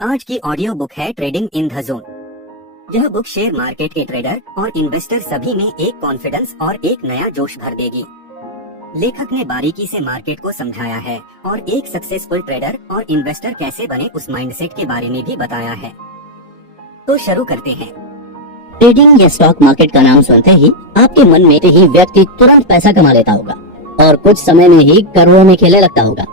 आज की audio book है ट्रेडिंग इन द जोन। यह बुक शेयर मार्केट के ट्रेडर और इन्वेस्टर सभी में एक कॉन्फिडेंस और एक नया जोश भर देगी। लेखक ने बारीकी से मार्केट को समझाया है और एक सक्सेसफुल ट्रेडर और इन्वेस्टर कैसे बने उस माइंडसेट के बारे में भी बताया है। तो शुरू करते हैं। ट्रेडिंग या स्टॉक मार्केट का नाम सुनते ही आपके मन में ही व्यक्ति तुरंत पैसा कमा लेता होगा और कुछ समय में ही करोड़ों में खेलने लगता होगा।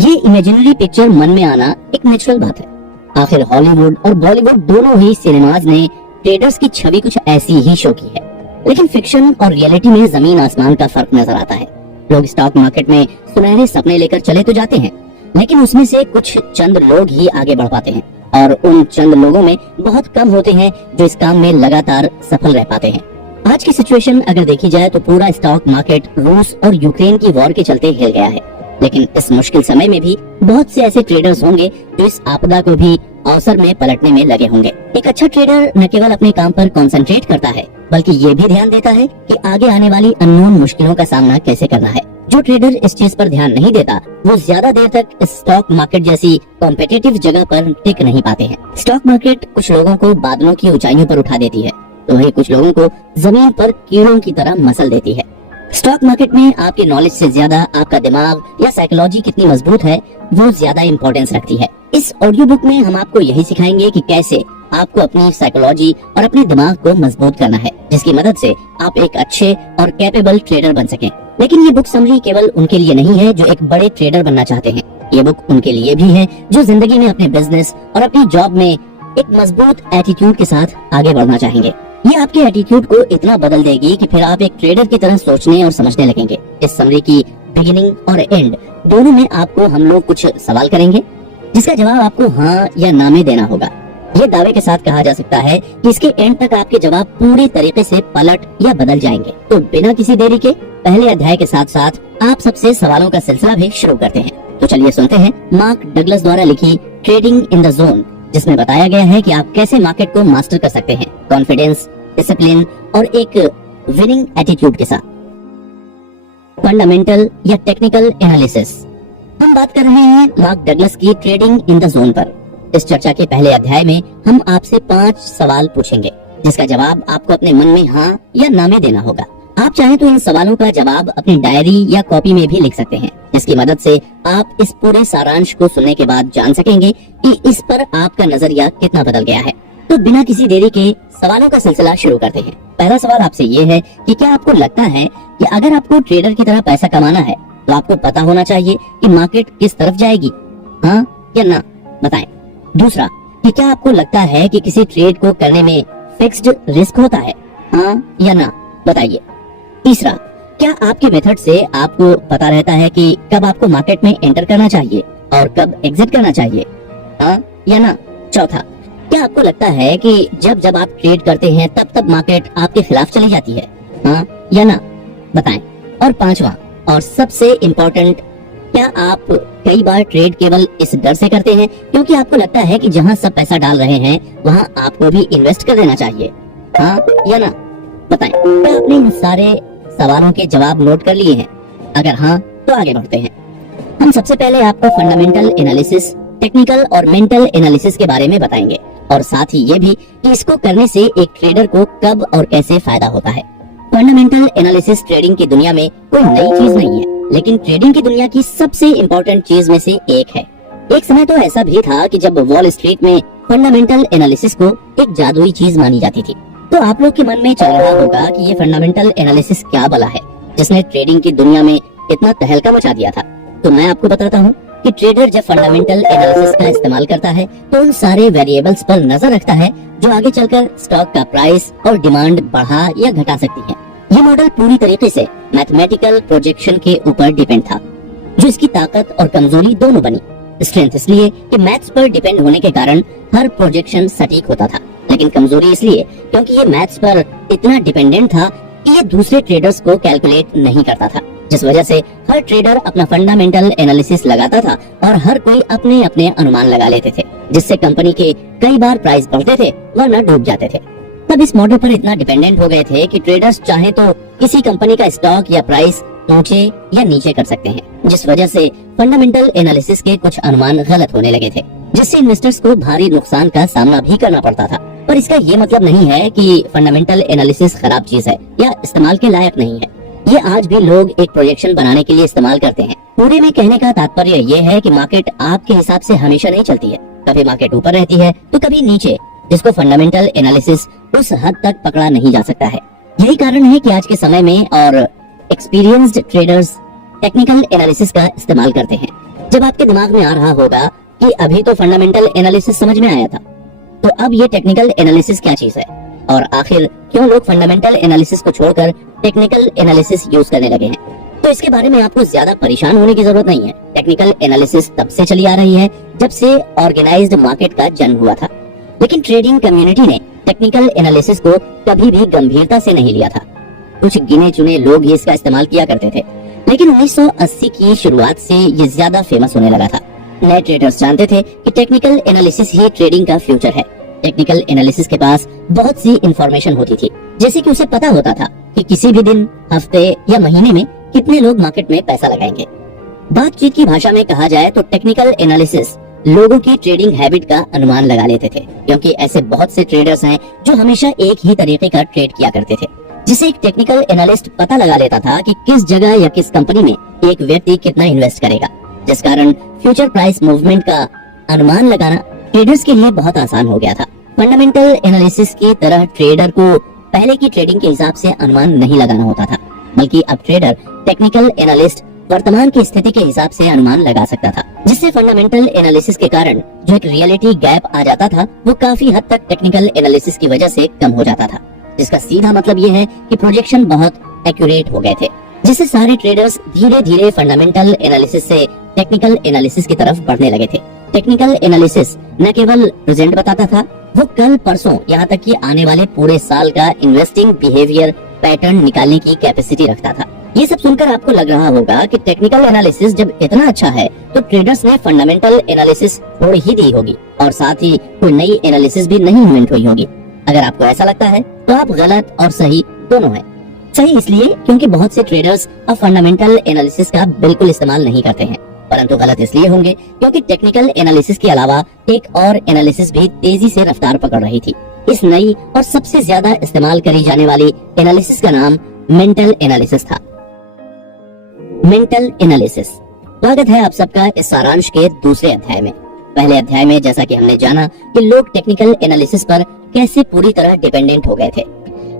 ये इमेजिनरी पिक्चर मन में आना एक नेचुरल बात है। आखिर हॉलीवुड और बॉलीवुड दोनों ही सिनेमाज ने ट्रेडर्स की छवि कुछ ऐसी ही शो की है, लेकिन फिक्शन और रियलिटी में जमीन आसमान का फर्क नजर आता है। लोग स्टॉक मार्केट में सुनहरे सपने लेकर चले तो जाते हैं, लेकिन उसमें से कुछ चंद लोग ही आगे बढ़ पाते हैं और उन चंद लोगों में बहुत कम होते हैं जो इस काम में लगातार सफल रह पाते हैं। आज की सिचुएशन अगर देखी जाए तो पूरा स्टॉक मार्केट रूस और यूक्रेन की वॉर के चलते हिल गया है, लेकिन इस मुश्किल समय में भी बहुत से ऐसे ट्रेडर्स होंगे जो इस आपदा को भी अवसर में पलटने में लगे होंगे। एक अच्छा ट्रेडर न केवल अपने काम पर कंसंट्रेट करता है, बल्कि ये भी ध्यान देता है कि आगे आने वाली अननोन मुश्किलों का सामना कैसे करना है। जो ट्रेडर इस चीज पर ध्यान नहीं देता वो ज्यादा देर तक स्टॉक मार्केट जैसी कॉम्पिटिटिव जगह पर टिक नहीं पाते हैं। स्टॉक मार्केट कुछ लोगों को बादलों की ऊंचाइयों पर उठा देती है, तो वही कुछ लोगों को जमीन पर कीड़ों की तरह मसल देती है। स्टॉक मार्केट में आपके नॉलेज से ज्यादा आपका दिमाग या साइकोलॉजी कितनी मजबूत है वो ज्यादा इम्पोर्टेंस रखती है। इस ऑडियो बुक में हम आपको यही सिखाएंगे कि कैसे आपको अपनी साइकोलॉजी और अपने दिमाग को मजबूत करना है, जिसकी मदद से आप एक अच्छे और कैपेबल ट्रेडर बन सकें। लेकिन ये बुक समरी केवल उनके लिए नहीं है जो एक बड़े ट्रेडर बनना चाहते हैं। ये बुक उनके लिए भी है जो जिंदगी में अपने बिजनेस और अपनी जॉब में एक मजबूत एटीट्यूड के साथ आगे बढ़ना चाहेंगे। ये आपके एटीट्यूड को इतना बदल देगी कि फिर आप एक ट्रेडर की तरह सोचने और समझने लगेंगे। इस समरी की बिगिनिंग और एंड दोनों में आपको हम लोग कुछ सवाल करेंगे, जिसका जवाब आपको हाँ या ना में देना होगा। ये दावे के साथ कहा जा सकता है कि इसके एंड तक आपके जवाब पूरी तरीके से पलट या बदल जाएंगे। तो बिना किसी देरी के पहले अध्याय के साथ साथ आप सबसे सवालों का सिलसिला भी शुरू करते हैं। तो चलिए सुनते हैं मार्क डगलस द्वारा लिखी ट्रेडिंग इन द जोन, जिसमें बताया गया है कि आप कैसे मार्केट को मास्टर कर सकते हैं कॉन्फिडेंस, डिसिप्लिन और एक विनिंग एटीट्यूड के साथ। फंडामेंटल या टेक्निकल एनालिसिस। हम बात कर रहे हैं मार्क डगलस की ट्रेडिंग इन द जोन पर। इस चर्चा के पहले अध्याय में हम आपसे 5 सवाल पूछेंगे, जिसका जवाब आपको अपने मन में हाँ या ना में देना होगा। आप चाहें तो इन सवालों का जवाब अपनी डायरी या कॉपी में भी लिख सकते हैं, जिसकी मदद से आप इस पूरे सारांश को सुनने के बाद जान सकेंगे कि इस पर आपका नजरिया कितना बदल गया है। तो बिना किसी देरी के सवालों का सिलसिला शुरू करते हैं। पहला सवाल आपसे ये है कि क्या आपको लगता है कि अगर आपको ट्रेडर की तरह पैसा कमाना है तो आपको पता होना चाहिए कि मार्केट किस तरफ जाएगी, हाँ या ना? बताएं। दूसरा, कि क्या आपको लगता है कि किसी ट्रेड को करने में फिक्स्ड रिस्क होता है, हाँ या ना? बताइए। तीसरा, क्या आपके मेथड से आपको पता रहता है कि कब आपको मार्केट में एंटर करना चाहिए और कब एग्जिट करना चाहिए, हाँ या ना? चौथा, क्या आपको लगता है कि जब जब आप ट्रेड करते हैं तब तब मार्केट आपके खिलाफ चली जाती है, हाँ या ना? बताएं। और पांचवा और सबसे इम्पोर्टेंट, क्या आप कई बार ट्रेड केवल इस डर से करते हैं क्योंकि आपको लगता है कि जहां सब पैसा डाल रहे हैं वहां आपको भी इन्वेस्ट कर देना चाहिए, हाँ या ना? बताएं। क्या आपने इन सारे सवालों के जवाब नोट कर लिए हैं? अगर हाँ तो आगे बढ़ते हैं। हम सबसे पहले आपको फंडामेंटल एनालिसिस, टेक्निकल और मेंटल एनालिसिस के बारे में बताएंगे और साथ ही ये भी कि इसको करने से एक ट्रेडर को कब और कैसे फायदा होता है। फंडामेंटल एनालिसिस ट्रेडिंग की दुनिया में कोई नई चीज नहीं है, लेकिन ट्रेडिंग की दुनिया की सबसे इम्पोर्टेंट चीज में से एक है। एक समय तो ऐसा भी था कि जब वॉल स्ट्रीट में फंडामेंटल एनालिसिस को एक जादुई चीज मानी जाती थी। तो आप लोग के मन में चल रहा होगा कि ये फंडामेंटल एनालिसिस क्या भला है जिसने ट्रेडिंग की दुनिया में इतना तहलका मचा दिया था। तो मैं आपको बताता हूँ कि ट्रेडर जब फंडामेंटल एनालिसिस का इस्तेमाल करता है तो उन सारे वेरिएबल्स पर नजर रखता है जो आगे चलकर स्टॉक का प्राइस और डिमांड बढ़ा या घटा सकती है। ये मॉडल पूरी तरीके से मैथमेटिकल प्रोजेक्शन के ऊपर डिपेंड था, जो इसकी ताकत और कमजोरी दोनों बनी। स्ट्रेंथ इसलिए कि मैथ्स पर डिपेंड होने के कारण हर प्रोजेक्शन सटीक होता था, लेकिन कमजोरी इसलिए क्योंकि ये मैथ्स पर इतना डिपेंडेंट था कि ये दूसरे ट्रेडर्स को कैलकुलेट नहीं करता था, जिस वजह से हर ट्रेडर अपना फंडामेंटल एनालिसिस लगाता था और हर कोई अपने अपने अनुमान लगा लेते थे, जिससे कंपनी के कई बार प्राइस बढ़ते थे वरना डूब जाते थे। तब इस मॉडल पर इतना डिपेंडेंट हो गए थे कि ट्रेडर्स चाहे तो किसी कंपनी का स्टॉक या प्राइस ऊंचे या नीचे कर सकते हैं, जिस वजह से फंडामेंटल एनालिसिस के कुछ अनुमान गलत होने लगे थे। जिससे इन्वेस्टर्स को भारी नुकसान का सामना भी करना पड़ता था। पर इसका ये मतलब नहीं है कि फंडामेंटल एनालिसिस खराब चीज है या इस्तेमाल के लायक नहीं है। ये आज भी लोग एक प्रोजेक्शन बनाने के लिए इस्तेमाल करते हैं। पूरे में कहने का तात्पर्य ये है कि मार्केट आपके हिसाब से हमेशा नहीं चलती है। कभी मार्केट ऊपर रहती है तो कभी नीचे, जिसको फंडामेंटल एनालिसिस उस हद तक पकड़ा नहीं जा सकता है। यही कारण है कि आज के समय में और एक्सपीरियंस्ड ट्रेडर्स टेक्निकल एनालिसिस का इस्तेमाल करते हैं। जब आपके दिमाग में आ रहा होगा कि अभी तो फंडामेंटल एनालिसिस समझ में आया था, तो अब ये टेक्निकल एनालिसिस क्या चीज है और आखिर क्यों लोग फंडामेंटल एनालिसिस को छोड़कर टेक्निकल एनालिसिस यूज करने लगे हैं, तो इसके बारे में आपको ज्यादा परेशान होने की जरूरत नहीं है। टेक्निकल एनालिसिस तब से चली आ रही है जब से ऑर्गेनाइज्ड मार्केट का जन्म हुआ था, लेकिन ट्रेडिंग कम्युनिटी ने टेक्निकल एनालिसिस को कभी भी गंभीरता से नहीं लिया था। कुछ गिने चुने लोग ही इसका इस्तेमाल किया करते थे, लेकिन 1980 की शुरुआत से ये ज्यादा फेमस होने लगा था। नए ट्रेडर्स जानते थे कि टेक्निकल एनालिसिस ही ट्रेडिंग का फ्यूचर है। टेक्निकल एनालिसिस के पास बहुत सी इंफॉर्मेशन होती थी, जैसे कि उसे पता होता था कि किसी भी दिन, हफ्ते या महीने में कितने लोग मार्केट में पैसा लगाएंगे। बातचीत की भाषा में कहा जाए तो टेक्निकल एनालिसिस लोगों की ट्रेडिंग हैबिट का अनुमान लगा लेते थे, क्योंकि ऐसे बहुत से ट्रेडर्स हैं जो हमेशा एक ही तरीके का ट्रेड किया करते थे, जिसे एक टेक्निकल एनालिस्ट पता लगा लेता था कि किस जगह या किस कंपनी में एक व्यक्ति कितना इन्वेस्ट करेगा, जिस कारण फ्यूचर प्राइस मूवमेंट का अनुमान लगाना ट्रेडर्स के लिए बहुत आसान हो गया था। फंडामेंटल एनालिसिस की तरह ट्रेडर को पहले की ट्रेडिंग के हिसाब से अनुमान नहीं लगाना होता था, बल्कि अब ट्रेडर टेक्निकल एनालिस्ट वर्तमान की स्थिति के हिसाब से अनुमान लगा सकता था, जिससे फंडामेंटल एनालिसिस के कारण जो एक रियलिटी गैप आ जाता था वो काफी हद तक टेक्निकल एनालिसिस की वजह से कम हो जाता था, जिसका सीधा मतलब ये है कि प्रोजेक्शन बहुत एक्यूरेट हो गए थे, जिससे सारे ट्रेडर्स धीरे धीरे फंडामेंटल एनालिसिस से टेक्निकल एनालिसिस की तरफ बढ़ने लगे थे। टेक्निकल एनालिसिस न केवल प्रेजेंट बताता था, वो कल परसों यहाँ तक कि आने वाले पूरे साल का इन्वेस्टिंग बिहेवियर पैटर्न निकालने की कैपेसिटी रखता था। ये सब सुनकर आपको लग रहा होगा कि टेक्निकल एनालिसिस जब इतना अच्छा है तो ट्रेडर्स ने फंडामेंटल एनालिसिस छोड़ ही दी होगी और साथ ही कोई नई एनालिसिस भी नहीं इन्वेंट हुई होगी। अगर आपको ऐसा लगता है तो आप गलत और सही दोनों हैं। सही इसलिए क्योंकि बहुत से ट्रेडर्स अब फंडामेंटल एनालिसिस का बिल्कुल इस्तेमाल नहीं करते हैं, परंतु गलत इसलिए होंगे क्योंकि टेक्निकल एनालिसिस के अलावा एक और एनालिसिस भी तेजी से रफ्तार पकड़ रही थी। इस नई और सबसे ज्यादा इस्तेमाल करी जाने वाली एनालिसिस का नाम मेंटल एनालिसिस था। Mental analysis. स्वागत है आप सबका इस सारांश के दूसरे अध्याय में। पहले अध्याय में जैसा कि हमने जाना कि लोग टेक्निकल एनालिसिस पर कैसे पूरी तरह डिपेंडेंट हो गए थे,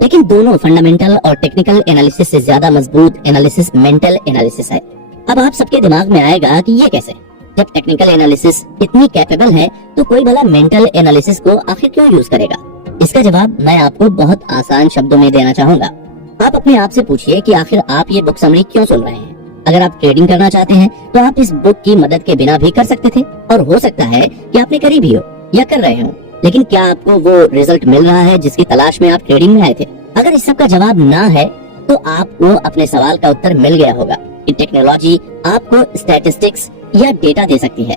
लेकिन दोनों फंडामेंटल और टेक्निकल एनालिसिस से ज्यादा मजबूत एनालिसिस मेंटल एनालिसिस है। अब आप सबके दिमाग में आएगा कि ये कैसे? जब टेक्निकल एनालिसिस इतनी कैपेबल है तो कोई भला मेंटल एनालिसिस को आखिर क्यों यूज करेगा? इसका जवाब मैं आपको बहुत आसान शब्दों में देना चाहूंगा। आप अपने आप से पूछिए कि आखिर आप ये बुक समरी क्यों सुन रहे हैं। अगर आप ट्रेडिंग करना चाहते हैं तो आप इस बुक की मदद के बिना भी कर सकते थे, और हो सकता है कि आपने करी भी हो या कर रहे हो, लेकिन क्या आपको वो रिजल्ट मिल रहा है जिसकी तलाश में आप ट्रेडिंग में आए थे? अगर इस सब का जवाब ना है तो आपको अपने सवाल का उत्तर मिल गया होगा कि टेक्नोलॉजी आपको स्टैटिस्टिक्स या डेटा दे सकती है,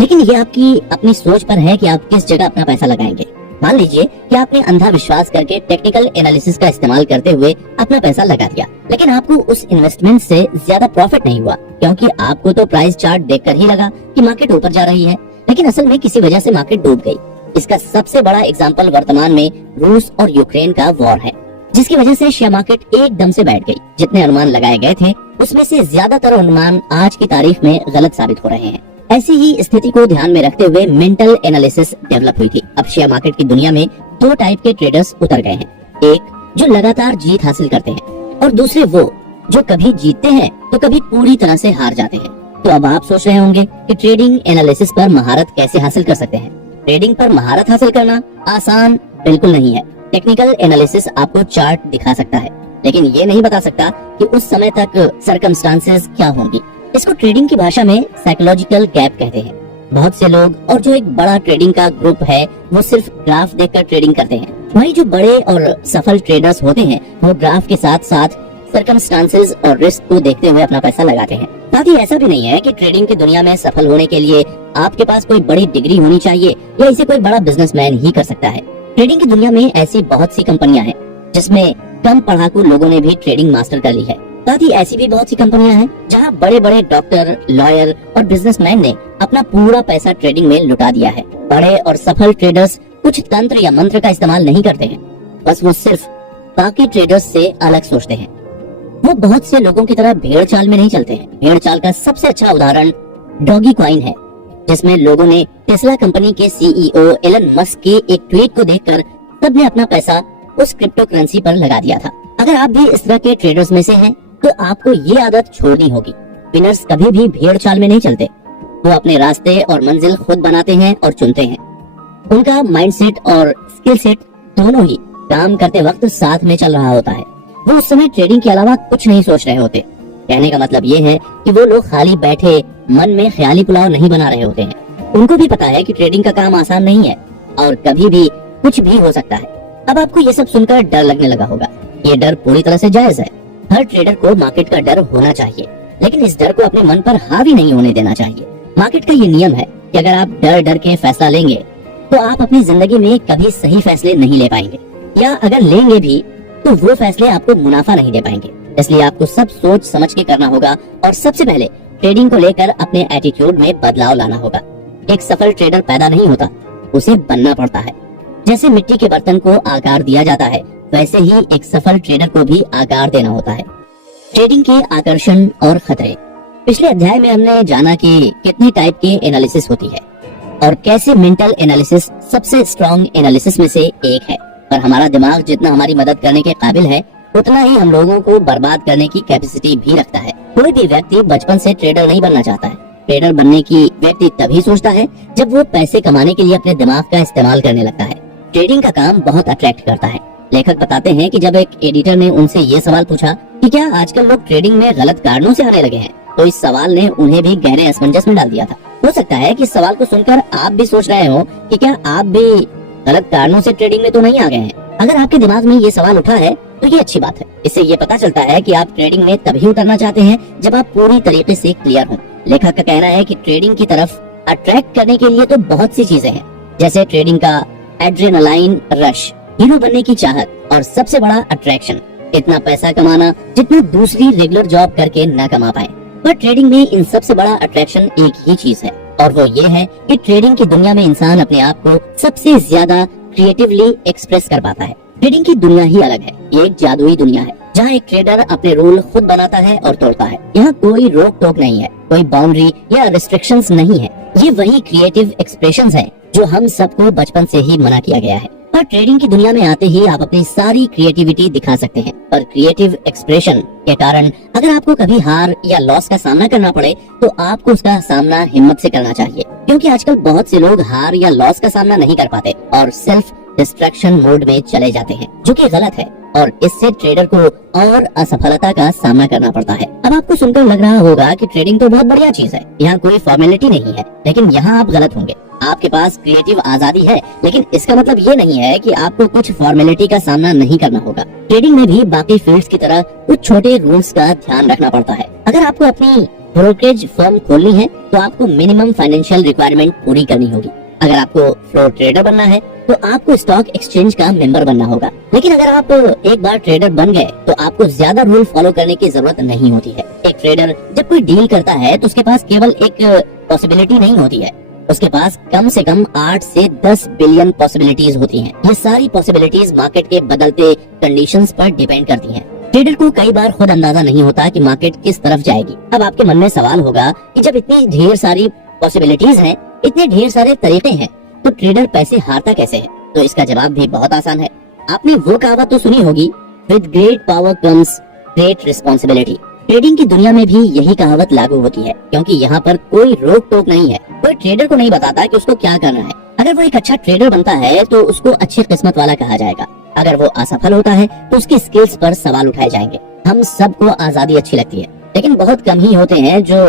लेकिन ये आपकी अपनी सोच पर है कि आप किस जगह अपना पैसा लगाएंगे। मान लीजिए कि आपने अंधा विश्वास करके टेक्निकल एनालिसिस का इस्तेमाल करते हुए अपना पैसा लगा दिया, लेकिन आपको उस इन्वेस्टमेंट से ज्यादा प्रॉफिट नहीं हुआ, क्योंकि आपको तो प्राइस चार्ट देखकर ही लगा कि मार्केट ऊपर जा रही है, लेकिन असल में किसी वजह से मार्केट डूब गई। इसका सबसे बड़ा एग्जाम्पल वर्तमान में रूस और यूक्रेन का वॉर है, जिसकी वजह से शेयर मार्केट एकदम से बैठ गई। जितने अनुमान लगाए गए थे उसमें से ज्यादातर अनुमान आज की तारीख में गलत साबित हो रहे हैं। ऐसी ही स्थिति को ध्यान में रखते हुए मेंटल एनालिसिस डेवलप हुई थी। अब शेयर मार्केट की दुनिया में दो टाइप के ट्रेडर्स उतर गए हैं, एक जो लगातार जीत हासिल करते हैं और दूसरे वो जो कभी जीतते हैं तो कभी पूरी तरह से हार जाते हैं। तो अब आप सोच रहे होंगे कि ट्रेडिंग एनालिसिस पर महारत कैसे हासिल कर सकते हैं। ट्रेडिंग पर महारत हासिल करना आसान बिल्कुल नहीं है। टेक्निकल एनालिसिस आपको चार्ट दिखा सकता है, लेकिन ये नहीं बता सकता कि उस समय तक सर्कमस्टांसेस क्या होंगी। इसको ट्रेडिंग की भाषा में साइकोलॉजिकल गैप कहते हैं। बहुत से लोग और जो एक बड़ा ट्रेडिंग का ग्रुप है वो सिर्फ ग्राफ देखकर ट्रेडिंग करते हैं, वहीं जो बड़े और सफल ट्रेडर्स होते हैं वो ग्राफ के साथ साथ सर्कमस्टांसेस और रिस्क को देखते हुए अपना पैसा लगाते हैं। साथ ही ऐसा भी नहीं है कि ट्रेडिंग की दुनिया में सफल होने के लिए आपके पास कोई बड़ी डिग्री होनी चाहिए या इसे कोई बड़ा बिजनेसमैन ही कर सकता है। ट्रेडिंग की दुनिया में ऐसी बहुत सी कंपनियां हैं जिसमें कम पढ़ाकू लोगों ने भी ट्रेडिंग मास्टर कर ली है, साथ ही ऐसी भी बहुत सी कंपनियां हैं जहां बड़े बड़े डॉक्टर, लॉयर और बिजनेसमैन ने अपना पूरा पैसा ट्रेडिंग में लुटा दिया है। बड़े और सफल ट्रेडर्स कुछ तंत्र या मंत्र का इस्तेमाल नहीं करते हैं, बस वो सिर्फ बाकी ट्रेडर्स से अलग सोचते हैं। वो बहुत से लोगों की तरह भेड़ चाल में नहीं चलते हैं। भेड़ चाल का सबसे अच्छा उदाहरण डॉगी कॉइन है, जिसमें लोगों ने टेस्ला कंपनी के सीईओ एलन मस्क के एक ट्वीट को देखकर सबने अपना पैसा उस क्रिप्टो करेंसी पर लगा दिया था। अगर आप भी इस तरह के ट्रेडर्स में से हैं, तो आपको ये आदत छोड़नी होगी। विनर्स कभी भी भेड़ चाल में नहीं चलते, वो अपने रास्ते और मंजिल खुद बनाते हैं और चुनते हैं। उनका माइंडसेट और स्किल सेट दोनों ही काम करते वक्त साथ में चल रहा होता है। वो उस समय ट्रेडिंग के अलावा कुछ नहीं सोच रहे होते। कहने का मतलब ये है कि वो लोग खाली बैठे मन में ख्याली पुलाव नहीं बना रहे होते हैं। उनको भी पता है कि ट्रेडिंग का काम आसान नहीं है और कभी भी कुछ भी हो सकता है। अब आपको ये सब सुनकर डर लगने लगा होगा। ये डर पूरी तरह से जायज है। हर ट्रेडर को मार्केट का डर होना चाहिए, लेकिन इस डर को अपने मन पर हावी नहीं होने देना चाहिए। मार्केट का ये नियम है कि अगर आप डर डर के फैसला लेंगे तो आप अपनी जिंदगी में कभी सही फैसले नहीं ले पाएंगे, या अगर लेंगे भी तो वो फैसले आपको मुनाफा नहीं दे पाएंगे। इसलिए आपको सब सोच समझ के करना होगा और सबसे पहले ट्रेडिंग को लेकर अपने एटीट्यूड में बदलाव लाना होगा। एक सफल ट्रेडर पैदा नहीं होता, उसे बनना पड़ता है। जैसे मिट्टी के बर्तन को आकार दिया जाता है, वैसे ही एक सफल ट्रेडर को भी आकार देना होता है। ट्रेडिंग के आकर्षण और खतरे। पिछले अध्याय में हमने जाना कि कितनी टाइप के एनालिसिस होती है और कैसे मेंटल एनालिसिस सबसे स्ट्रॉन्ग एनालिसिस में से एक है। पर हमारा दिमाग जितना हमारी मदद करने के काबिल है, उतना ही हम लोगों को बर्बाद करने की कैपेसिटी भी रखता है। कोई भी व्यक्ति बचपन से ट्रेडर नहीं बनना चाहता है। ट्रेडर बनने की व्यक्ति तभी सोचता है जब वो पैसे कमाने के लिए अपने दिमाग का इस्तेमाल करने लगता है। ट्रेडिंग का काम बहुत अट्रैक्ट करता है। लेखक बताते हैं कि जब एक एडिटर ने उनसे ये सवाल पूछा कि क्या आजकल लोग ट्रेडिंग में गलत कारणों से आने लगे हैं, तो इस सवाल ने उन्हें भी गहरे असमंजस में डाल दिया था। हो सकता है कि इस सवाल को सुनकर आप भी सोच रहे हो कि क्या आप भी गलत कारणों से ट्रेडिंग में तो नहीं आ गए हैं। अगर आपके दिमाग में ये सवाल उठा है तो ये अच्छी बात है। इससे ये पता चलता है कि आप ट्रेडिंग में तभी उतरना चाहते हैं जब आप पूरी तरीके से क्लियर हो। लेखक का कहना है कि ट्रेडिंग की तरफ अट्रैक्ट करने के लिए तो बहुत सी चीजें हैं, जैसे ट्रेडिंग का एड्रेनालाइन रश, हीरो बनने की चाहत और सबसे बड़ा अट्रैक्शन इतना पैसा कमाना जितना दूसरी रेगुलर जॉब करके न कमा पाए। पर ट्रेडिंग में इन सबसे बड़ा अट्रैक्शन एक ही चीज है, और वो ये है कि ट्रेडिंग की दुनिया में इंसान अपने आप को सबसे ज्यादा क्रिएटिवली एक्सप्रेस कर पाता है। ट्रेडिंग की दुनिया ही अलग है। ये एक जादुई दुनिया है जहाँ एक ट्रेडर अपने रूल खुद बनाता है और तोड़ता है। यहाँ कोई रोक टोक नहीं है, कोई बाउंड्री या रिस्ट्रिक्शंस नहीं है। ये वही क्रिएटिव एक्सप्रेशंस है जो हम सबको बचपन से ही मना किया गया है। पर ट्रेडिंग की दुनिया में आते ही आप अपनी सारी क्रिएटिविटी दिखा सकते हैं। पर क्रिएटिव एक्सप्रेशन के कारण अगर आपको कभी हार या लॉस का सामना करना पड़े तो आपको उसका सामना हिम्मत से करना चाहिए, क्योंकि आजकल बहुत से लोग हार या लॉस का सामना नहीं कर पाते और सेल्फ डिस्ट्रैक्शन मोड में चले जाते हैं, जो कि गलत है और इससे ट्रेडर को और असफलता का सामना करना पड़ता है। अब आपको सुनकर लग रहा होगा कि ट्रेडिंग तो बहुत बढ़िया चीज है, यहाँ कोई फॉर्मेलिटी नहीं है, लेकिन यहाँ आप गलत होंगे। आपके पास क्रिएटिव आजादी है, लेकिन इसका मतलब ये नहीं है कि आपको कुछ फॉर्मेलिटी का सामना नहीं करना होगा। ट्रेडिंग में भी बाकी फील्ड्स की तरह कुछ छोटे रूल्स का ध्यान रखना पड़ता है। अगर आपको अपनी ब्रोकरेज फर्म खोलनी है तो आपको मिनिमम फाइनेंशियल रिक्वायरमेंट पूरी करनी होगी। अगर आपको फ्लोर ट्रेडर बनना है तो आपको स्टॉक एक्सचेंज का मेंबर बनना होगा। लेकिन अगर आप एक बार ट्रेडर बन गए तो आपको ज्यादा रूल फॉलो करने की जरूरत नहीं होती है। एक ट्रेडर जब कोई डील करता है तो उसके पास केवल एक पॉसिबिलिटी नहीं होती है, उसके पास कम से कम 8 से 10 बिलियन पॉसिबिलिटीज होती हैं। ये सारी पॉसिबिलिटीज मार्केट के बदलते कंडीशंस पर डिपेंड करती हैं। ट्रेडर को कई बार खुद अंदाजा नहीं होता कि मार्केट किस तरफ जाएगी। अब आपके मन में सवाल होगा कि जब इतनी ढेर सारी पॉसिबिलिटीज हैं, इतने ढेर सारे तरीके हैं, तो ट्रेडर पैसे हारता कैसे है? तो इसका जवाब भी बहुत आसान है। आपने वो कहावत तो सुनी होगी, with great power comes great responsibility. Trading की दुनिया में भी यही कहावत लागू होती है, क्योंकि यहाँ पर कोई रोक टोक नहीं है। कोई ट्रेडर को नहीं बताता कि उसको क्या करना है। अगर वो एक अच्छा ट्रेडर बनता है तो उसको अच्छी किस्मत वाला कहा जाएगा। अगर वो असफल होता है तो उसकी स्किल्स पर सवाल उठाए जाएंगे। हम सबको आजादी अच्छी लगती है, लेकिन बहुत कम ही होते हैं जो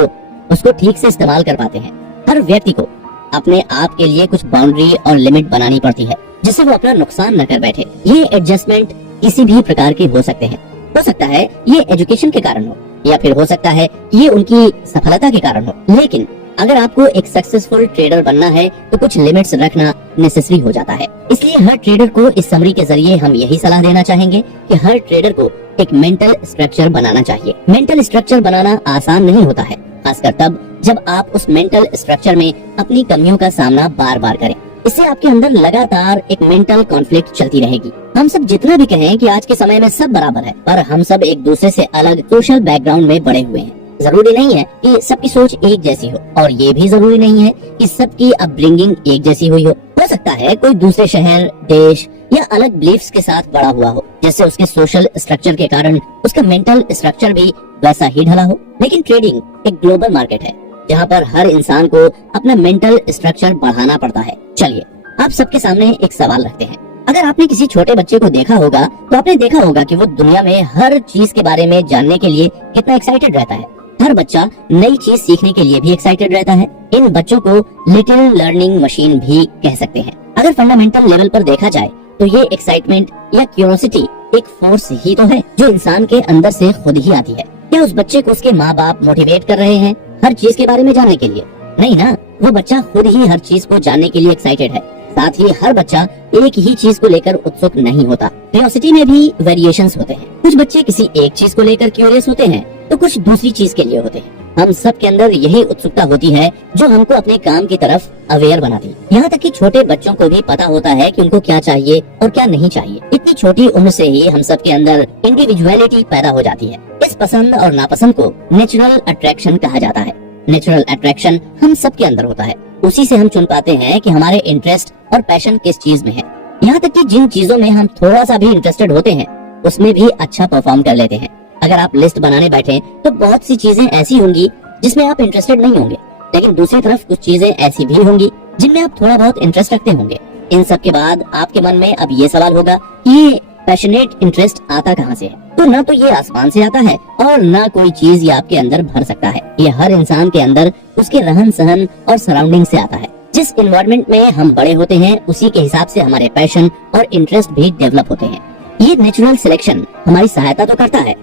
उसको ठीक से इस्तेमाल कर पाते हैं। हर व्यक्ति को अपने आप के लिए कुछ बाउंड्री और लिमिट बनानी पड़ती है, जिससे वो अपना नुकसान न कर बैठे। ये एडजस्टमेंट किसी भी प्रकार के हो सकते हैं। हो सकता है ये एजुकेशन के कारण हो, या फिर हो सकता है ये उनकी सफलता के कारण हो। लेकिन अगर आपको एक सक्सेसफुल ट्रेडर बनना है तो कुछ लिमिट्स रखना नेसेसरी हो जाता है। इसलिए हर ट्रेडर को इस समरी के जरिए हम यही सलाह देना चाहेंगे कि हर ट्रेडर को एक मेंटल स्ट्रक्चर बनाना चाहिए। मेंटल स्ट्रक्चर बनाना आसान नहीं होता है, खासकर तब जब आप उस मेंटल स्ट्रक्चर में अपनी कमियों का सामना बार बार करें। इससे आपके अंदर लगातार एक मेंटल कॉन्फ्लिक्ट चलती रहेगी। हम सब जितना भी कहें कि आज के समय में सब बराबर है, पर हम सब एक दूसरे से अलग सोशल बैकग्राउंड में बड़े हुए हैं। जरूरी नहीं है कि सबकी सोच एक जैसी हो, और ये भी जरूरी नहीं है कि सबकी अपब्रिंगिंग एक जैसी हुई हो। हो सकता है कोई दूसरे शहर, देश या अलग बिलीफ्स के साथ बड़ा हुआ हो, जिससे उसके सोशल स्ट्रक्चर के कारण उसका मेंटल स्ट्रक्चर भी वैसा ही ढला हो। लेकिन ट्रेडिंग एक ग्लोबल मार्केट है, जहाँ पर हर इंसान को अपना मेंटल स्ट्रक्चर बढ़ाना पड़ता है। चलिए आप सबके सामने एक सवाल रखते हैं। अगर आपने किसी छोटे बच्चे को देखा होगा तो आपने देखा होगा कि वो दुनिया में हर चीज के बारे में जानने के लिए कितना एक्साइटेड रहता है। हर बच्चा नई चीज सीखने के लिए भी एक्साइटेड रहता है। इन बच्चों को लिटिल लर्निंग मशीन भी कह सकते हैं। अगर फंडामेंटल लेवल पर देखा जाए तो ये एक्साइटमेंट या क्यूरियोसिटी एक फोर्स ही तो है जो इंसान के अंदर से खुद ही आती है। क्या उस बच्चे को उसके माँ बाप मोटिवेट कर रहे हैं हर चीज के बारे में जानने के लिए? नहीं ना, वो बच्चा खुद ही हर चीज को जानने के लिए एक्साइटेड है। साथ ही हर बच्चा एक ही चीज को लेकर उत्सुक नहीं होता। क्यूरियोसिटी में भी वेरिएशंस होते हैं। कुछ बच्चे किसी एक चीज को लेकर क्यूरियस होते हैं तो कुछ दूसरी चीज के लिए होते हैं। हम सब के अंदर यही उत्सुकता होती है जो हमको अपने काम की तरफ अवेयर बनाती है। यहाँ तक कि छोटे बच्चों को भी पता होता है कि उनको क्या चाहिए और क्या नहीं चाहिए। इतनी छोटी उम्र से ही हम सब के अंदर इंडिविजुअलिटी पैदा हो जाती है। इस पसंद और नापसंद को नेचुरल अट्रैक्शन कहा जाता है। नेचुरल अट्रैक्शन हम सब के अंदर होता है। उसी से हम चुन पाते हैं कि हमारे इंटरेस्ट और पैशन किस चीज में है। यहाँ तक कि जिन चीजों में हम थोड़ा सा भी इंटरेस्टेड होते हैं उसमें भी अच्छा परफॉर्म कर लेते हैं। अगर आप लिस्ट बनाने बैठे तो बहुत सी चीजें ऐसी होंगी जिसमें आप इंटरेस्टेड नहीं होंगे, लेकिन दूसरी तरफ कुछ चीजें ऐसी भी होंगी जिनमें आप थोड़ा बहुत इंटरेस्ट रखते होंगे। इन सब के बाद आपके मन में अब ये सवाल होगा कि ये पैशनेट इंटरेस्ट आता कहाँ से है? तो ना तो ये आसमान से आता है और ना कोई चीज ये आपके अंदर भर सकता है। ये हर इंसान के अंदर उसके रहन सहन और सराउंडिंग से आता है। जिस एनवायरनमेंट में हम बड़े होते हैं उसी के हिसाब से हमारे पैशन और इंटरेस्ट भी डेवलप होते हैं। ये नेचुरल सिलेक्शन हमारी सहायता तो करता है,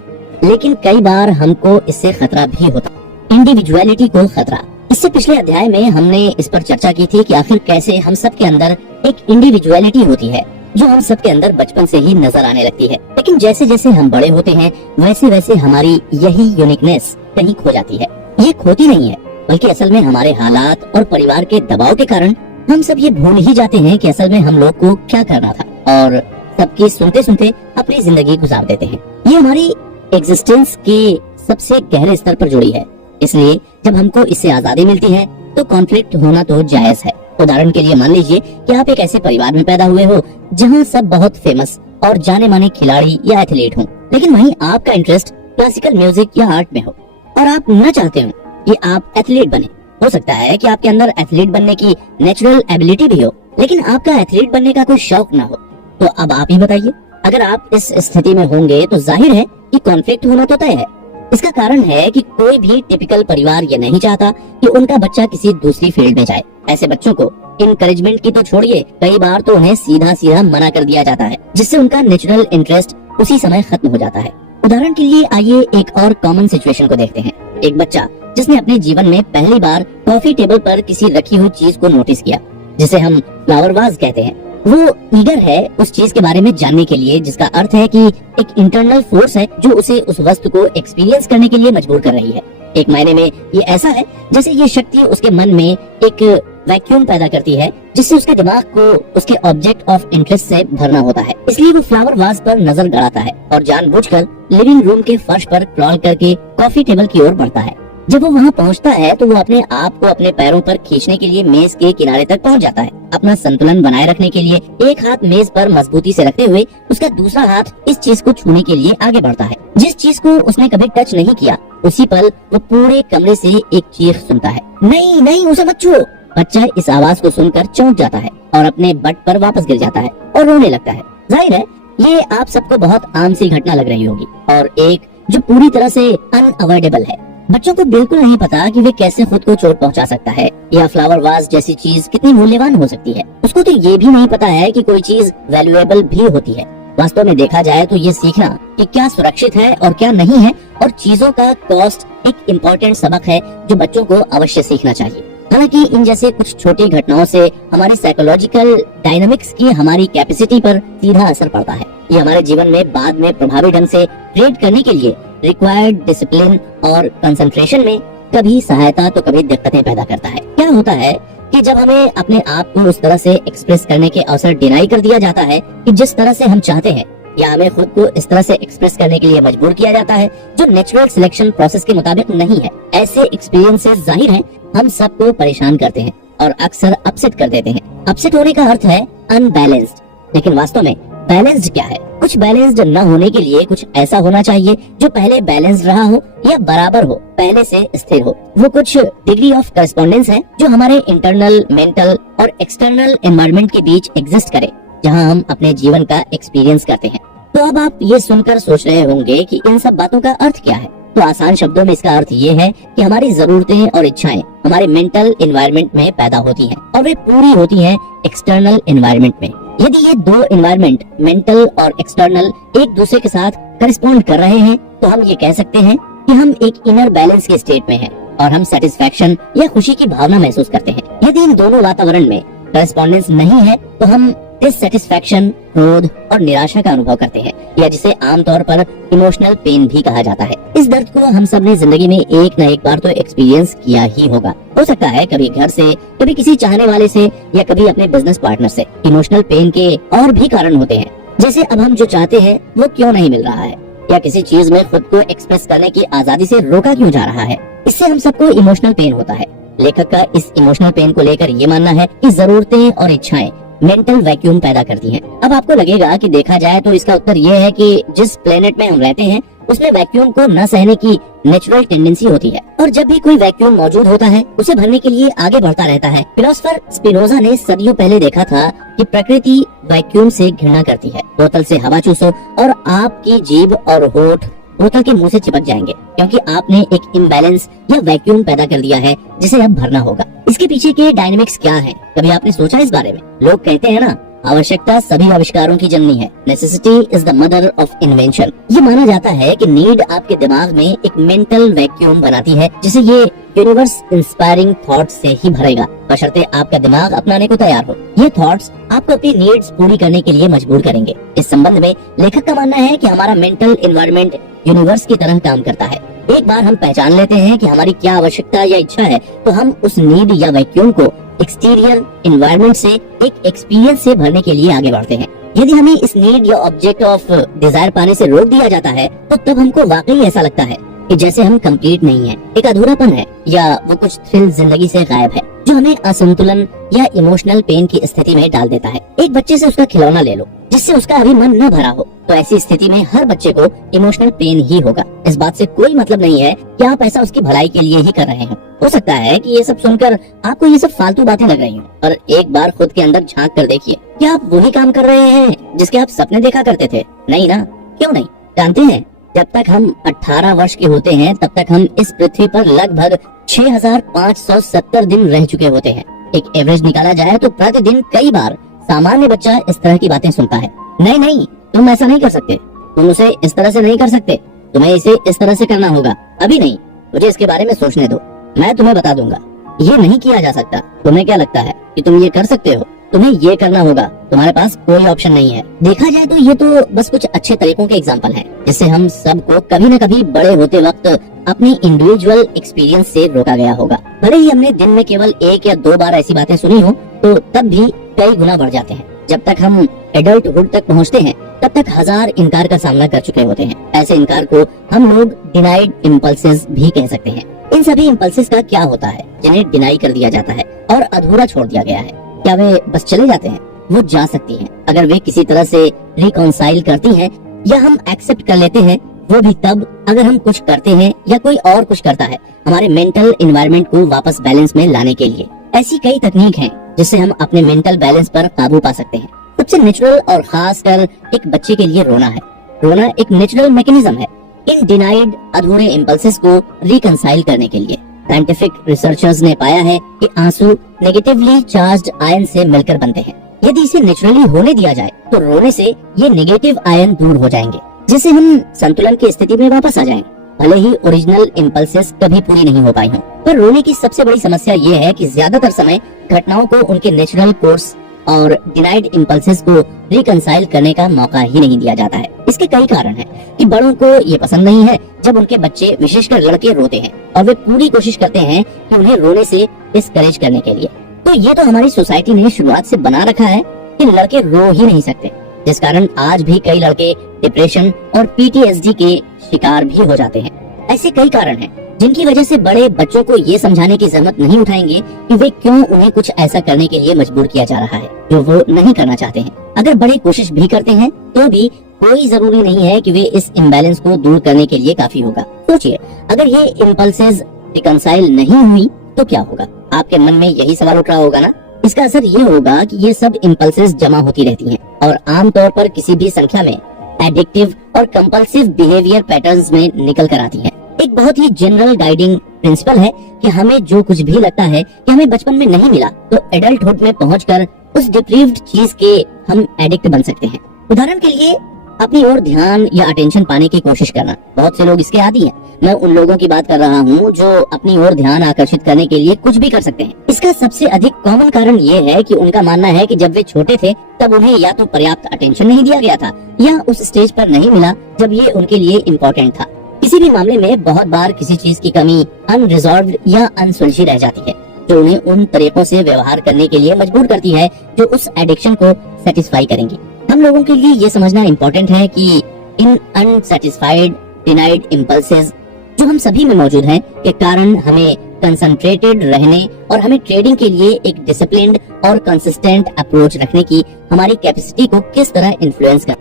लेकिन कई बार हमको इससे खतरा भी होता है। इंडिविजुअलिटी को खतरा। इससे पिछले अध्याय में हमने इस पर चर्चा की थी कि आखिर कैसे हम सब के अंदर एक इंडिविजुअलिटी होती है जो हम सब के अंदर बचपन से ही नजर आने लगती है। लेकिन जैसे जैसे हम बड़े होते हैं वैसे वैसे हमारी यही यूनिकनेस कहीं खो जाती है। ये खोती नहीं है, बल्कि असल में हमारे हालात और परिवार के दबाव के कारण हम सब ये भूल ही जाते हैं कि असल में हम लोग को क्या करना था, और सबकी सुनते सुनते अपनी जिंदगी गुजार देते हैं। ये हमारी एग्जिस्टेंस के सबसे गहरे स्तर पर जुड़ी है। इसलिए जब हमको इससे आजादी मिलती है तो कॉन्फ्लिक्ट होना तो जायज है। उदाहरण के लिए मान लीजिए कि आप एक ऐसे परिवार में पैदा हुए हो जहाँ सब बहुत फेमस और जाने माने खिलाड़ी या एथलीट हों, लेकिन वहीं आपका इंटरेस्ट क्लासिकल म्यूजिक या आर्ट में हो और आप न चाहते हो कि आप एथलीट बने। हो सकता है कि आपके अंदर एथलीट बनने की नेचुरल एबिलिटी भी हो, लेकिन आपका एथलीट बनने का कोई शौक ना हो। तो अब आप ही बताइए, अगर आप इस स्थिति में होंगे तो जाहिर है कि कॉन्फ्लिक्ट होना तो तय है। इसका कारण है कि कोई भी टिपिकल परिवार ये नहीं चाहता कि उनका बच्चा किसी दूसरी फील्ड में जाए। ऐसे बच्चों को इनकरेजमेंट की तो छोड़िए, कई बार तो उन्हें सीधा सीधा मना कर दिया जाता है, जिससे उनका नेचुरल इंटरेस्ट उसी समय खत्म हो जाता है। उदाहरण के लिए आइए एक और कॉमन सिचुएशन को देखते हैं। एक बच्चा जिसने अपने जीवन में पहली बार कॉफी टेबल पर किसी रखी हुई चीज को नोटिस किया, जिसे हम फ्लावर वाज कहते हैं, वो ईगर है उस चीज के बारे में जानने के लिए, जिसका अर्थ है कि एक इंटरनल फोर्स है जो उसे उस वस्तु को एक्सपीरियंस करने के लिए मजबूर कर रही है। एक मायने में ये ऐसा है जैसे ये शक्ति उसके मन में एक वैक्यूम पैदा करती है, जिससे उसके दिमाग को उसके ऑब्जेक्ट ऑफ इंटरेस्ट से भरना होता है। इसलिए वो फ्लावर वाज पर नजर गड़ाता है और जानबूझकर लिविंग रूम के फर्श पर क्रॉल करके कॉफी टेबल की ओर बढ़ता है। जब वो वहाँ पहुँचता है तो वो अपने आप को अपने पैरों पर खींचने के लिए मेज के किनारे तक पहुँच जाता है। अपना संतुलन बनाए रखने के लिए एक हाथ मेज पर मजबूती से रखते हुए उसका दूसरा हाथ इस चीज को छूने के लिए आगे बढ़ता है। जिस चीज को उसने कभी टच नहीं किया, उसी पल वो पूरे कमरे से एक चीख सुनता है, नहीं नहीं उसे मत छुओ। बच्चा इस आवाज को सुनकर चौंक जाता है और अपने बट पर वापस गिर जाता है और रोने लगता है। जाहिर है ये आप सबको बहुत आम सी घटना लग रही होगी और एक जो पूरी तरह से अनअवॉइडेबल है। बच्चों को बिल्कुल नहीं पता कि वे कैसे खुद को चोट पहुंचा सकता है या फ्लावर वाज जैसी चीज कितनी मूल्यवान हो सकती है। उसको तो ये भी नहीं पता है कि कोई चीज वैल्यूएबल भी होती है। वास्तव में देखा जाए तो ये सीखना कि क्या सुरक्षित है और क्या नहीं है और चीजों का कॉस्ट एक इम्पोर्टेंट सबक है जो बच्चों को अवश्य सीखना चाहिए। हालांकि इन जैसे कुछ छोटी घटनाओं से हमारी साइकोलॉजिकल डायनामिक्स की हमारी कैपेसिटी पर सीधा असर पड़ता है। ये हमारे जीवन में बाद में प्रभावी ढंग से ट्रेड करने के लिए रिक्वायर्ड डिसिप्लिन और कंसंट्रेशन में कभी सहायता तो कभी दिक्कतें पैदा करता है। क्या होता है कि जब हमें अपने आप को उस तरह से एक्सप्रेस करने के अवसर डिनाई कर दिया जाता है कि जिस तरह से हम चाहते हैं, या हमें खुद को इस तरह से एक्सप्रेस करने के लिए मजबूर किया जाता है जो नेचुरल सिलेक्शन प्रोसेस के मुताबिक नहीं है, ऐसे एक्सपीरियंसेस जाहिर हैं हम सबको परेशान करते हैं और अक्सर अपसेट कर देते हैं। अपसेट होने का अर्थ है अनबैलेंस्ड, लेकिन वास्तव में बैलेंस्ड क्या है? कुछ बैलेंस्ड न होने के लिए कुछ ऐसा होना चाहिए जो पहले बैलेंस्ड रहा हो या बराबर हो, पहले से स्थिर हो। वो कुछ डिग्री ऑफ करस्पॉन्डेंस है जो हमारे इंटरनल, मेंटल और एक्सटर्नल एनवायरनमेंट के बीच एग्जिस्ट करे, जहां हम अपने जीवन का एक्सपीरियंस करते हैं। तो अब आप ये सुनकर सोच रहे होंगे कि इन सब बातों का अर्थ क्या है। तो आसान शब्दों में इसका अर्थ ये है कि हमारी जरूरतें और इच्छाएं हमारे मेंटल एनवायरनमेंट में पैदा होती हैं और वे पूरी होती हैं एक्सटर्नल एनवायरनमेंट में। यदि ये दो एनवायरनमेंट, मेंटल और एक्सटर्नल, एक दूसरे के साथ करस्पॉन्ड कर रहे हैं तो हम ये कह सकते हैं कि हम एक इनर बैलेंस के स्टेट में हैं और हम सेटिस्फैक्शन या खुशी की भावना महसूस करते हैं। यदि इन दोनों वातावरण में करस्पॉन्डेंस नहीं है तो हम डिससैटिस्फैक्शन, क्रोध और निराशा का अनुभव करते हैं, या जिसे आमतौर पर इमोशनल पेन भी कहा जाता है। इस दर्द को हम सब ने जिंदगी में एक न एक बार तो एक्सपीरियंस किया ही होगा। हो सकता है कभी घर से, कभी किसी चाहने वाले से, या कभी अपने बिजनेस पार्टनर से। इमोशनल पेन के और भी कारण होते हैं, जैसे अब हम जो चाहते हैं वो क्यों नहीं मिल रहा है, या किसी चीज में खुद को एक्सप्रेस करने की आजादी से रोका क्यों जा रहा है। इससे हम सबको इमोशनल पेन होता है। लेखक का इस इमोशनल पेन को लेकर ये मानना है कि जरूरतें और इच्छाएं मेंटल वैक्यूम पैदा करती हैं। अब आपको लगेगा कि देखा जाए तो इसका उत्तर ये है कि जिस प्लेनेट में हम रहते हैं उसमें वैक्यूम को न सहने की नेचुरल टेंडेंसी होती है, और जब भी कोई वैक्यूम मौजूद होता है उसे भरने के लिए आगे बढ़ता रहता है। फिलोसोफर स्पिनोजा ने सदियों पहले देखा था कि प्रकृति वैक्यूम से घृणा करती है। बोतल से हवा चूसो और आपकी जीभ और होठ बोतल के मुंह से चिपक जाएंगे, क्योंकि आपने एक इम्बैलेंस या वैक्यूम पैदा कर दिया है जिसे अब भरना होगा। इसके पीछे के डायनेमिक्स क्या है, कभी आपने सोचा इस बारे में? लोग कहते हैं ना, आवश्यकता सभी आविष्कारों की जननी है। Necessity is the mother of invention. ये माना जाता है कि नीड आपके दिमाग में एक मेंटल वैक्यूम बनाती है जिसे ये यूनिवर्स इंस्पायरिंग थॉट्स से ही भरेगा, बशर्ते आपका दिमाग अपनाने को तैयार हो। ये थॉट्स आपको अपनी नीड्स पूरी करने के लिए मजबूर करेंगे। इस संबंध में लेखक का मानना है कि हमारा मेंटल एनवायरनमेंट यूनिवर्स की तरह काम करता है। एक बार हम पहचान लेते हैं कि हमारी क्या आवश्यकता या इच्छा है तो हम उस नीड या वैक्यूम को एक्सटीरियर एनवायरनमेंट से एक एक्सपीरियंस से भरने के लिए आगे बढ़ते हैं। यदि हमें इस नीड या ऑब्जेक्ट ऑफ डिजायर पाने से रोक दिया जाता है तो तब हमको वाकई ऐसा लगता है कि जैसे हम कंप्लीट नहीं है, एक अधूरापन है, या वो कुछ थ्रिल जिंदगी से गायब है जो हमें असंतुलन या इमोशनल पेन की स्थिति में डाल देता है। एक बच्चे से उसका खिलौना ले लो जिससे उसका अभी मन न भरा हो, तो ऐसी स्थिति में हर बच्चे को इमोशनल पेन ही होगा। इस बात से कोई मतलब नहीं है कि आप ऐसा उसकी भलाई के लिए ही कर रहे हैं। हो सकता है कि ये सब सुनकर आपको ये सब फालतू बातें लग रही हों, और एक बार खुद के अंदर झांक कर देखिए, क्या आप वही काम कर रहे हैं जिसके आप सपने देखा करते थे? नहीं ना? क्यों नहीं? जानते हैं, जब तक हम 18 वर्ष के होते हैं तब तक हम इस पृथ्वी पर लगभग 6570 दिन रह चुके होते हैं। एक एवरेज निकाला जाए तो प्रतिदिन कई बार सामान्य बच्चा इस तरह की बातें सुनता है। नहीं, तुम ऐसा नहीं कर सकते, तुम उसे इस तरह से नहीं कर सकते, तुम्हें इसे इस तरह से करना होगा। अभी नहीं, मुझे इसके बारे में सोचने दो, मैं तुम्हें बता दूंगा। ये नहीं किया जा सकता। तुम्हें क्या लगता है कि तुम ये कर सकते हो? तुम्हें ये करना होगा, तुम्हारे पास कोई ऑप्शन नहीं है। देखा जाए तो ये तो बस कुछ अच्छे तरीकों के एग्जाम्पल हैं, जिससे हम सबको कभी न कभी बड़े होते वक्त अपनी इंडिविजुअल एक्सपीरियंस से रोका गया होगा। भले ही हमने दिन में केवल 1 या 2 बार ऐसी बातें सुनी हो, तो तब भी कई गुना बढ़ जाते हैं। जब तक हम एडल्टहुड तक पहुंचते हैं तब तक 1000 इनकार का सामना कर चुके होते हैं। ऐसे इनकार को हम लोग डिनाइड इम्पल्सेस भी कह सकते हैं। इन सभी इम्पल्सेस का क्या होता है जिन्हें डिनाई कर दिया जाता है और अधूरा छोड़ दिया गया है? क्या वे बस चले जाते हैं? वो जा सकती हैं अगर वे किसी तरह से रिकॉन्साइल करती हैं, या हम एक्सेप्ट कर लेते हैं, वो भी तब अगर हम कुछ करते हैं या कोई और कुछ करता है हमारे मेंटल एनवायरनमेंट को वापस बैलेंस में लाने के लिए। ऐसी कई तकनीक हैं जिससे हम अपने मेंटल बैलेंस पर काबू पा सकते हैं। सबसे नेचुरल और खास कर एक बच्चे के लिए रोना है। रोना एक नेचुरल मैकेनिज्म है इन डिनाइड अधूरे इम्पल्सेस को रिकंसाइल करने के लिए। साइंटिफिक रिसर्चर्स ने पाया है कि आंसू नेगेटिवली चार्ज्ड आयन से मिलकर बनते हैं। यदि इसे नेचुरली होने दिया जाए तो रोने से ये नेगेटिव आयन दूर हो जाएंगे, जिससे हम संतुलन की स्थिति में वापस आ जाएंगे। भले ही ओरिजिनल इम्पल्सेस कभी पूरी नहीं हो पाई हों, पर रोने की सबसे बड़ी समस्या ये है कि ज्यादातर समय घटनाओं को उनके नेचुरल कोर्स और डिनाइड इम्पल्सेस को रिकंसाइल करने का मौका ही नहीं दिया जाता है। इसके कई कारण हैं कि बड़ों को ये पसंद नहीं है जब उनके बच्चे, विशेषकर लड़के, रोते हैं और वे पूरी कोशिश करते हैं कि उन्हें रोने से डिस्करेज करने के लिए। तो ये तो हमारी सोसाइटी ने शुरुआत से बना रखा है कि लड़के रो ही नहीं सकते, जिस कारण आज भी कई लड़के डिप्रेशन और PTSD के शिकार भी हो जाते हैं। ऐसे कई कारण हैं जिनकी वजह से बड़े बच्चों को ये समझाने की जहमत नहीं उठाएंगे कि वे क्यों उन्हें कुछ ऐसा करने के लिए मजबूर किया जा रहा है जो वो नहीं करना चाहते हैं। अगर बड़े कोशिश भी करते हैं तो भी कोई जरूरी नहीं है कि वे इस इम्बैलेंस को दूर करने के लिए काफी होगा। सोचिए, अगर ये इम्पल्सेस रिकंसाइल नहीं हुई तो क्या होगा? आपके मन में यही सवाल उठ रहा होगा ना। इसका असर ये होगा कि ये सब इम्पल्सेस जमा होती रहती हैं और आमतौर पर किसी भी संख्या में एडिक्टिव और कंपल्सिव बिहेवियर पैटर्न्स में निकल कर आती हैं। एक बहुत ही जनरल गाइडिंग प्रिंसिपल है कि हमें जो कुछ भी लगता है कि हमें बचपन में नहीं मिला, तो एडल्टहुड में पहुंचकर उस डिप्रीव्ड चीज के हम एडिक्ट बन सकते हैं। उदाहरण के लिए, अपनी ओर ध्यान या अटेंशन पाने की कोशिश करना। बहुत से लोग इसके आदी हैं। मैं उन लोगों की बात कर रहा हूँ जो अपनी ओर ध्यान आकर्षित करने के लिए कुछ भी कर सकते हैं। इसका सबसे अधिक कॉमन कारण ये है कि उनका मानना है कि जब वे छोटे थे तब उन्हें या तो पर्याप्त अटेंशन नहीं दिया गया था या उस स्टेज पर नहीं मिला जब ये उनके लिए इम्पोर्टेंट था। किसी भी मामले में बहुत बार किसी चीज की कमी अनरिजॉल्व्ड या अनसुलझी रह जाती है, जो उन्हें उन तरीकों से व्यवहार करने के लिए मजबूर करती है जो उस एडिक्शन को सेटिस्फाई करेंगी। हम लोगों के लिए ये समझना इम्पोर्टेंट है कि इन अनसेटिस्फाइड डिनाइड इम्पल्सेस जो हम सभी में मौजूद हैं के कारण हमें कंसंट्रेटेड रहने और हमें ट्रेडिंग के लिए एक डिसिप्लिन्ड और कंसिस्टेंट अप्रोच रखने की हमारी कैपेसिटी को किस तरह इन्फ्लुएंस कर।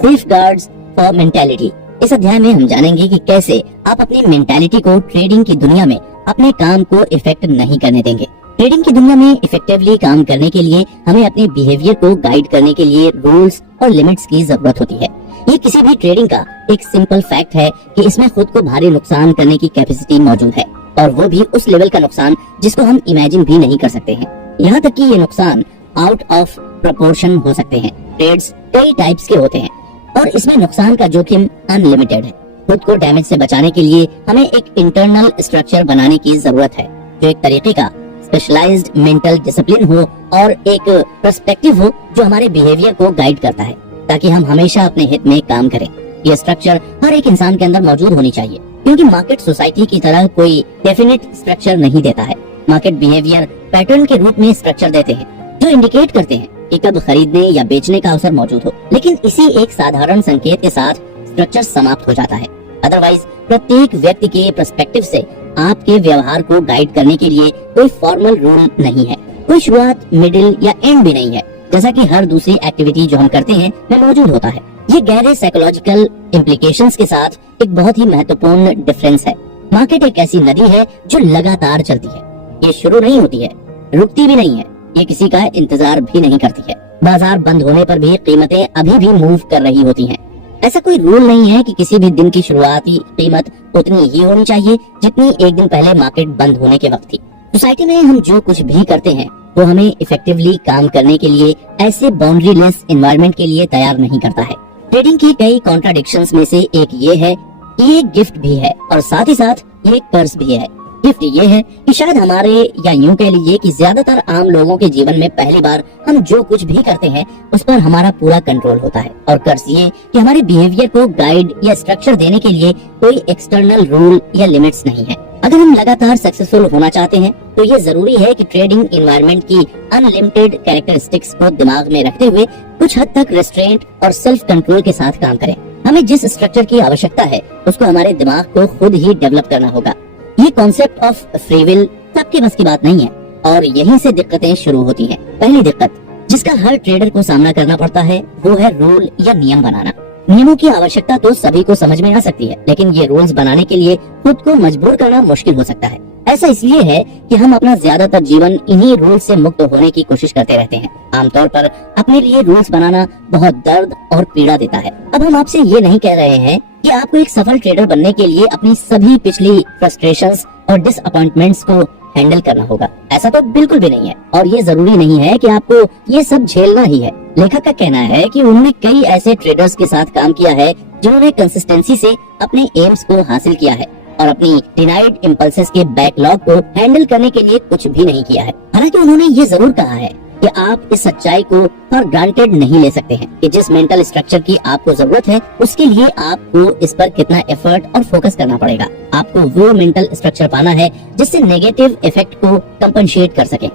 Safeguards for mentality. इस अध्याय में हम जानेंगे कि कैसे आप अपनी मेंटालिटी को ट्रेडिंग की दुनिया में अपने काम को इफेक्ट नहीं करने देंगे। ट्रेडिंग की दुनिया में इफेक्टिवली काम करने के लिए हमें अपने बिहेवियर को गाइड करने के लिए रूल्स और लिमिट्स की जरूरत होती है। ये किसी भी ट्रेडिंग का एक सिंपल फैक्ट है कि इसमें खुद को भारी नुकसान करने की कैपेसिटी मौजूद है, और वो भी उस लेवल का नुकसान जिसको हम इमेजिन भी नहीं कर सकते हैं। यहाँ तक कि ये नुकसान आउट ऑफ प्रोपोर्शन हो सकते हैं। ट्रेड्स कई टाइप्स के होते हैं और इसमें नुकसान का जोखिम अनलिमिटेड है। खुद को डैमेज से बचाने के लिए हमें एक इंटरनल स्ट्रक्चर बनाने की जरूरत है, जो एक तरीके का स्पेशलाइज्ड मेंटल डिसिप्लिन हो और एक पर्सपेक्टिव हो जो हमारे बिहेवियर को गाइड करता है, ताकि हम हमेशा अपने हित में काम करें। यह स्ट्रक्चर हर एक इंसान के अंदर मौजूद होनी चाहिए, क्योंकि मार्केट सोसाइटी की तरह कोई डेफिनेट स्ट्रक्चर नहीं देता है। मार्केट बिहेवियर पैटर्न के रूप में स्ट्रक्चर देते हैं जो इंडिकेट करते हैं कि कब खरीदने या बेचने का अवसर मौजूद हो, लेकिन इसी एक साधारण संकेत के साथ स्ट्रक्चर समाप्त हो जाता है। अदरवाइज प्रत्येक व्यक्ति के पर्सपेक्टिव से आपके व्यवहार को गाइड करने के लिए कोई फॉर्मल रूल नहीं है, कोई शुरुआत, मिडिल या एंड भी नहीं है, जैसा कि हर दूसरी एक्टिविटी जो हम करते हैं में मौजूद होता है। ये गहरे साइकोलॉजिकल इम्प्लीकेशंस के साथ एक बहुत ही महत्वपूर्ण डिफरेंस है। मार्केट एक ऐसी नदी है जो लगातार चलती है। ये शुरू नहीं होती है, रुकती भी नहीं है, ये किसी का इंतजार भी नहीं करती है। बाजार बंद होने पर भी कीमतें अभी भी मूव कर रही होती हैं। ऐसा कोई रूल नहीं है कि किसी भी दिन की शुरुआती कीमत उतनी ही होनी चाहिए जितनी एक दिन पहले मार्केट बंद होने के वक्त थी। सोसाइटी में हम जो कुछ भी करते हैं वो हमें इफेक्टिवली काम करने के लिए ऐसे बाउंड्री लेस एनवायरनमेंट के लिए तैयार नहीं करता है। ट्रेडिंग की कई कॉन्ट्राडिक्शंस में से एक ये है कि ये गिफ्ट भी है और साथ ही साथ ये कर्ज भी है। गिफ्ट ये है कि शायद हमारे, या यूं कह लीजिए कि ज्यादातर आम लोगों के जीवन में पहली बार हम जो कुछ भी करते हैं उस पर हमारा पूरा कंट्रोल होता है। और कर्ज ये कि हमारे बिहेवियर को गाइड या स्ट्रक्चर देने के लिए कोई एक्सटर्नल रूल या लिमिट्स नहीं है। अगर हम लगातार सक्सेसफुल होना चाहते हैं तो ये जरूरी है कि ट्रेडिंग एनवायरनमेंट की अनलिमिटेड कैरेक्टरिस्टिक्स को दिमाग में रखते हुए कुछ हद तक रेस्ट्रेंट और सेल्फ कंट्रोल के साथ काम करें। हमें जिस स्ट्रक्चर की आवश्यकता है उसको हमारे दिमाग को खुद ही डेवलप करना होगा। ये कॉन्सेप्ट ऑफ फ्री विल सबके बस की बात नहीं है और यहीं से दिक्कतें शुरू होती हैं। पहली दिक्कत जिसका हर ट्रेडर को सामना करना पड़ता है वो है रूल या नियम बनाना। नियमों की आवश्यकता तो सभी को समझ में आ सकती है, लेकिन ये रूल्स बनाने के लिए खुद को मजबूर करना मुश्किल हो सकता है। ऐसा इसलिए है कि हम अपना ज्यादातर जीवन इन्हीं रूल्स से मुक्त होने की कोशिश करते रहते हैं। आमतौर पर अपने लिए रूल्स बनाना बहुत दर्द और पीड़ा देता है। अब हम आपसे ये नहीं कह रहे हैं कि आपको एक सफल ट्रेडर बनने के लिए अपनी सभी पिछली फ्रस्ट्रेशंस और डिसअपॉइंटमेंट्स को हैंडल करना होगा। ऐसा तो बिल्कुल भी नहीं है और ये जरूरी नहीं है कि आपको ये सब झेलना ही है। लेखक का कहना है कि उन्होंने कई ऐसे ट्रेडर्स के साथ काम किया है जिन्होंने कंसिस्टेंसी से अपने एम्स को हासिल किया है और अपनी डिनाइड इम्पल्सेस के बैकलॉग को हैंडल करने के लिए कुछ भी नहीं किया है। हालांकि उन्होंने ये जरूर कहा है कि आप इस सच्चाई को फॉर ग्रांटेड नहीं ले सकते हैं कि जिस मेंटल स्ट्रक्चर की आपको जरूरत है उसके लिए आपको इस पर कितना एफर्ट और फोकस करना पड़ेगा। आपको वो मेंटल स्ट्रक्चर पाना है जिससे नेगेटिव इफेक्ट को कंपनसेट कर सके।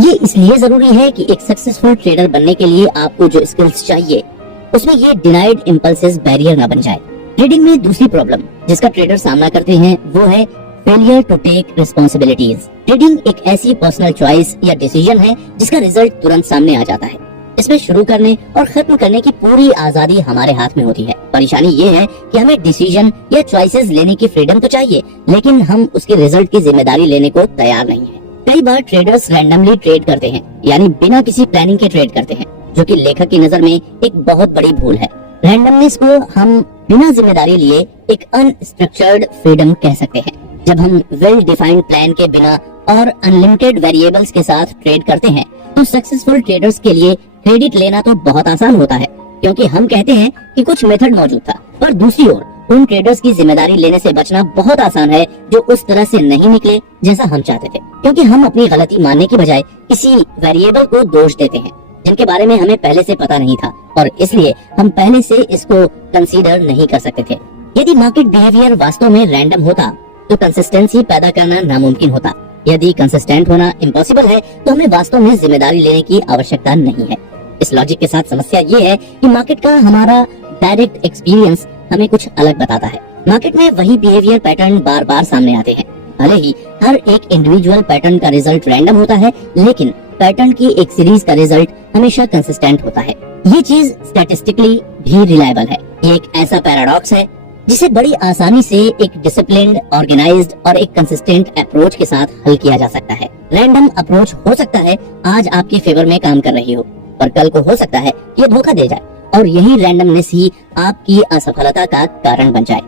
ये इसलिए जरूरी है कि एक सक्सेसफुल ट्रेडर बनने के लिए आपको जो स्किल्स चाहिए उसमें ये डिनाइड इम्पल्सेस बैरियर न बन जाए। ट्रेडिंग में दूसरी प्रॉब्लम जिसका ट्रेडर सामना करते हैं वो है failure to take responsibilities. Trading एक ऐसी पर्सनल चॉइस या डिसीजन है जिसका रिजल्ट तुरंत सामने आ जाता है। इसमें शुरू करने और खत्म करने की पूरी आजादी हमारे हाथ में होती है। परेशानी ये है कि हमें डिसीजन या चॉइसेस लेने की फ्रीडम तो चाहिए, लेकिन हम उसके रिजल्ट की जिम्मेदारी लेने को तैयार नहीं है। कई बार ट्रेडर्स रैंडमली ट्रेड करते हैं, यानी बिना किसी प्लानिंग के ट्रेड करते हैं, जो कि लेखक की नजर में एक बहुत बड़ी भूल है। रैंडमनेस को हम बिना जिम्मेदारी लिए एक अनस्ट्रक्चर्ड फ्रीडम कह सकते हैं। जब हम वेल डिफाइंड प्लान के बिना और अनलिमिटेड वेरिएबल्स के साथ ट्रेड करते हैं तो सक्सेसफुल ट्रेडर्स के लिए क्रेडिट लेना तो बहुत आसान होता है, क्योंकि हम कहते हैं कि कुछ मेथड मौजूद था। पर दूसरी ओर उन ट्रेडर्स की जिम्मेदारी लेने से बचना बहुत आसान है जो उस तरह से नहीं निकले जैसा हम चाहते थे, क्योंकि हम अपनी गलती मानने की बजाय किसी वेरिएबल को दोष देते हैं जिनके बारे में हमें पहले से पता नहीं था और इसलिए हम पहले से इसको कंसीडर नहीं कर सकते थे। यदि मार्केट बिहेवियर वास्तव में रैंडम होता तो कंसिस्टेंसी पैदा करना नामुमकिन होता। यदि कंसिस्टेंट होना इम्पॉसिबल है तो हमें वास्तव में जिम्मेदारी लेने की आवश्यकता नहीं है। इस लॉजिक के साथ समस्या ये है कि मार्केट का हमारा डायरेक्ट एक्सपीरियंस हमें कुछ अलग बताता है। मार्केट में वही बिहेवियर पैटर्न बार बार सामने आते हैं। भले ही हर एक इंडिविजुअल पैटर्न का रिजल्ट रैंडम होता है, लेकिन पैटर्न की एक सीरीज का रिजल्ट हमेशा कंसिस्टेंट होता है। ये चीज स्टैटिस्टिकली भी रिलायबल है। ये एक ऐसा पैराडॉक्स है जिसे बड़ी आसानी से एक डिसिप्लिन्ड, ऑर्गेनाइज्ड और एक कंसिस्टेंट अप्रोच के साथ हल किया जा सकता है। रैंडम अप्रोच हो सकता है आज आपके फेवर में काम कर रही हो, पर कल को हो सकता है ये धोखा दे जाए और यही रैंडमनेस ही आपकी असफलता का कारण बन जाए।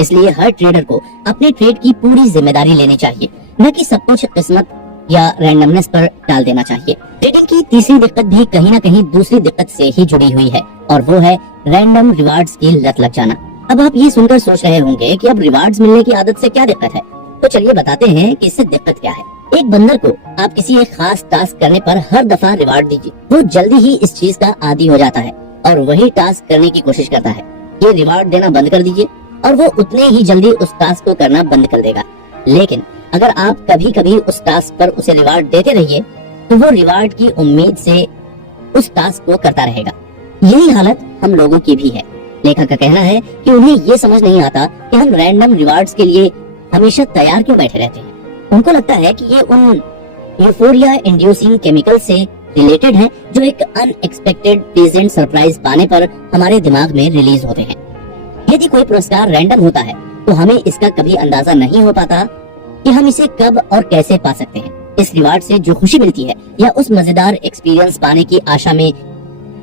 इसलिए हर ट्रेडर को अपने ट्रेड की पूरी जिम्मेदारी लेनी चाहिए, न कि सब कुछ किस्मत या रैंडमनेस पर डाल देना चाहिए। ट्रेडिंग की तीसरी दिक्कत भी कहीं न कहीं दूसरी दिक्कत से ही जुड़ी हुई है और वो है रैंडम रिवार्ड्स की लत लग जाना। अब आप ये सुनकर सोच रहे होंगे कि अब रिवार्ड्स मिलने की आदत से क्या दिक्कत है, तो चलिए बताते हैं कि इससे दिक्कत क्या है। एक बंदर को आप किसी एक खास टास्क करने पर हर दफा रिवार्ड दीजिए, वो जल्दी ही इस चीज का आदी हो जाता है और वही टास्क करने की कोशिश करता है। ये रिवार्ड देना बंद कर दीजिए और वो उतने ही जल्दी उस टास्क को करना बंद कर देगा। लेकिन अगर आप कभी कभी उस टास्क पर उसे रिवार्ड देते रहिए तो वो रिवार्ड की उम्मीद से उस टास्क को करता रहेगा। यही हालत हम लोगों की भी है। लेखक का कहना है कि उन्हें ये समझ नहीं आता कि हम रैंडम रिवार्ड्स के लिए हमेशा तैयार क्यों बैठे रहते हैं। उनको लगता है कि ये उन यूफोरिया इंड्यूसिंग केमिकल से रिलेटेड है जो एक अनएक्सपेक्टेड प्लेजेंट सरप्राइज पाने पर हमारे दिमाग में रिलीज होते हैं। यदि कोई पुरस्कार रैंडम होता है तो हमें इसका कभी अंदाजा नहीं हो पाता कि हम इसे कब और कैसे पा सकते हैं। इस रिवार्ड से जो खुशी मिलती है या उस मजेदार एक्सपीरियंस पाने की आशा में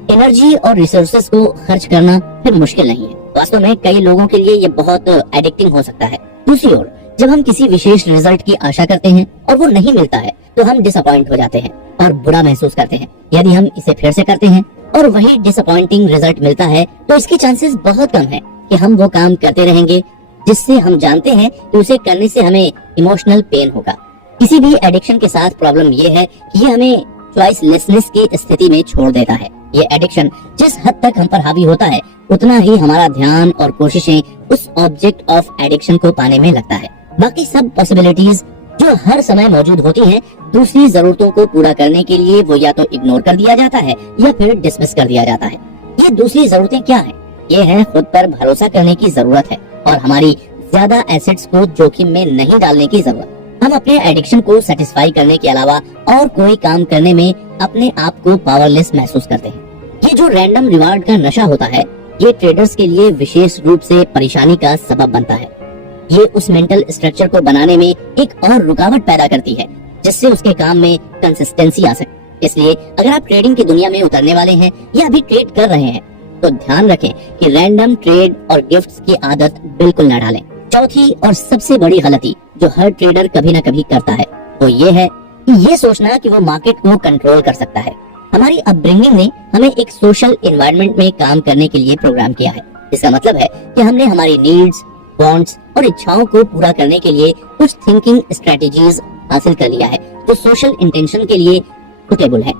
एनर्जी और रिसोर्सेज को खर्च करना फिर मुश्किल नहीं है। वास्तव में कई लोगों के लिए ये बहुत एडिक्टिंग हो सकता है। दूसरी ओर जब हम किसी विशेष रिजल्ट की आशा करते हैं और वो नहीं मिलता है तो हम डिसअपॉइंट हो जाते हैं और बुरा महसूस करते हैं। यदि हम इसे फिर से करते हैं और वही डिसअपॉइंटिंग रिजल्ट मिलता है तो इसके चांसेस बहुत कम है कि हम वो काम करते रहेंगे जिससे हम जानते हैं कि उसे करने से हमें इमोशनल पेन होगा। किसी भी एडिक्शन के साथ प्रॉब्लम ये है कि ये हमें चॉइसलेसनेस की स्थिति में छोड़ देता है। ये एडिक्शन जिस हद तक हम पर हावी होता है उतना ही हमारा ध्यान और कोशिशें उस ऑब्जेक्ट ऑफ एडिक्शन को पाने में लगता है। बाकी सब पॉसिबिलिटीज जो हर समय मौजूद होती हैं, दूसरी जरूरतों को पूरा करने के लिए वो या तो इग्नोर कर दिया जाता है या फिर डिसमिस कर दिया जाता है। ये दूसरी जरूरतें क्या हैं? ये है खुद पर भरोसा करने की जरूरत है और हमारी ज्यादा एसेट्स को जोखिम में नहीं डालने की जरूरत। हम अपने एडिक्शन को सेटिस्फाई करने के अलावा और कोई काम करने में अपने आप को पावरलेस महसूस करते हैं। ये जो रैंडम रिवार्ड का नशा होता है ये ट्रेडर्स के लिए विशेष रूप से परेशानी का सबब बनता है। ये उस मेंटल स्ट्रक्चर को बनाने में एक और रुकावट पैदा करती है जिससे उसके काम में कंसिस्टेंसी आ सके। इसलिए अगर आप ट्रेडिंग की दुनिया में उतरने वाले हैं या अभी ट्रेड कर रहे हैं तो ध्यान रखें कि रैंडम ट्रेड और गिफ्ट्स की आदत बिल्कुल न डालें। चौथी और सबसे बड़ी गलती जो हर ट्रेडर कभी न कभी करता है वो ये है कि ये सोचना कि वो मार्केट को कंट्रोल कर सकता है। हमारी अपब्रिंगिंग ने हमें एक सोशल एनवायरनमेंट में काम करने के लिए प्रोग्राम किया है। इसका मतलब है कि हमने हमारी नीड्स, वांट्स और इच्छाओं को पूरा करने के लिए कुछ थिंकिंग स्ट्रेटेजीज हासिल कर लिया है जो सोशल इंटेंशन के लिए सुटेबल है।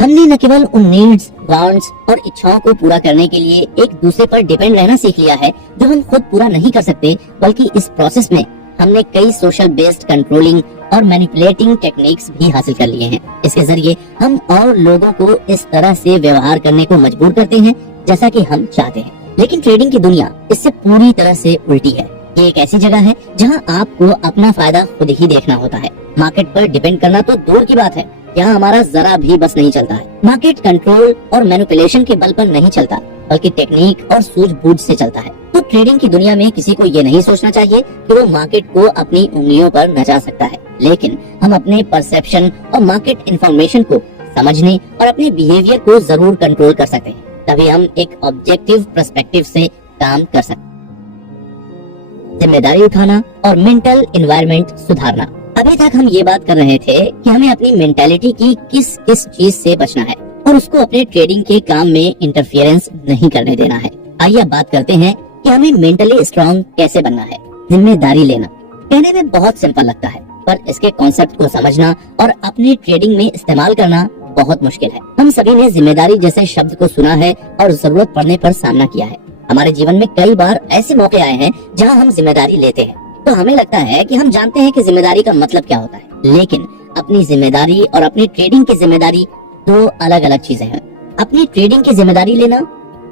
हमने न केवल उन नीड्स, वांट्स और इच्छाओं को पूरा करने के लिए एक दूसरे पर डिपेंड रहना सीख लिया है जो हम खुद पूरा नहीं कर सकते, बल्कि इस प्रोसेस में हमने कई सोशल बेस्ड कंट्रोलिंग और मैनिपुलेटिंग टेक्निक्स भी हासिल कर लिए हैं। इसके जरिए हम और लोगों को इस तरह से व्यवहार करने को मजबूर करते हैं जैसा कि हम चाहते हैं। लेकिन ट्रेडिंग की दुनिया इससे पूरी तरह से उल्टी है। ये एक ऐसी जगह है जहां आपको अपना फायदा खुद ही देखना होता है। मार्केट पर डिपेंड करना तो दूर की बात है, यहाँ हमारा जरा भी बस नहीं चलता है। मार्केट कंट्रोल और मैनिपुलेशन के बल पर नहीं चलता, बल्कि टेक्निक और सूझबूझ से चलता है। तो ट्रेडिंग की दुनिया में किसी को ये नहीं सोचना चाहिए कि वो मार्केट को अपनी उंगलियों पर नचा सकता है, लेकिन हम अपने परसेप्शन और मार्केट इंफॉर्मेशन को समझने और अपने बिहेवियर को जरूर कंट्रोल कर सकते हैं। तभी हम एक ऑब्जेक्टिव पर्सपेक्टिव से काम कर सकते हैं। जिम्मेदारी उठाना और मेंटल एनवायरनमेंट सुधारना। अभी तक हम ये बात कर रहे थे कि हमें अपनी मेंटालिटी की किस किस चीज से बचना है और उसको अपने ट्रेडिंग के काम में इंटरफियरेंस नहीं करने देना है। आइए अब बात करते हैं कि हमें मेंटली स्ट्रांग कैसे बनना है। जिम्मेदारी लेना कहने में बहुत सिंपल लगता है, पर इसके कॉन्सेप्ट को समझना और अपनी ट्रेडिंग में इस्तेमाल करना बहुत मुश्किल है। हम सभी ने जिम्मेदारी जैसे शब्द को सुना है और जरूरत पड़ने पर सामना किया है। हमारे जीवन में कई बार ऐसे मौके आए हैं जहां हम जिम्मेदारी लेते हैं तो हमें लगता है कि हम जानते हैं कि जिम्मेदारी का मतलब क्या होता है, लेकिन अपनी जिम्मेदारी और अपनी ट्रेडिंग की जिम्मेदारी दो अलग अलग चीजें हैं। अपनी ट्रेडिंग की जिम्मेदारी लेना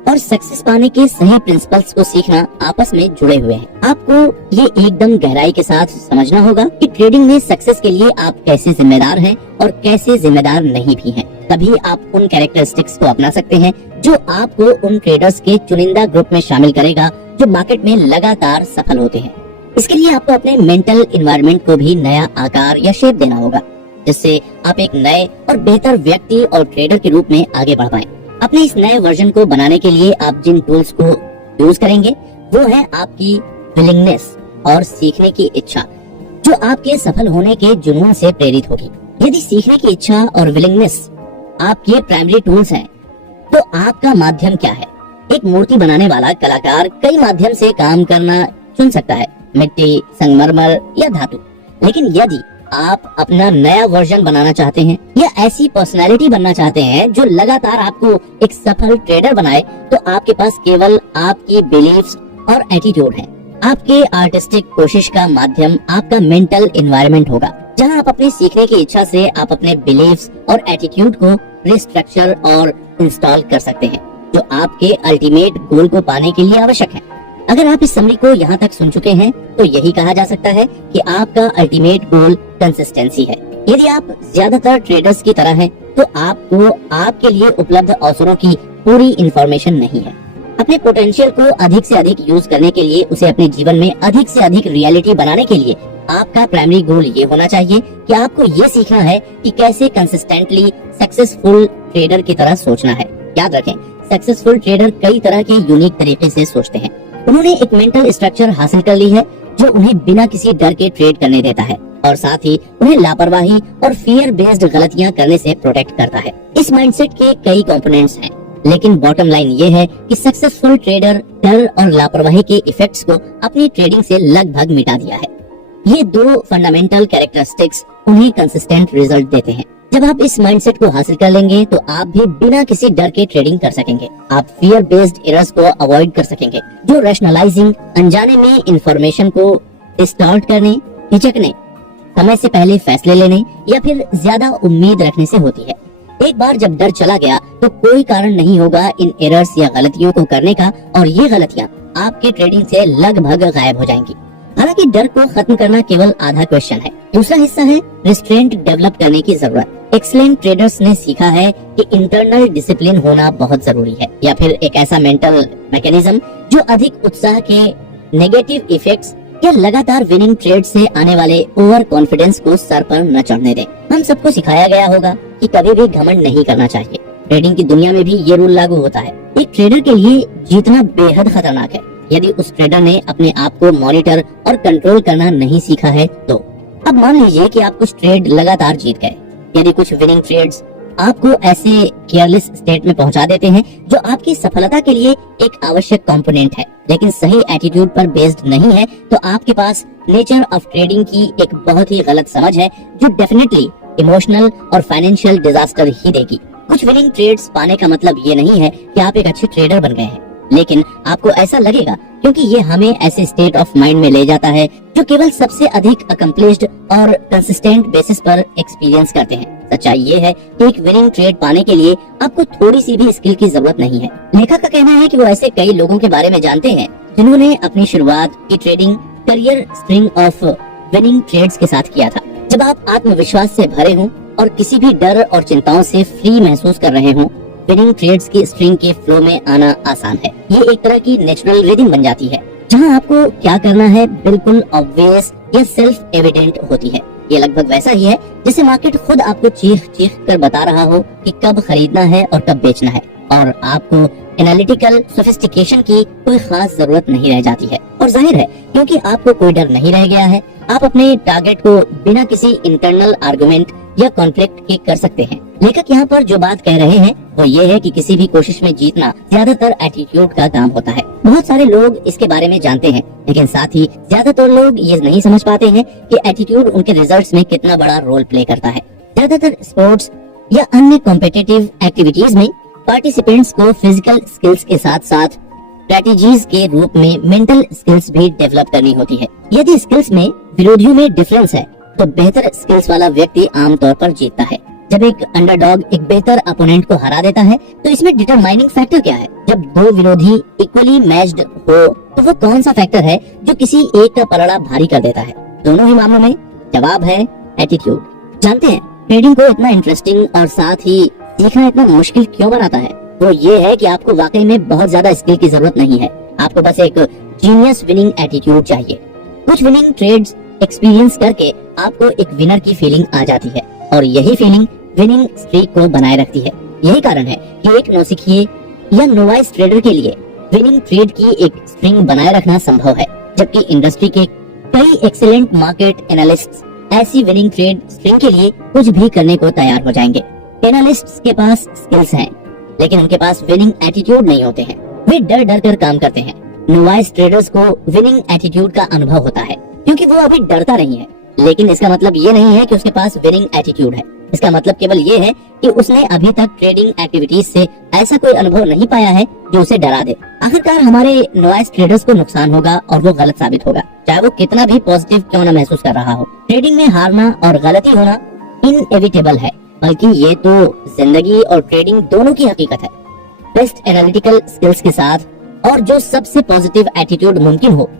और सक्सेस पाने के सही प्रिंसिपल्स को सीखना आपस में जुड़े हुए हैं। आपको ये एकदम गहराई के साथ समझना होगा कि ट्रेडिंग में सक्सेस के लिए आप कैसे जिम्मेदार हैं और कैसे जिम्मेदार नहीं भी हैं। तभी आप उन कैरेक्टरिस्टिक्स को अपना सकते हैं जो आपको उन ट्रेडर्स के चुनिंदा ग्रुप में शामिल करेगा जो मार्केट में लगातार सफल होते हैं। इसके लिए आपको अपने मेंटल एनवायरनमेंट को भी नया आकार या शेप देना होगा, जिससे आप एक नए और बेहतर व्यक्ति और ट्रेडर के रूप में आगे बढ़ पाएं। अपने इस नए वर्जन को बनाने के लिए आप जिन टूल्स को यूज करेंगे वो है आपकी विलिंगनेस और सीखने की इच्छा, जो आपके सफल होने के जुनून से प्रेरित होगी। यदि सीखने की इच्छा और विलिंगनेस आपके प्राइमरी टूल्स हैं, तो आपका माध्यम क्या है? एक मूर्ति बनाने वाला कलाकार कई माध्यम से काम करना चुन सकता है, मिट्टी, संगमरमर या धातु। लेकिन यदि आप अपना नया वर्जन बनाना चाहते हैं या ऐसी पर्सनालिटी बनना चाहते हैं जो लगातार आपको एक सफल ट्रेडर बनाए, तो आपके पास केवल आपकी बिलीफ्स और एटीट्यूड है। आपके आर्टिस्टिक कोशिश का माध्यम आपका मेंटल एनवायरनमेंट होगा, जहां आप अपने सीखने की इच्छा से आप अपने बिलीफ्स और एटीट्यूड को रिस्ट्रक्चर और इंस्टॉल कर सकते हैं, जो आपके अल्टीमेट गोल को पाने के लिए आवश्यक है। अगर आप इस समरी को यहाँ तक सुन चुके हैं तो यही कहा जा सकता है कि आपका अल्टीमेट गोल कंसिस्टेंसी है। यदि आप ज्यादातर ट्रेडर्स की तरह हैं, तो आपको आपके लिए उपलब्ध अवसरों की पूरी इंफॉर्मेशन नहीं है। अपने पोटेंशियल को अधिक से अधिक यूज करने के लिए, उसे अपने जीवन में अधिक से अधिक रियलिटी बनाने के लिए आपका प्राइमरी गोल ये होना चाहिए कि आपको ये सीखना है कि कैसे कंसिस्टेंटली सक्सेसफुल ट्रेडर की तरह सोचना है। याद रखें, सक्सेसफुल ट्रेडर कई तरह के यूनिक तरीके से सोचते हैं। उन्होंने एक मेंटल स्ट्रक्चर हासिल कर ली है जो उन्हें बिना किसी डर के ट्रेड करने देता है और साथ ही उन्हें लापरवाही और फियर बेस्ड गलतियां करने से प्रोटेक्ट करता है। इस माइंडसेट के कई कंपोनेंट्स हैं, लेकिन बॉटम लाइन ये है कि सक्सेसफुल ट्रेडर डर और लापरवाही के इफेक्ट्स को अपनी ट्रेडिंग से लगभग मिटा दिया है। ये दो फंडामेंटल कैरेक्टरिस्टिक्स उन्हें कंसिस्टेंट रिजल्ट देते हैं। जब आप इस माइंडसेट को हासिल कर लेंगे तो आप भी बिना किसी डर के ट्रेडिंग कर सकेंगे। आप फियर बेस्ड एरर्स को अवॉइड कर सकेंगे, जो रैशनलाइजिंग, अनजाने में इंफॉर्मेशन को डिस्टॉर्ट करने, हिचकने, समय से पहले फैसले लेने या फिर ज्यादा उम्मीद रखने से होती है। एक बार जब डर चला गया तो कोई कारण नहीं होगा इन एरर्स या गलतियों को करने का, और ये गलतियां आपके ट्रेडिंग से लगभग गायब हो जाएंगी। हालांकि डर को खत्म करना केवल आधा क्वेश्चन है। दूसरा हिस्सा है रिस्ट्रेंट डेवलप करने की जरूरत। एक्सीलेंट ट्रेडर्स ने सीखा है कि इंटरनल डिसिप्लिन होना बहुत जरूरी है, या फिर एक ऐसा मेंटल मैकेनिज्म जो अधिक उत्साह के नेगेटिव इफेक्ट्स या लगातार विनिंग ट्रेड से आने वाले ओवर कॉन्फिडेंस को सर पर न चढ़ने दे। हम सबको सिखाया गया होगा कि कभी भी घमंड नहीं करना चाहिए। ट्रेडिंग की दुनिया में भी ये रूल लागू होता है। एक ट्रेडर के लिए जीतना बेहद खतरनाक है। यदि उस ट्रेडर ने अपने आप को मॉनिटर और कंट्रोल करना नहीं सीखा है तो अब मान लीजिए कि आप कुछ ट्रेड लगातार जीत गए, यदि कुछ विनिंग ट्रेड्स आपको ऐसे केयरलेस स्टेट में पहुंचा देते हैं जो आपकी सफलता के लिए एक आवश्यक कंपोनेंट है, लेकिन सही एटीट्यूड पर बेस्ड नहीं है, तो आपके पास नेचर ऑफ ट्रेडिंग की एक बहुत ही गलत समझ है जो डेफिनेटली इमोशनल और फाइनेंशियल डिजास्टर ही देगी। कुछ विनिंग ट्रेड्स पाने का मतलब ये नहीं है कि आप एक अच्छे ट्रेडर बन गए हैं, लेकिन आपको ऐसा लगेगा क्योंकि ये हमें ऐसे स्टेट ऑफ माइंड में ले जाता है जो केवल सबसे अधिक अकम्प्लिश्ड और कंसिस्टेंट बेसिस पर एक्सपीरियंस करते हैं। सच्चाई ये है कि एक विनिंग ट्रेड पाने के लिए आपको थोड़ी सी भी स्किल की जरूरत नहीं है। लेखक का कहना है कि वो ऐसे कई लोगों के बारे में जानते हैं जिन्होंने अपनी शुरुआत की trading career string of winning trades के साथ किया था। जब आप आत्मविश्वास से भरे हों और किसी भी डर और चिंताओं से फ्री महसूस कर रहे हों, विनिंग ट्रेड्स की स्ट्रिंग के फ्लो में आना आसान है। ये एक तरह की नेचुरल रिदम बन जाती है जहां आपको क्या करना है बिल्कुल ऑब्वियस या सेल्फ एविडेंट होती है। ये लगभग वैसा ही है जैसे मार्केट खुद आपको चीख चीख कर बता रहा हो कि कब खरीदना है और कब बेचना है, और आपको एनालिटिकल सोफिस्टिकेशन की कोई खास जरूरत नहीं रह जाती है। और जाहिर है क्योंकि आपको कोई डर नहीं रह गया है, आप अपने टारगेट को बिना किसी इंटरनल आर्गुमेंट या कॉन्फ्लिक्ट के कर सकते हैं। लेखक यहाँ पर जो बात कह रहे हैं वो ये है कि किसी भी कोशिश में जीतना ज्यादातर एटीट्यूड का काम होता है। बहुत सारे लोग इसके बारे में जानते हैं, लेकिन साथ ही ज्यादातर लोग ये नहीं समझ पाते हैं कि एटीट्यूड उनके रिजल्ट्स में कितना बड़ा रोल प्ले करता है। ज्यादातर स्पोर्ट्स या अन्य कॉम्पिटिटिव एक्टिविटीज में पार्टिसिपेंट्स को फिजिकल स्किल्स के साथ साथ स्ट्रेटेजीज के रूप में मेंटल स्किल्स भी डेवलप करनी होती है। यदि स्किल्स में विरोधियों में डिफरेंस है तो बेहतर स्किल्स वाला व्यक्ति आमतौर पर जीतता है। जब एक अंडरडॉग एक बेहतर अपोनेंट को हरा देता है तो इसमें डिटरमाइनिंग फैक्टर क्या है? जब दो विरोधी इक्वली मैच्ड हो तो वो कौन सा फैक्टर है जो किसी एक का पलड़ा भारी कर देता है? दोनों ही मामलों में जवाब है एटीट्यूड। जानते हैं ट्रेडिंग को इतना इंटरेस्टिंग और साथ ही सीखना इतना मुश्किल क्यों बनाता है? वो ये है कि आपको वाकई में बहुत ज्यादा स्किल की जरूरत नहीं है, आपको बस एक जीनियस विनिंग एटीट्यूड चाहिए। कुछ विनिंग ट्रेड्स एक्सपीरियंस करके आपको एक विनर की फीलिंग आ जाती है और यही फीलिंग विनिंग स्ट्रीक को बनाए रखती है। यही कारण है कि एक नौसिखिए या नोवाइस ट्रेडर के लिए विनिंग ट्रेड की एक स्ट्रिंग बनाए रखना संभव है, जबकि इंडस्ट्री के कई एक्सीलेंट मार्केट एनालिस्ट्स ऐसी विनिंग ट्रेड स्ट्रिंग के लिए कुछ भी करने को तैयार हो जाएंगे। एनालिस्ट्स के पास स्किल्स हैं, लेकिन उनके पास विनिंग एटीट्यूड नहीं होते हैं। वे डर डर कर काम करते हैं। नोवाइस ट्रेडर्स को विनिंग एटीट्यूड का अनुभव होता है क्योंकि वो अभी डरता नहीं है, लेकिन इसका मतलब ये नहीं है कि उसके पास विनिंग एटीट्यूड है। इसका मतलब केवल ये है कि उसने अभी तक ट्रेडिंग एक्टिविटीज से ऐसा कोई अनुभव नहीं पाया है जो उसे डरा दे। आखिरकार हमारे नोवाइस ट्रेडर्स को नुकसान होगा और वो गलत साबित होगा, चाहे वो कितना भी पॉजिटिव क्यों न महसूस कर रहा हो। ट्रेडिंग में हारना और गलती होना इनएविटेबल है, बल्कि ये तो जिंदगी और ट्रेडिंग दोनों की हकीकत है। बेस्ट एनालिटिकल स्किल्स के साथ और जो सबसे पॉजिटिव एटीट्यूड मुमकिन हो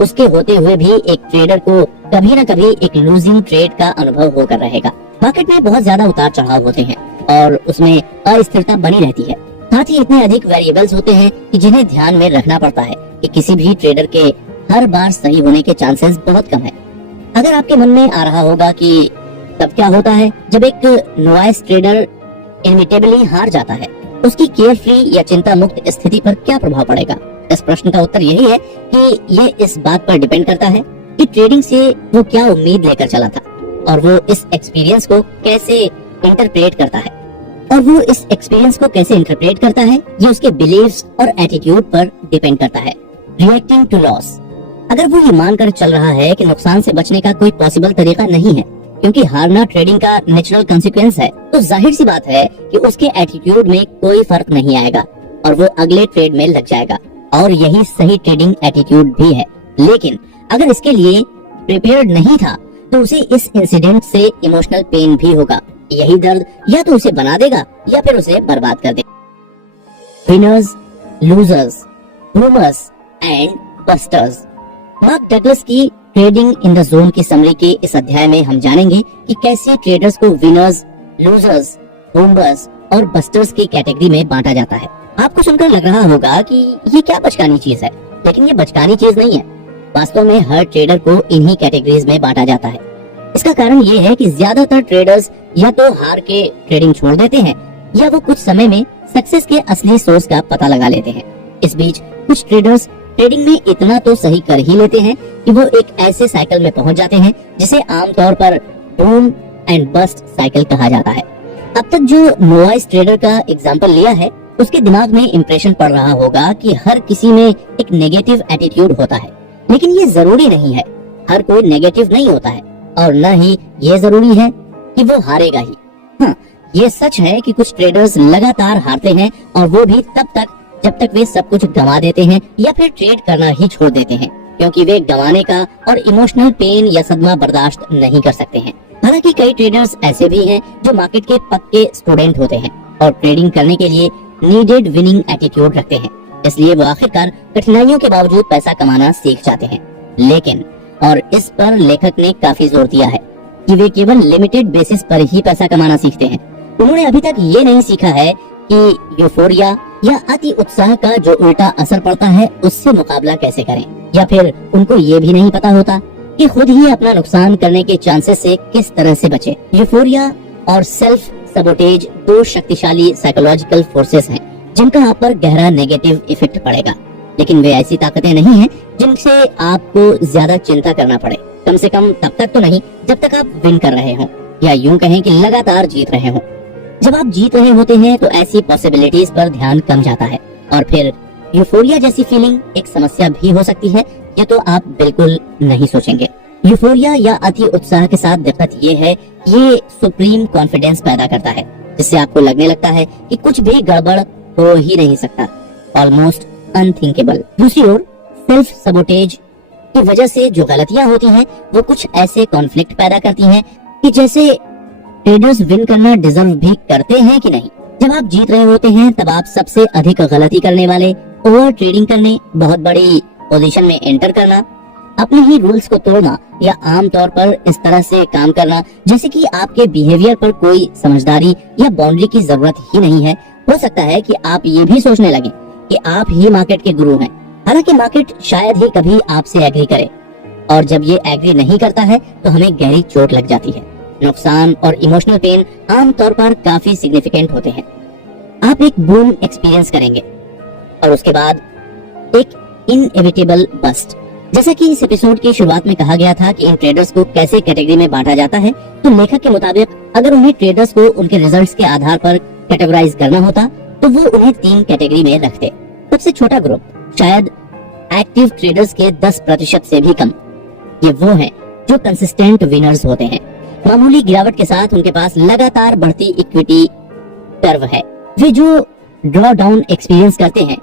उसके होते हुए भी एक ट्रेडर को कभी न कभी एक लूजिंग ट्रेड का अनुभव होकर रहेगा। मार्केट में बहुत ज्यादा उतार चढ़ाव होते हैं और उसमें अस्थिरता बनी रहती है। साथ ही इतने अधिक वेरिएबल्स होते हैं कि जिन्हें ध्यान में रखना पड़ता है कि किसी भी ट्रेडर के हर बार सही होने के चांसेस बहुत कम है। अगर आपके मन में आ रहा होगा कि तब क्या होता है जब एक नोवाइस ट्रेडर इनविटेबली हार जाता है, उसकी केयर फ्री या चिंता मुक्त स्थिति पर क्या प्रभाव पड़ेगा? इस प्रश्न का उत्तर यही है कि ये इस बात पर डिपेंड करता है कि ट्रेडिंग से वो क्या उम्मीद लेकर चला था और वो इस एक्सपीरियंस को कैसे इंटरप्रेट करता है। ये उसके बिलीव्स और एटीट्यूड पर डिपेंड करता है। रिएक्टिंग टू लॉस, अगर वो ये मानकर चल रहा है कि नुकसान से बचने का कोई पॉसिबल तरीका नहीं है क्योंकि हारना ट्रेडिंग का नेचुरल कॉन्सिक्वेंस है, तो जाहिर सी बात है कि उसके एटीट्यूड में कोई फर्क नहीं आएगा और वो अगले ट्रेड में लग जाएगा। और यही सही ट्रेडिंग एटीट्यूड भी है। लेकिन अगर इसके लिए प्रिपेयर्ड नहीं था तो उसे इस इंसिडेंट से इमोशनल पेन भी होगा। यही दर्द या तो उसे बना देगा या फिर उसे बर्बाद कर देगा। Winners, losers, boomers and busters. Mark Douglas की ट्रेडिंग इन द जोन की समरी के इस अध्याय में हम जानेंगे कि कैसे ट्रेडर्स को विनर्स, लूजर्स, बूमर्स और बस्टर्स की कैटेगरी में बांटा जाता है। आपको सुनकर लग रहा होगा कि ये क्या बचकानी चीज है, लेकिन ये बचकानी चीज नहीं है। वास्तव में हर ट्रेडर को इन्हीं कैटेगरीज में बांटा जाता है। इसका कारण ये है कि ज्यादातर ट्रेडर्स या तो हार के ट्रेडिंग छोड़ देते हैं या वो कुछ समय में सक्सेस के असली सोर्स का पता लगा लेते हैं। इस बीच कुछ ट्रेडर्स ट्रेडिंग में इतना तो सही कर ही लेते हैं कि वो एक ऐसे साइकिल में पहुंच जाते हैं जिसे आमतौर पर बूम एंड बस्ट साइकिल कहा जाता है। अब तक जो नोवाइस ट्रेडर का एग्जांपल लिया है, उसके दिमाग में इंप्रेशन पड़ रहा होगा कि हर किसी में एक नेगेटिव एटीट्यूड होता है, लेकिन ये जरूरी नहीं है। हर कोई नेगेटिव नहीं होता है और न ही ये जरूरी है कि वो हारेगा ही। हाँ, ये सच है कि कुछ ट्रेडर्स लगातार हारते हैं और वो भी तब तक जब तक वे सब कुछ गंवा देते हैं या फिर ट्रेड करना ही छोड़ देते हैं, क्योंकि वे गंवाने का और इमोशनल पेन या सदमा बर्दाश्त नहीं कर सकते हैं। हालांकि कई ट्रेडर्स ऐसे भी हैं जो मार्केट के पक्के स्टूडेंट होते हैं और ट्रेडिंग करने के लिए नीडेड विनिंग एटीट्यूड रखते हैं, इसलिए वो आखिरकार कठिनाइयों के बावजूद पैसा कमाना सीख जाते हैं। लेकिन और इस पर लेखक ने काफी जोर दिया है कि वे केवल लिमिटेड बेसिस पर ही पैसा कमाना सीखते हैं। उन्होंने अभी तक ये नहीं सीखा है कि यूफोरिया या अति उत्साह का जो उल्टा असर पड़ता है उससे मुकाबला कैसे करें, या फिर उनको ये भी नहीं पता होता कि खुद ही अपना नुकसान करने के चांसेस से किस तरह से बचे। यूफोरिया और सेल्फ सबोटेज दो शक्तिशाली साइकोलॉजिकल फोर्सेस हैं जिनका आप पर गहरा नेगेटिव इफेक्ट पड़ेगा, लेकिन वे ऐसी ताकतें नहीं हैं जिनसे आपको ज्यादा चिंता करना पड़े, कम से कम तब तक तो नहीं जब तक आप विन कर रहे हो, या यूं कहें कि लगातार जीत रहे हो। जब आप जीत रहे होते हैं तो ऐसी पॉसिबिलिटीज पर ध्यान कम जाता है और फिर यूफोरिया जैसी फीलिंग एक समस्या भी हो सकती है, ये तो आप बिल्कुल नहीं सोचेंगे। यूफोरिया या अति उत्साह के साथ दिक्कत ये है, ये सुप्रीम कॉन्फिडेंस पैदा करता है जिससे आपको लगने लगता है कि कुछ भी गड़बड़ हो ही नहीं सकता, ऑलमोस्ट अनथिंकेबल। दूसरी ओर सेल्फ सबोटेज की वजह से जो गलतियां होती हैं वो कुछ ऐसे कॉन्फ्लिक्ट पैदा करती हैं कि जैसे ट्रेडर्स विन करना डिजर्व भी करते हैं कि नहीं। जब आप जीत रहे होते हैं तब आप सबसे अधिक गलती करने वाले, ओवर ट्रेडिंग करने, बहुत बड़ी पोजीशन में एंटर करना, अपने ही रूल्स को तोड़ना या आमतौर पर इस तरह से काम करना जैसे कि आपके बिहेवियर पर कोई समझदारी या बाउंड्री की जरूरत ही नहीं है। हो सकता है कि आप ये भी सोचने लगे कि आप ही मार्केट के गुरु हैं, हालांकि मार्केट शायद ही कभी आपसे एग्री करे, और जब ये एग्री नहीं करता है तो हमें गहरी चोट लग जाती है। नुकसान और इमोशनल पेन आमतौर पर काफी सिग्निफिकेंट होते हैं। आप एक बूम एक्सपीरियंस करेंगे और उसके बाद एक इनएविटेबल बस्ट। जैसा कि इस एपिसोड की शुरुआत में कहा गया था कि इन ट्रेडर्स को कैसे कैटेगरी में बांटा जाता है, तो लेखक के मुताबिक अगर उन्हें ट्रेडर्स को उनके रिजल्ट्स के आधार पर कैटेगराइज करना होता तो वो उन्हें 3 कैटेगरी में रखते। सबसे छोटा ग्रुप, शायद एक्टिव ट्रेडर्स के 10% से भी कम, ये वो हैं जो कंसिस्टेंट विनर्स होते हैं। मामूली गिरावट के साथ उनके पास लगातार बढ़ती इक्विटी कर्व है। वे जो ड्रॉ डाउन एक्सपीरियंस करते हैं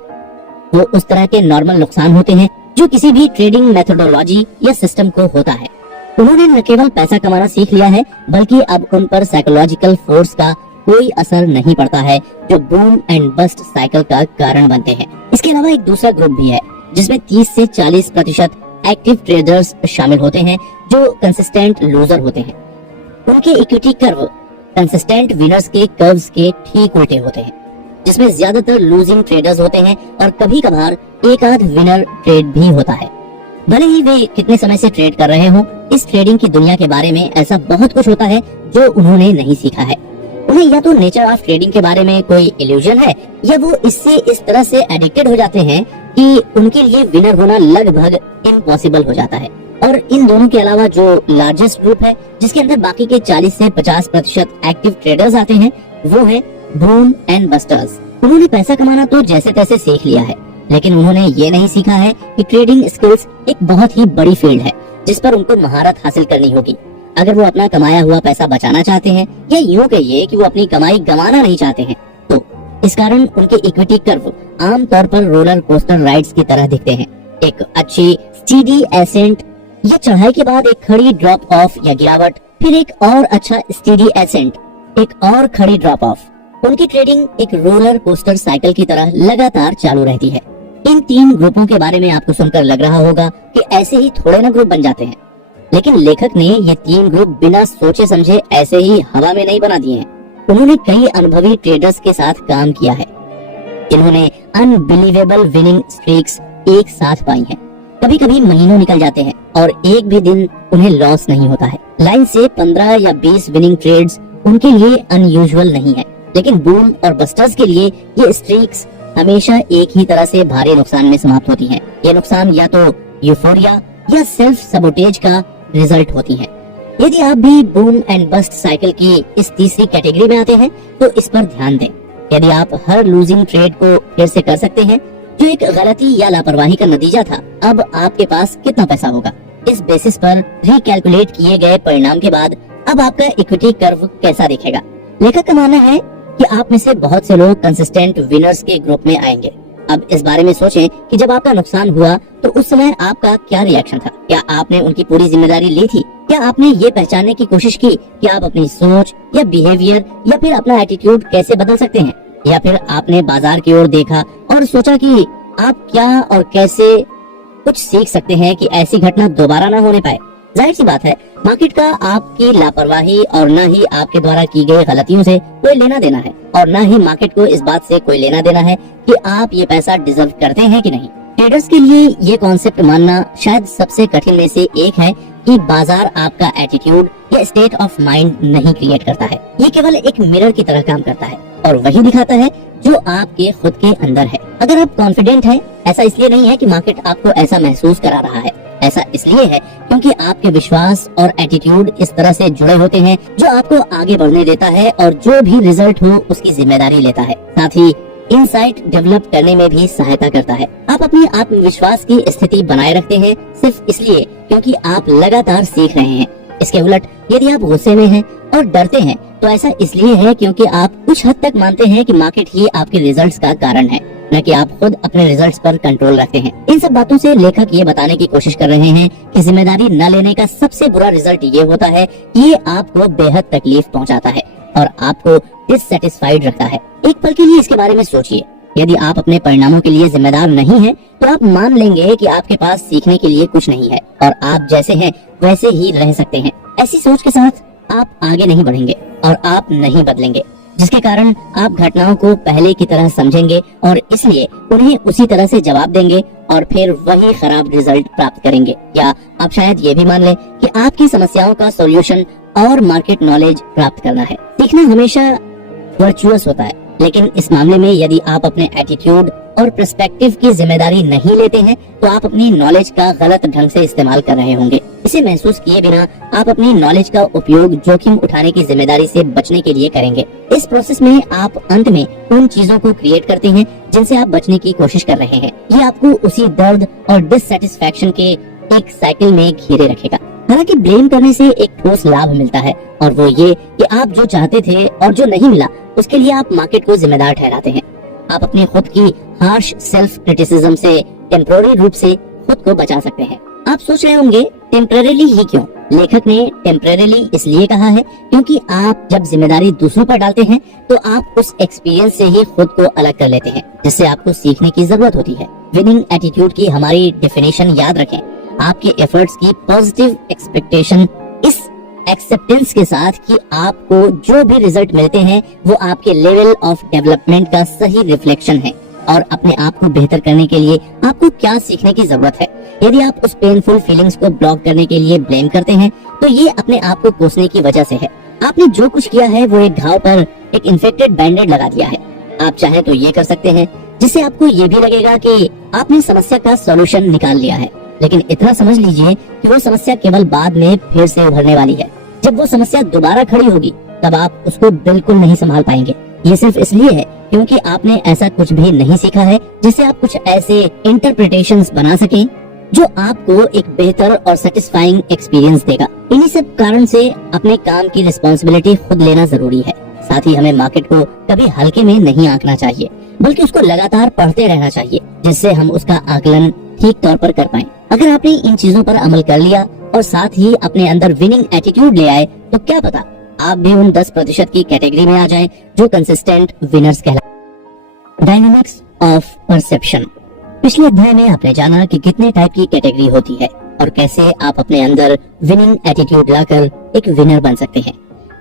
वो उस तरह के नॉर्मल नुकसान होते हैं जो किसी भी ट्रेडिंग मेथोडोलॉजी या सिस्टम को होता है। उन्होंने न केवल पैसा कमाना सीख लिया है बल्कि अब उन पर साइकोलॉजिकल फोर्स का कोई असर नहीं पड़ता है जो बूम एंड बस्ट साइकिल का कारण बनते हैं। इसके अलावा एक दूसरा ग्रुप भी है जिसमें 30 से 40% एक्टिव ट्रेडर्स शामिल होते हैं जो कंसिस्टेंट लूजर होते हैं। उनके इक्विटी कर्व कंसिस्टेंट विनर्स के कर्व्स के ठीक उल्टे होते हैं, जिसमें ज्यादातर लूजिंग ट्रेडर्स होते हैं और कभी कभार एक आध विनर ट्रेड भी होता है। भले ही वे कितने समय से ट्रेड कर रहे हों, इस ट्रेडिंग की दुनिया के बारे में ऐसा बहुत कुछ होता है जो उन्होंने नहीं सीखा है। उन्हें या तो नेचर ऑफ ट्रेडिंग के बारे में कोई इल्यूजन है या वो इससे इस तरह से एडिक्टेड हो जाते हैं कि उनके लिए विनर होना लगभग इम्पॉसिबल हो जाता है। और इन दोनों के अलावा जो लार्जेस्ट ग्रुप है जिसके अंदर बाकी के 40 से 50% एक्टिव ट्रेडर्स आते हैं वो है बूम एंड बस्टर्स। उन्होंने पैसा कमाना तो जैसे तैसे सीख लिया है, लेकिन उन्होंने ये नहीं सीखा है कि ट्रेडिंग स्किल्स एक बहुत ही बड़ी फील्ड है जिस पर उनको महारत हासिल करनी होगी अगर वो अपना कमाया हुआ पैसा बचाना चाहते हैं, या यूं कहिए कि वो अपनी कमाई गंवाना नहीं चाहते हैं। तो इस कारण उनके इक्विटी कर्व आमतौर पर रोलर कोस्टर राइड्स की तरह दिखते हैं। एक अच्छी स्टीडी एसेंट या चढ़ाई के बाद एक खड़ी ड्रॉप ऑफ या गिरावट, फिर एक और अच्छा स्टीडी एसेंट, एक और खड़ी ड्रॉप ऑफ। उनकी ट्रेडिंग एक रोलर कोस्टर साइकिल की तरह लगातार चालू रहती है। इन 3 ग्रुपों के बारे में आपको सुनकर लग रहा होगा कि ऐसे ही थोड़े ना ग्रुप बन जाते हैं, लेकिन लेखक ने ये 3 ग्रुप बिना सोचे समझे ऐसे ही हवा में नहीं बना दिए हैं। उन्होंने कई अनुभवी ट्रेडर्स के साथ काम किया है जिन्होंने अनबिलीवेबल विनिंग स्ट्रीक्स एक साथ पाई हैं। कभी कभी महीनों निकल जाते हैं और एक भी दिन उन्हें लॉस नहीं होता है। लाइन से 15 या 20 विनिंग ट्रेड्स उनके लिए अनयूजुअल नहीं है, लेकिन बूम और बस्टर्स के लिए ये स्ट्रीक्स हमेशा एक ही तरह से भारी नुकसान में समाप्त होती हैं। ये नुकसान या तो यूफोरिया या सेल्फ सबोटेज का रिजल्ट होती हैं। यदि आप भी बूम एंड बस्ट साइकिल की इस तीसरी कैटेगरी में आते हैं तो इस पर ध्यान दें। यदि आप हर लूजिंग ट्रेड को फिर से कर सकते हैं जो एक गलती या लापरवाही का नतीजा था, अब आपके पास कितना पैसा होगा? इस बेसिस पर रिकैलकुलेट किए गए परिणाम के बाद अब आपका इक्विटी कर्व कैसा दिखेगा? लेखक का मानना है कि आप में से बहुत से लोग कंसिस्टेंट विनर्स के ग्रुप में आएंगे। अब इस बारे में सोचें कि जब आपका नुकसान हुआ तो उस समय आपका क्या रिएक्शन था? क्या आपने उनकी पूरी जिम्मेदारी ली थी? क्या आपने ये पहचानने की कोशिश की कि आप अपनी सोच या बिहेवियर या फिर अपना एटीट्यूड कैसे बदल सकते हैं? या फिर आपने बाजार की ओर देखा और सोचा कि आप क्या और कैसे कुछ सीख सकते हैं कि ऐसी घटना दोबारा ना होने पाए? जाहिर सी बात है, मार्केट का आपकी लापरवाही और न ही आपके द्वारा की गई गलतियों से कोई लेना देना है और न ही मार्केट को इस बात से कोई लेना देना है कि आप ये पैसा डिजर्व करते हैं कि नहीं। ट्रेडर्स के लिए ये कॉन्सेप्ट मानना शायद सबसे कठिन में से एक है कि बाजार आपका एटीट्यूड या स्टेट ऑफ माइंड नहीं क्रिएट करता है। ये केवल एक मिरर की तरह काम करता है और वही दिखाता है जो आपके खुद के अंदर है। अगर आप कॉन्फिडेंट हैं, ऐसा इसलिए नहीं है कि मार्केट आपको ऐसा महसूस करा रहा है, ऐसा इसलिए है क्योंकि आपके विश्वास और एटीट्यूड इस तरह से जुड़े होते हैं जो आपको आगे बढ़ने देता है और जो भी रिजल्ट हो उसकी जिम्मेदारी लेता है। साथ ही इनसाइट डेवलप करने में भी सहायता करता है। आप अपनी आत्मविश्वास की स्थिति बनाए रखते हैं सिर्फ इसलिए क्योंकि आप लगातार सीख रहे हैं। इसके उलट यदि आप गुस्से में हैं और डरते हैं तो ऐसा इसलिए है क्योंकि आप कुछ हद तक मानते हैं कि मार्केट ही आपके रिजल्ट्स का कारण है, न कि आप खुद अपने रिजल्ट्स पर कंट्रोल रखते हैं। इन सब बातों से लेखक ये बताने की कोशिश कर रहे हैं कि जिम्मेदारी न लेने का सबसे बुरा रिजल्ट ये होता है कि ये आपको बेहद तकलीफ पहुंचाता है और आपको डिससैटिस्फाइड रखता है। एक पल के लिए इसके बारे में सोचिए। यदि आप अपने परिणामों के लिए जिम्मेदार नहीं हैं, तो आप मान लेंगे कि आपके पास सीखने के लिए कुछ नहीं है और आप जैसे हैं वैसे ही रह सकते हैं। ऐसी सोच के साथ आप आगे नहीं बढ़ेंगे और आप नहीं बदलेंगे, जिसके कारण आप घटनाओं को पहले की तरह समझेंगे और इसलिए उन्हें उसी तरह से जवाब देंगे और फिर वही खराब रिजल्ट प्राप्त करेंगे। या आप शायद ये भी मान लें कि आपकी समस्याओं का सॉल्यूशन और मार्केट नॉलेज प्राप्त करना है। सीखना हमेशा वर्चुअस होता है, लेकिन इस मामले में यदि आप अपने एटीट्यूड और पर्सपेक्टिव की जिम्मेदारी नहीं लेते हैं तो आप अपनी नॉलेज का गलत ढंग से इस्तेमाल कर रहे होंगे। इसे महसूस किए बिना आप अपनी नॉलेज का उपयोग जोखिम उठाने की जिम्मेदारी से बचने के लिए करेंगे। इस प्रोसेस में आप अंत में उन चीजों को क्रिएट करते हैं जिनसे आप बचने की कोशिश कर रहे हैं। ये आपको उसी दर्द और डिससैटिस्फैक्शन के एक साइकिल में घेरे रखेगा। हालांकि ब्लेम करने से एक ठोस लाभ मिलता है और वो ये कि आप जो चाहते थे और जो नहीं मिला उसके लिए आप मार्केट को जिम्मेदार ठहराते हैं। आप अपने खुद की हार्श सेल्फ क्रिटिसिज्म से टेम्पररी रूप से खुद को बचा सकते हैं। आप सोच रहे होंगे टेम्पररीली ही क्यों? लेखक ने टेम्पररीली इसलिए कहा है क्योंकि आप जब जिम्मेदारी दूसरों पर डालते हैं तो आप उस एक्सपीरियंस से ही खुद को अलग कर लेते हैं जिससे आपको सीखने की जरूरत होती है। विनिंग एटीट्यूड की हमारी डेफिनेशन याद रखें। आपके एफर्ट्स की पॉजिटिव एक्सपेक्टेशन, इस एक्सेप्टेंस के साथ कि आपको जो भी रिजल्ट मिलते हैं वो आपके लेवल ऑफ डेवलपमेंट का सही रिफ्लेक्शन है और अपने आप को बेहतर करने के लिए आपको क्या सीखने की जरूरत है। यदि आप उस पेनफुल फीलिंग्स को ब्लॉक करने के लिए ब्लेम करते हैं तो ये अपने आप को कोसने की वजह से है। आपने जो कुछ किया है वो एक घाव पर एक इन्फेक्टेड बैंडेड लगा दिया है। आप चाहे तो ये कर सकते हैं जिससे आपको ये भी लगेगा कि आपने समस्या का सॉल्यूशन निकाल लिया है, लेकिन इतना समझ लीजिए कि वो समस्या केवल बाद में फिर से उभरने वाली है। जब वो समस्या दोबारा खड़ी होगी तब आप उसको बिल्कुल नहीं संभाल पाएंगे। ये सिर्फ इसलिए है क्योंकि आपने ऐसा कुछ भी नहीं सीखा है जिससे आप कुछ ऐसे इंटरप्रिटेशंस बना सकें जो आपको एक बेहतर और सेटिस्फाइंग एक्सपीरियंस देगा। इन्हीं सब कारण से अपने काम की रिस्पॉन्सिबिलिटी खुद लेना जरूरी है। साथ ही हमें मार्केट को कभी हल्के में नहीं आंकना चाहिए, बल्कि उसको लगातार पढ़ते रहना चाहिए जिससे हम उसका आकलन ठीक तौर पर कर पाएं। अगर आपने इन चीजों पर अमल कर लिया और साथ ही अपने अंदर विनिंग एटीट्यूड ले आए तो क्या पता आप भी उन 10% की कैटेगरी में आ जाएं जो कंसिस्टेंट विनर्स कहलाते। Dynamics of perception. पिछले अध्याय में आपने जाना कि कितने टाइप की कैटेगरी होती है और कैसे आप अपने अंदर विनिंग एटीट्यूड लाकर एक विनर बन सकते हैं।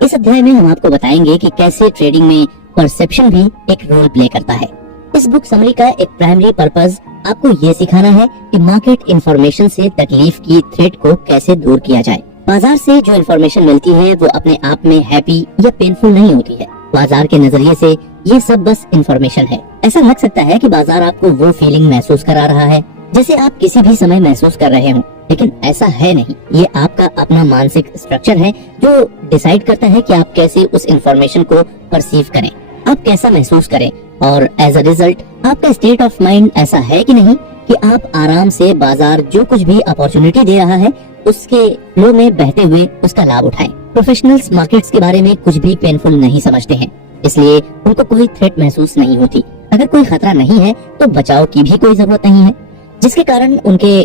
इस अध्याय में हम आपको बताएंगे कि कैसे ट्रेडिंग में परसेप्शन भी एक रोल प्ले करता है। इस बुक समरी का एक प्राइमरी पर्पस आपको ये सिखाना है कि मार्केट इंफॉर्मेशन से तकलीफ की थ्रेट को कैसे दूर किया जाए। बाजार से जो इंफॉर्मेशन मिलती है वो अपने आप में हैप्पी या पेनफुल नहीं होती है। बाजार के नजरिए से ये सब बस इंफॉर्मेशन है। ऐसा लग सकता है कि बाजार आपको वो फीलिंग महसूस करा रहा है जैसे आप किसी भी समय महसूस कर रहे हो, लेकिन ऐसा है नहीं। ये आपका अपना मानसिक स्ट्रक्चर है जो डिसाइड करता है कि आप कैसे उस इंफॉर्मेशन को परसीव करें, आप कैसा महसूस करें, और एज अ रिजल्ट आपका स्टेट ऑफ माइंड ऐसा है कि नहीं कि आप आराम से बाजार जो कुछ भी अपॉर्चुनिटी दे रहा है उसके फ्लो में बहते हुए उसका लाभ उठाएं। प्रोफेशनल्स मार्केट्स के बारे में कुछ भी पेनफुल नहीं समझते हैं, इसलिए उनको कोई थ्रेट महसूस नहीं होती। अगर कोई खतरा नहीं है तो बचाव की भी कोई जरूरत नहीं है, जिसके कारण उनके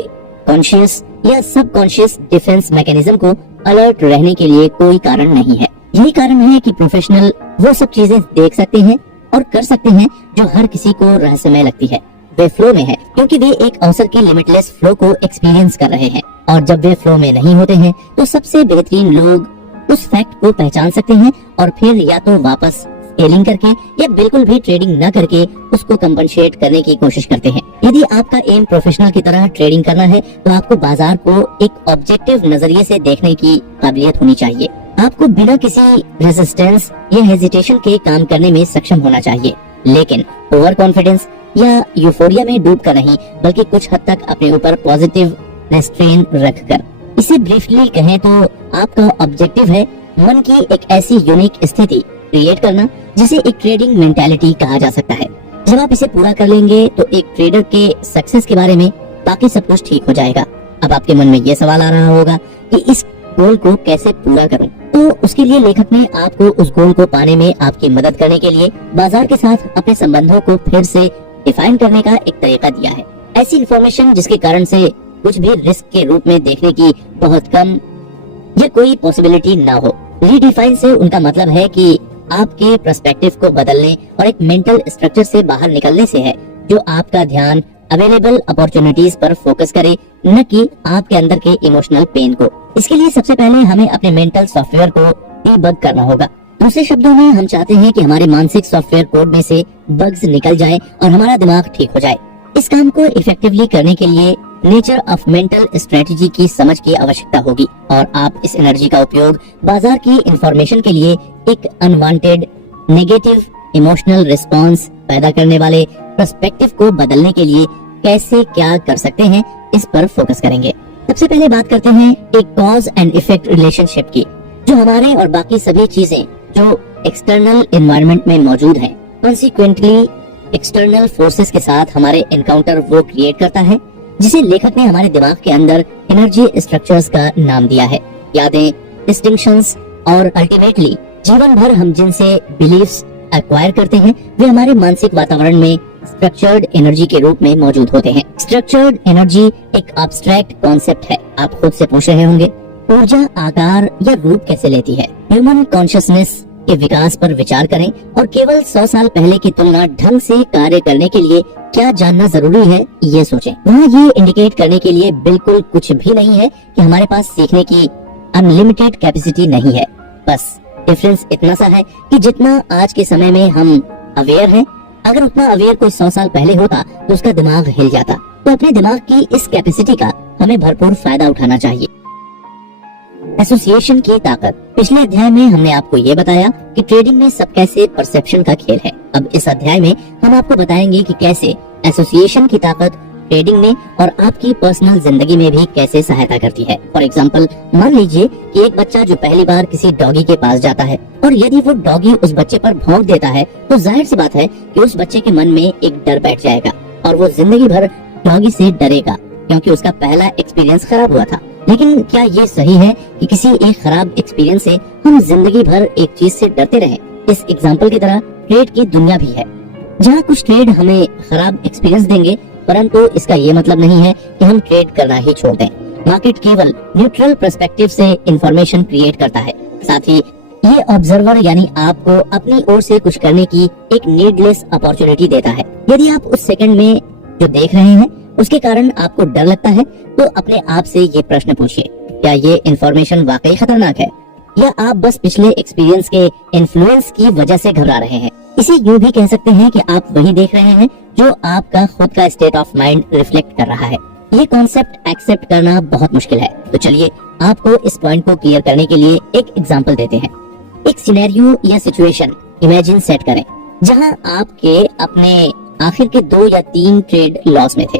कॉन्शियस या सब कॉन्शियस डिफेंस मैकेनिज्म को अलर्ट रहने के लिए कोई कारण नहीं है। यही कारण है कि प्रोफेशनल वो सब चीजें देख सकते हैं और कर सकते हैं जो हर किसी को रहस्यमय लगती है। वे फ्लो में है क्योंकि वे एक अवसर के लिमिटलेस फ्लो को एक्सपीरियंस कर रहे हैं, और जब वे फ्लो में नहीं होते हैं तो सबसे बेहतरीन लोग उस फैक्ट को पहचान सकते हैं और फिर या तो वापस स्केलिंग करके या बिल्कुल भी ट्रेडिंग न करके उसको कंपनसेट करने की कोशिश करते हैं। यदि आपका एम प्रोफेशनल की तरह ट्रेडिंग करना है तो आपको बाजार को एक ऑब्जेक्टिव नजरिए से देखने की काबिलियत होनी चाहिए। आपको बिना किसी रेजिस्टेंस या हेजिटेशन के काम करने में सक्षम होना चाहिए, लेकिन ओवर कॉन्फिडेंस या यूफोरिया में डूबकर नहीं, बल्कि कुछ हद तक अपने ऊपर पॉजिटिव रेस्ट्रेन रखकर। इसे ब्रीफली कहें तो आपका ऑब्जेक्टिव है मन की एक ऐसी यूनिक स्थिति क्रिएट करना जिसे एक ट्रेडिंग मेंटालिटी कहा जा सकता है। जब आप इसे पूरा कर लेंगे तो एक ट्रेडर के सक्सेस के बारे में बाकी सब कुछ ठीक हो जाएगा। अब आपके मन में ये सवाल आ रहा होगा कि इस गोल को कैसे पूरा करूं? तो उसके लिए लेखक ने आपको उस गोल को पाने में आपकी मदद करने के लिए बाजार के साथ अपने संबंधों को फिर से डिफाइन करने का एक तरीका दिया है। ऐसी इंफॉर्मेशन जिसके कारण से कुछ भी रिस्क के रूप में देखने की बहुत कम या कोई पॉसिबिलिटी ना हो। रीडिफाइन से उनका मतलब है कि आपके पर्सपेक्टिव को बदलने और एक मेंटल स्ट्रक्चर से बाहर निकलने से है जो आपका ध्यान अवेलेबल अपॉर्चुनिटीज पर फोकस करे, न कि आपके अंदर के इमोशनल पेन को। इसके लिए सबसे पहले हमें अपने मेंटल सॉफ्टवेयर को डीबग करना होगा। दूसरे शब्दों में हम चाहते हैं कि हमारे मानसिक सॉफ्टवेयर कोड में से बग्स निकल जाएं और हमारा दिमाग ठीक हो जाए। इस काम को इफेक्टिवली करने के लिए नेचर ऑफ मेंटल स्ट्रेटजी की समझ की आवश्यकता होगी, और आप इस एनर्जी का उपयोग बाजार की इंफॉर्मेशन के लिए एक अनवांटेड नेगेटिव इमोशनल रिस्पॉन्स पैदा करने वाले पर्सपेक्टिव को बदलने के लिए कैसे क्या कर सकते हैं, इस पर फोकस करेंगे। सबसे पहले बात करते हैं एक कॉज एंड इफेक्ट रिलेशनशिप की, जो हमारे और बाकी सभी चीजें जो एक्सटर्नल एनवायरनमेंट में मौजूद हैं, कॉन्सिक्वेंटली एक्सटर्नल फोर्सेस के साथ हमारे एनकाउंटर वो क्रिएट करता है जिसे लेखक ने हमारे दिमाग के अंदर एनर्जी स्ट्रक्चर्स का नाम दिया है। यादें, डिस्टिंक्शंस और अल्टीमेटली जीवन भर हम जिनसे बिलीफ्स एक्वायर करते हैं वे हमारे मानसिक वातावरण में स्ट्रक्चर्ड एनर्जी के रूप में मौजूद होते हैं। स्ट्रक्चर्ड एनर्जी एक एब्स्ट्रैक्ट कॉन्सेप्ट है। आप खुद से पूछ रहे होंगे ऊर्जा आकार या रूप कैसे लेती है? ह्यूमन कॉन्शियसनेस के विकास पर विचार करें और केवल 100 साल पहले की तुलना ढंग से कार्य करने के लिए क्या जानना जरूरी है ये सोचें। वहाँ ये इंडिकेट करने के लिए बिल्कुल कुछ भी नहीं है कि हमारे पास सीखने की अनलिमिटेड कैपेसिटी नहीं है। बस डिफरेंस इतना सा है कि जितना आज के समय में हम अवेयर हैं, अगर उतना अवेयर कोई 100 साल पहले होता तो उसका दिमाग हिल जाता। तो अपने दिमाग की इस कैपेसिटी का हमें भरपूर फायदा उठाना चाहिए। एसोसिएशन की ताकत। पिछले अध्याय में हमने आपको ये बताया कि ट्रेडिंग में सब कैसे परसेप्शन का खेल है। अब इस अध्याय में हम आपको बताएंगे कि कैसे एसोसिएशन की ताकत ट्रेडिंग में और आपकी पर्सनल जिंदगी में भी कैसे सहायता करती है। फॉर एग्जाम्पल, मान लीजिए कि एक बच्चा जो पहली बार किसी डॉगी के पास जाता है और यदि वो डॉगी उस बच्चे पर भौंक देता है तो जाहिर सी बात है कि उस बच्चे के मन में एक डर बैठ जाएगा और वो जिंदगी भर डॉगी से डरेगा क्योंकि उसका पहला एक्सपीरियंस खराब हुआ था। लेकिन क्या ये सही है कि किसी एक खराब एक्सपीरियंस से हम जिंदगी भर एक चीज से डरते रहें? इस एग्जाम्पल की तरह ट्रेड की दुनिया भी है, जहाँ कुछ ट्रेड हमें खराब एक्सपीरियंस देंगे, परंतु इसका ये मतलब नहीं है कि हम ट्रेड करना ही छोड़ दें। मार्केट केवल न्यूट्रल पर्सपेक्टिव से इंफॉर्मेशन क्रिएट करता है। साथ ही ये ऑब्जर्वर यानी आपको अपनी ओर से कुछ करने की एक नीडलेस अपॉर्चुनिटी देता है। यदि आप उस सेकंड में जो देख रहे हैं उसके कारण आपको डर लगता है तो अपने आप से ये प्रश्न पूछिए, क्या ये इंफॉर्मेशन वाकई खतरनाक है या आप बस पिछले एक्सपीरियंस के इन्फ्लुएंस की वजह से घबरा रहे हैं? इसे यूं भी कह सकते हैं कि आप वही देख रहे हैं जो आपका खुद का स्टेट ऑफ माइंड रिफ्लेक्ट कर रहा है। ये कॉन्सेप्ट एक्सेप्ट करना बहुत मुश्किल है, तो चलिए आपको इस पॉइंट को क्लियर करने के लिए एक एग्जांपल देते हैं। एक सिनेरियो या सिचुएशन इमेजिन सेट करें जहां आपके अपने आखिर के 2 या 3 ट्रेड लॉस में थे।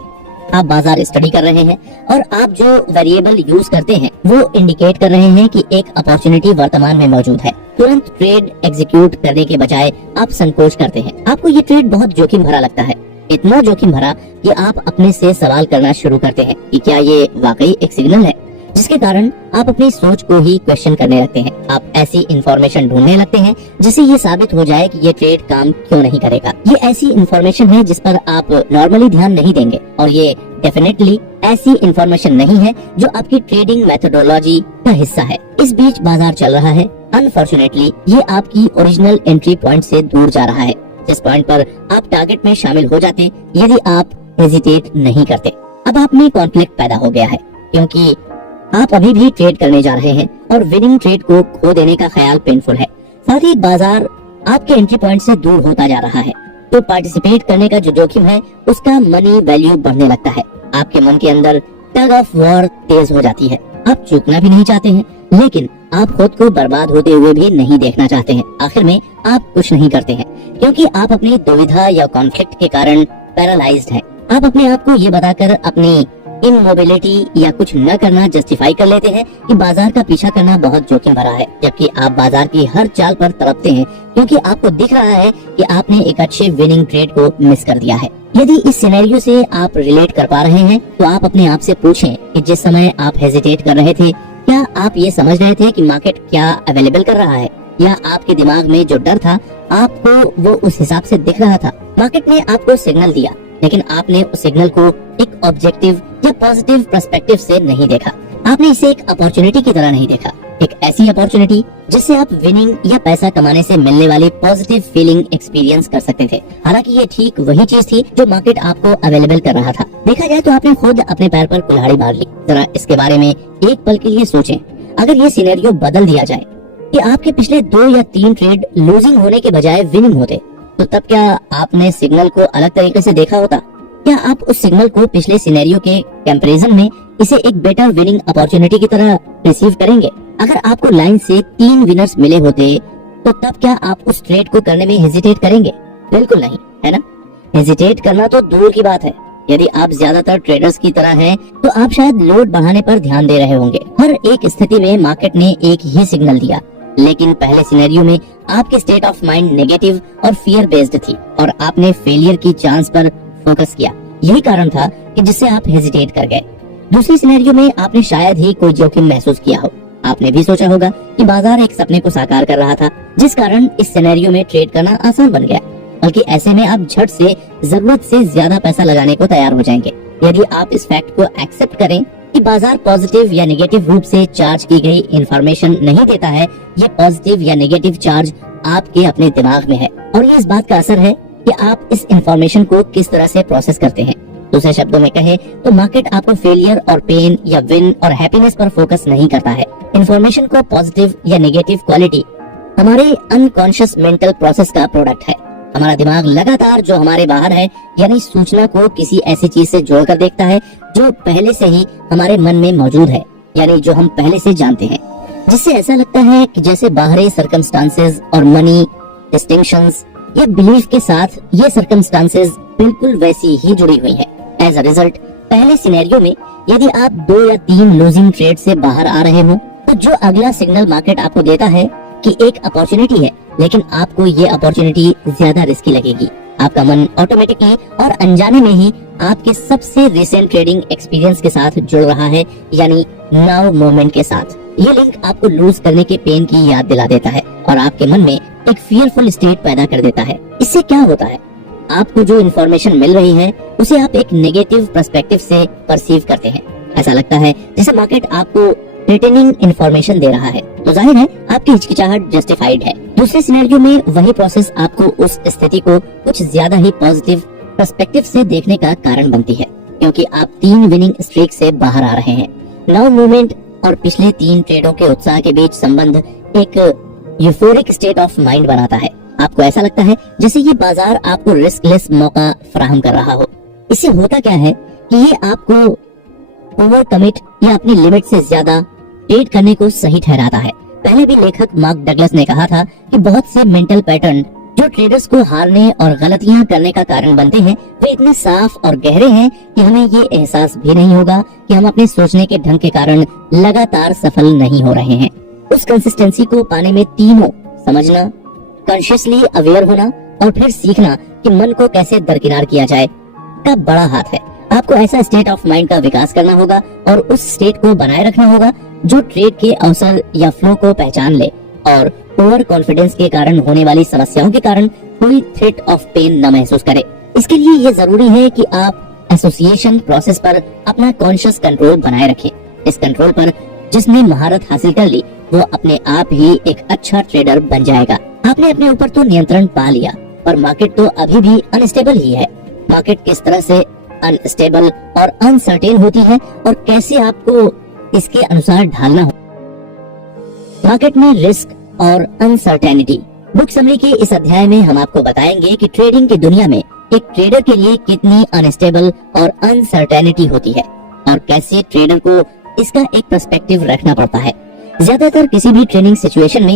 आप बाजार स्टडी कर रहे हैं और आप जो वेरिएबल यूज करते हैं वो इंडिकेट कर रहे हैं कि एक अपॉर्चुनिटी वर्तमान में मौजूद है। तुरंत ट्रेड एग्जीक्यूट करने के बजाय आप संकोच करते हैं। आपको ये ट्रेड बहुत जोखिम भरा लगता है, इतना जोखिम भरा कि आप अपने से सवाल करना शुरू करते हैं कि क्या ये वाकई एक सिग्नल है, जिसके कारण आप अपनी सोच को ही क्वेश्चन करने लगते हैं। आप ऐसी इंफॉर्मेशन ढूंढने लगते हैं जिससे ये साबित हो जाए कि ये ट्रेड काम क्यों नहीं करेगा। ये ऐसी इंफॉर्मेशन है जिस पर आप नॉर्मली ध्यान नहीं देंगे और ये डेफिनेटली ऐसी इंफॉर्मेशन नहीं है जो आपकी ट्रेडिंग मेथोडोलॉजी का हिस्सा है। इस बीच बाजार चल रहा है। अनफॉर्चुनेटली ये आपकी ओरिजिनल एंट्री पॉइंट से दूर जा रहा है, जिस पॉइंट पर आप टारगेट में शामिल हो जाते यदि आप हेजिटेट नहीं करते। अब आप में कॉन्फ्लिक्ट पैदा हो गया है क्योंकि आप अभी भी ट्रेड करने जा रहे हैं और विनिंग ट्रेड को खो देने का ख्याल पेनफुल है। साथ ही बाजार आपके एंट्री पॉइंट से दूर होता जा रहा है, तो पार्टिसिपेट करने का जो जोखिम है उसका मनी वैल्यू बढ़ने लगता है। आपके मन के अंदर टग ऑफ वॉर तेज हो जाती है। आप चूकना भी नहीं चाहते हैं, लेकिन आप खुद को बर्बाद होते हुए भी नहीं देखना चाहते हैं। आखिर में आप कुछ नहीं करते हैं क्योंकि आप अपनी दुविधा या कॉन्फ्लिक्ट के कारण पैरालाइज्ड हैं। आप अपने आप को ये बताकर अपनी इमोबिलिटी या कुछ न करना जस्टिफाई कर लेते हैं कि बाजार का पीछा करना बहुत जोखिम भरा है, जबकि आप बाजार की हर चाल पर तड़पते हैं क्योंकि आपको दिख रहा है कि आपने एक अच्छे विनिंग ट्रेड को मिस कर दिया है। यदि इस सिनेरियो से आप रिलेट कर पा रहे हैं तो आप अपने आप से पूछें कि जिस समय आप हेजिटेट कर रहे थे, क्या आप ये समझ रहे थे कि मार्केट क्या अवेलेबल कर रहा है, या आपके दिमाग में जो डर था आपको वो उस हिसाब से दिख रहा था। मार्केट ने आपको सिग्नल दिया, लेकिन आपने उस सिग्नल को एक ऑब्जेक्टिव या पॉजिटिव पर्सपेक्टिव से नहीं देखा। आपने इसे एक अपॉर्चुनिटी की तरह नहीं देखा, एक ऐसी अपॉर्चुनिटी जिससे आप विनिंग या पैसा कमाने से मिलने वाली पॉजिटिव फीलिंग एक्सपीरियंस कर सकते थे। हालांकि ये ठीक वही चीज थी जो मार्केट आपको अवेलेबल कर रहा था। देखा जाए तो आपने खुद अपने पैर पर कुल्हाड़ी मार ली। जरा इसके बारे में एक पल के लिए सोचें। अगर ये सिनेरियो बदल दिया जाए कि आपके पिछले 2 या 3 ट्रेड लूजिंग होने के बजाय विनिंग होते, तो तब क्या आपने सिग्नल को अलग तरीके से देखा होता? क्या आप उस सिग्नल को पिछले सिनेरियो के कंपैरिजन में इसे एक बेटर विनिंग अपॉर्चुनिटी की तरह रिसीव करेंगे? अगर आपको लाइन से 3 विनर्स मिले होते तो तब क्या आप उस ट्रेड को करने में हेजिटेट करेंगे? बिल्कुल नहीं, है ना? हेजिटेट करना तो दूर की बात है। यदि आप ज्यादातर ट्रेडर्स की तरह हैं, तो आप शायद लोड बढ़ाने पर ध्यान दे रहे होंगे। हर एक स्थिति में मार्केट ने एक ही सिग्नल दिया, लेकिन पहले सिनेरियो में आपकी स्टेट ऑफ माइंड नेगेटिव और फियर बेस्ड थी और आपने फेलियर की चांस पर फोकस किया। यही कारण था कि जिससे आप हेजिटेट कर गए। दूसरी सिनेरियो में आपने शायद ही कोई जोखिम महसूस किया हो। आपने भी सोचा होगा कि बाजार एक सपने को साकार कर रहा था, जिस कारण इस सिनेरियो में ट्रेड करना आसान बन गया। बल्कि ऐसे में आप झट से जरूरत से ज्यादा पैसा लगाने को तैयार हो जाएंगे। यदि आप इस फैक्ट को एक्सेप्ट करें कि बाजार पॉजिटिव या नेगेटिव रूप से चार्ज की गई इंफॉर्मेशन नहीं देता है, ये पॉजिटिव या नेगेटिव चार्ज आपके अपने दिमाग में है और ये इस बात का असर है कि आप इस इंफॉर्मेशन को किस तरह से प्रोसेस करते हैं। दूसरे शब्दों में कहे तो मार्केट आपको फेलियर और पेन या विन और हैप्पीनेस पर फोकस नहीं करता है। इंफॉर्मेशन को पॉजिटिव या नेगेटिव क्वालिटी हमारे अनकॉन्शियस मेंटल प्रोसेस का प्रोडक्ट है। हमारा दिमाग लगातार जो हमारे बाहर है, यानी सूचना को किसी ऐसी चीज से जोड़कर देखता है जो पहले से ही हमारे मन में मौजूद है, यानी जो हम पहले से जानते हैं, जिससे ऐसा लगता है कि जैसे बाहरी सर्कमस्टांसेस और मनी डिस्टिंक्शंस या बिलीफ के साथ ये सर्कमस्टांसेस बिल्कुल वैसी ही जुड़ी हुई है। एज अ रिजल्ट, पहले सिनेरियो में यदि आप 2 या 3 लूजिंग ट्रेड से बाहर आ रहे हो, तो जो अगला सिग्नल मार्केट आपको देता है कि एक अपॉर्चुनिटी है, लेकिन आपको ये अपॉर्चुनिटी ज्यादा रिस्की लगेगी। आपका मन ऑटोमेटिकली और अनजाने में ही आपके सबसे रिसेंट ट्रेडिंग एक्सपीरियंस के साथ जुड़ रहा है, यानी नाउ मोमेंट के साथ। ये लिंक आपको लूज करने के पेन की याद दिला देता है और आपके मन में एक फियरफुल स्टेट पैदा कर देता है। इससे क्या होता है? आपको जो इन्फॉर्मेशन मिल रही है उसे आप एक नेगेटिव पर्सपेक्टिव से परसीव करते हैं। ऐसा लगता है जैसे मार्केट आपको रिटेनिंग इन्फॉर्मेशन दे रहा है, तो जाहिर है आपकी हिचकिचाहट जस्टिफाइड है। दूसरे सिनेरियो में वही प्रोसेस आपको उस स्थिति को कुछ ज्यादा ही पॉजिटिव पर्सपेक्टिव से देखने का कारण बनती है, क्योंकि आप 3 विनिंग स्ट्रीक से बाहर आ रहे हैं। नाउ मूवमेंट और पिछले 3 ट्रेडों के उत्साह के बीच संबंध एक यूफोरिक स्टेट ऑफ माइंड बनाता है। आपको ऐसा लगता है जैसे ये बाजार आपको रिस्कलेस मौका फराहम कर रहा हो। इससे होता क्या है कि ये आपको ओवर कमिट या अपनी लिमिट से ज्यादा ट्रेड करने को सही ठहराता है। पहले भी लेखक मार्क डगलस ने कहा था कि बहुत से मेंटल पैटर्न जो ट्रेडर्स को हारने और गलतियां करने का कारण बनते हैं वे इतने साफ और गहरे हैं कि हमें ये एहसास भी नहीं होगा कि हम अपने सोचने के ढंग के कारण लगातार सफल नहीं हो रहे हैं। उस कंसिस्टेंसी को पाने में तीनों समझना, कॉन्शियसली अवेयर होना और फिर सीखना कि मन को कैसे दरकिनार किया जाए का बड़ा हाथ है। आपको ऐसा स्टेट ऑफ माइंड का विकास करना होगा और उस स्टेट को बनाए रखना होगा जो ट्रेड के अवसर या फ्लो को पहचान ले और ओवर कॉन्फिडेंस के कारण होने वाली समस्याओं के कारण कोई थ्रेट ऑफ पेन न महसूस करे। इसके लिए ये जरूरी है कि आप एसोसिएशन प्रोसेस पर अपना कॉन्शियस कंट्रोल बनाए रखें। इस कंट्रोल पर जिसने महारत हासिल कर ली वो अपने आप ही एक अच्छा ट्रेडर बन जाएगा। आपने अपने ऊपर तो नियंत्रण पा लिया, पर मार्केट तो अभी भी अनस्टेबल ही है। मार्केट किस तरह से अनस्टेबल और अनसर्टेन होती है और कैसे आपको इसके अनुसार ढालना हो। मार्केट में रिस्क और अनसर्टेनिटी। बुक समरी के इस अध्याय में हम आपको बताएंगे कि ट्रेडिंग की दुनिया में एक ट्रेडर के लिए कितनी अनस्टेबल और अनसर्टेनिटी होती है और कैसे ट्रेडर को इसका एक पर्सपेक्टिव रखना पड़ता है। ज्यादातर किसी भी ट्रेडिंग सिचुएशन में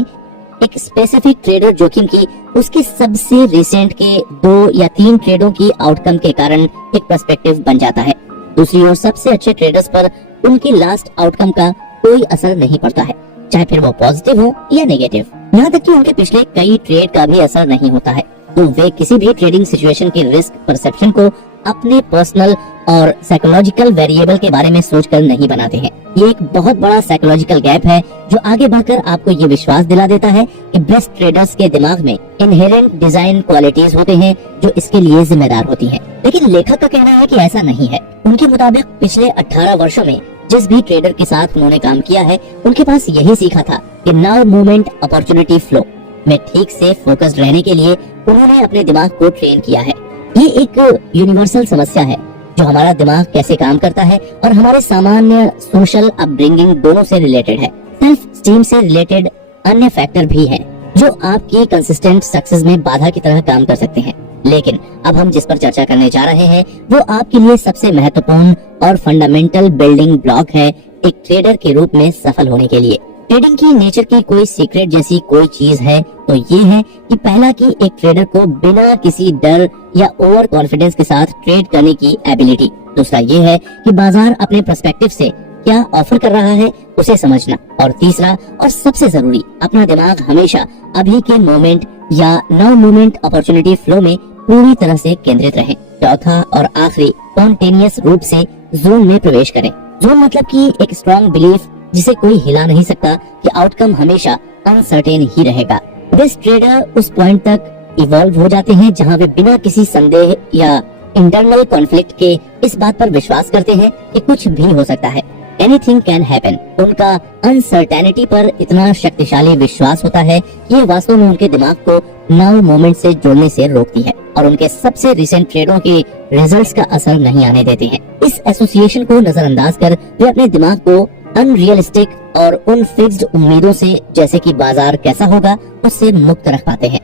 एक स्पेसिफिक ट्रेडर जोखिम की उसके सबसे रिसेंट के 2 या 3 ट्रेडों की आउटकम के कारण एक पर्सपेक्टिव बन जाता है। दूसरी ओर सबसे अच्छे ट्रेडर्स पर उनकी लास्ट आउटकम का कोई असर नहीं पड़ता है, चाहे फिर वो पॉजिटिव हो या नेगेटिव। यहाँ तक कि उनके पिछले कई ट्रेड का भी असर नहीं होता है। तो वे किसी भी ट्रेडिंग सिचुएशन के रिस्क परसेप्शन को अपने पर्सनल और साइकोलॉजिकल वेरिएबल के बारे में सोचकर नहीं बनाते हैं। ये एक बहुत बड़ा साइकोलॉजिकल गैप है जो आगे बढ़कर आपको ये विश्वास दिला देता है कि बेस्ट ट्रेडर्स के दिमाग में इनहेरेंट डिजाइन क्वालिटीज होते हैं जो इसके लिए जिम्मेदार होती हैं। लेकिन लेखक का कहना है कि ऐसा नहीं है। उनके मुताबिक पिछले 18 वर्षों में जिस भी ट्रेडर के साथ उन्होंने काम किया है उनके पास यही सीखा था कि नाउ मूवमेंट अपॉर्चुनिटी फ्लो में ठीक से फोकस्ड रहने के लिए उन्होंने अपने दिमाग को ट्रेन किया है। ये एक यूनिवर्सल समस्या है जो हमारा दिमाग कैसे काम करता है और हमारे सामान्य सोशल अपब्रिंगिंग दोनों से रिलेटेड है। सेल्फ स्टीम से रिलेटेड अन्य फैक्टर भी हैं जो आपकी कंसिस्टेंट सक्सेस में बाधा की तरह काम कर सकते हैं। लेकिन अब हम जिस पर चर्चा करने जा रहे हैं वो आपके लिए सबसे महत्वपूर्ण और फंडामेंटल बिल्डिंग ब्लॉक है एक ट्रेडर के रूप में सफल होने के लिए। ट्रेडिंग की नेचर की कोई सीक्रेट जैसी कोई चीज है तो ये है कि पहला कि एक ट्रेडर को बिना किसी डर या ओवर कॉन्फिडेंस के साथ ट्रेड करने की एबिलिटी। दूसरा ये है कि बाजार अपने पर्सपेक्टिव से क्या ऑफर कर रहा है उसे समझना। और तीसरा और सबसे जरूरी, अपना दिमाग हमेशा अभी के मोमेंट या नाउ मोमेंट अपॉर्चुनिटी फ्लो में पूरी तरह से केंद्रित रहे। चौथा और आखिरी, स्पॉन्टेनियस रूप से जोन में प्रवेश करें। जोन मतलब कि एक स्ट्रॉन्ग बिलीफ जिसे कोई हिला नहीं सकता कि आउटकम हमेशा अनसर्टेन ही रहेगा। बेस्ट ट्रेडर उस पॉइंट तक इवॉल्व हो जाते हैं जहां वे बिना किसी संदेह या इंटरनल कॉन्फ्लिक्ट के इस बात पर विश्वास करते हैं कि कुछ भी हो सकता है, एनीथिंग कैन हैपन। उनका अनसर्टेनिटी पर इतना शक्तिशाली विश्वास होता है कि ये वास्तव में उनके दिमाग को नाउ मोमेंट से जोड़ने से रोकती है और उनके सबसे रिसेंट ट्रेडों के रिजल्ट्स का असर नहीं आने देती है। इस एसोसिएशन को नजरअंदाज कर वे अपने दिमाग को अनरियलिस्टिक और उन फिक्स्ड उम्मीदों से, जैसे कि बाजार कैसा होगा, उससे मुक्त रख पाते हैं।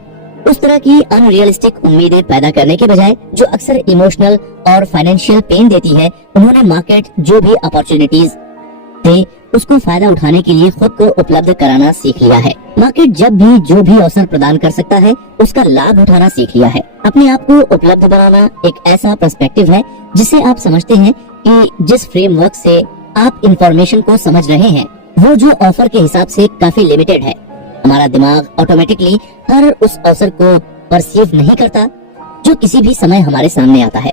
उस तरह की अनरियलिस्टिक उम्मीदें पैदा करने के बजाय जो अक्सर इमोशनल और फाइनेंशियल पेन देती है, उन्होंने मार्केट जो भी अपॉर्चुनिटीज दे उसको फायदा उठाने के लिए खुद को उपलब्ध कराना सीख लिया है। मार्केट जब भी जो भी अवसर प्रदान कर सकता है उसका लाभ उठाना सीख लिया है। अपने आप को उपलब्ध बनाना एक ऐसा पर्सपेक्टिव है जिसे आप समझते हैं कि जिस फ्रेमवर्क से आप इंफॉर्मेशन को समझ रहे हैं वो जो ऑफर के हिसाब से काफी लिमिटेड है। हमारा दिमाग ऑटोमेटिकली हर उस अवसर को परसीव नहीं करता जो किसी भी समय हमारे सामने आता है।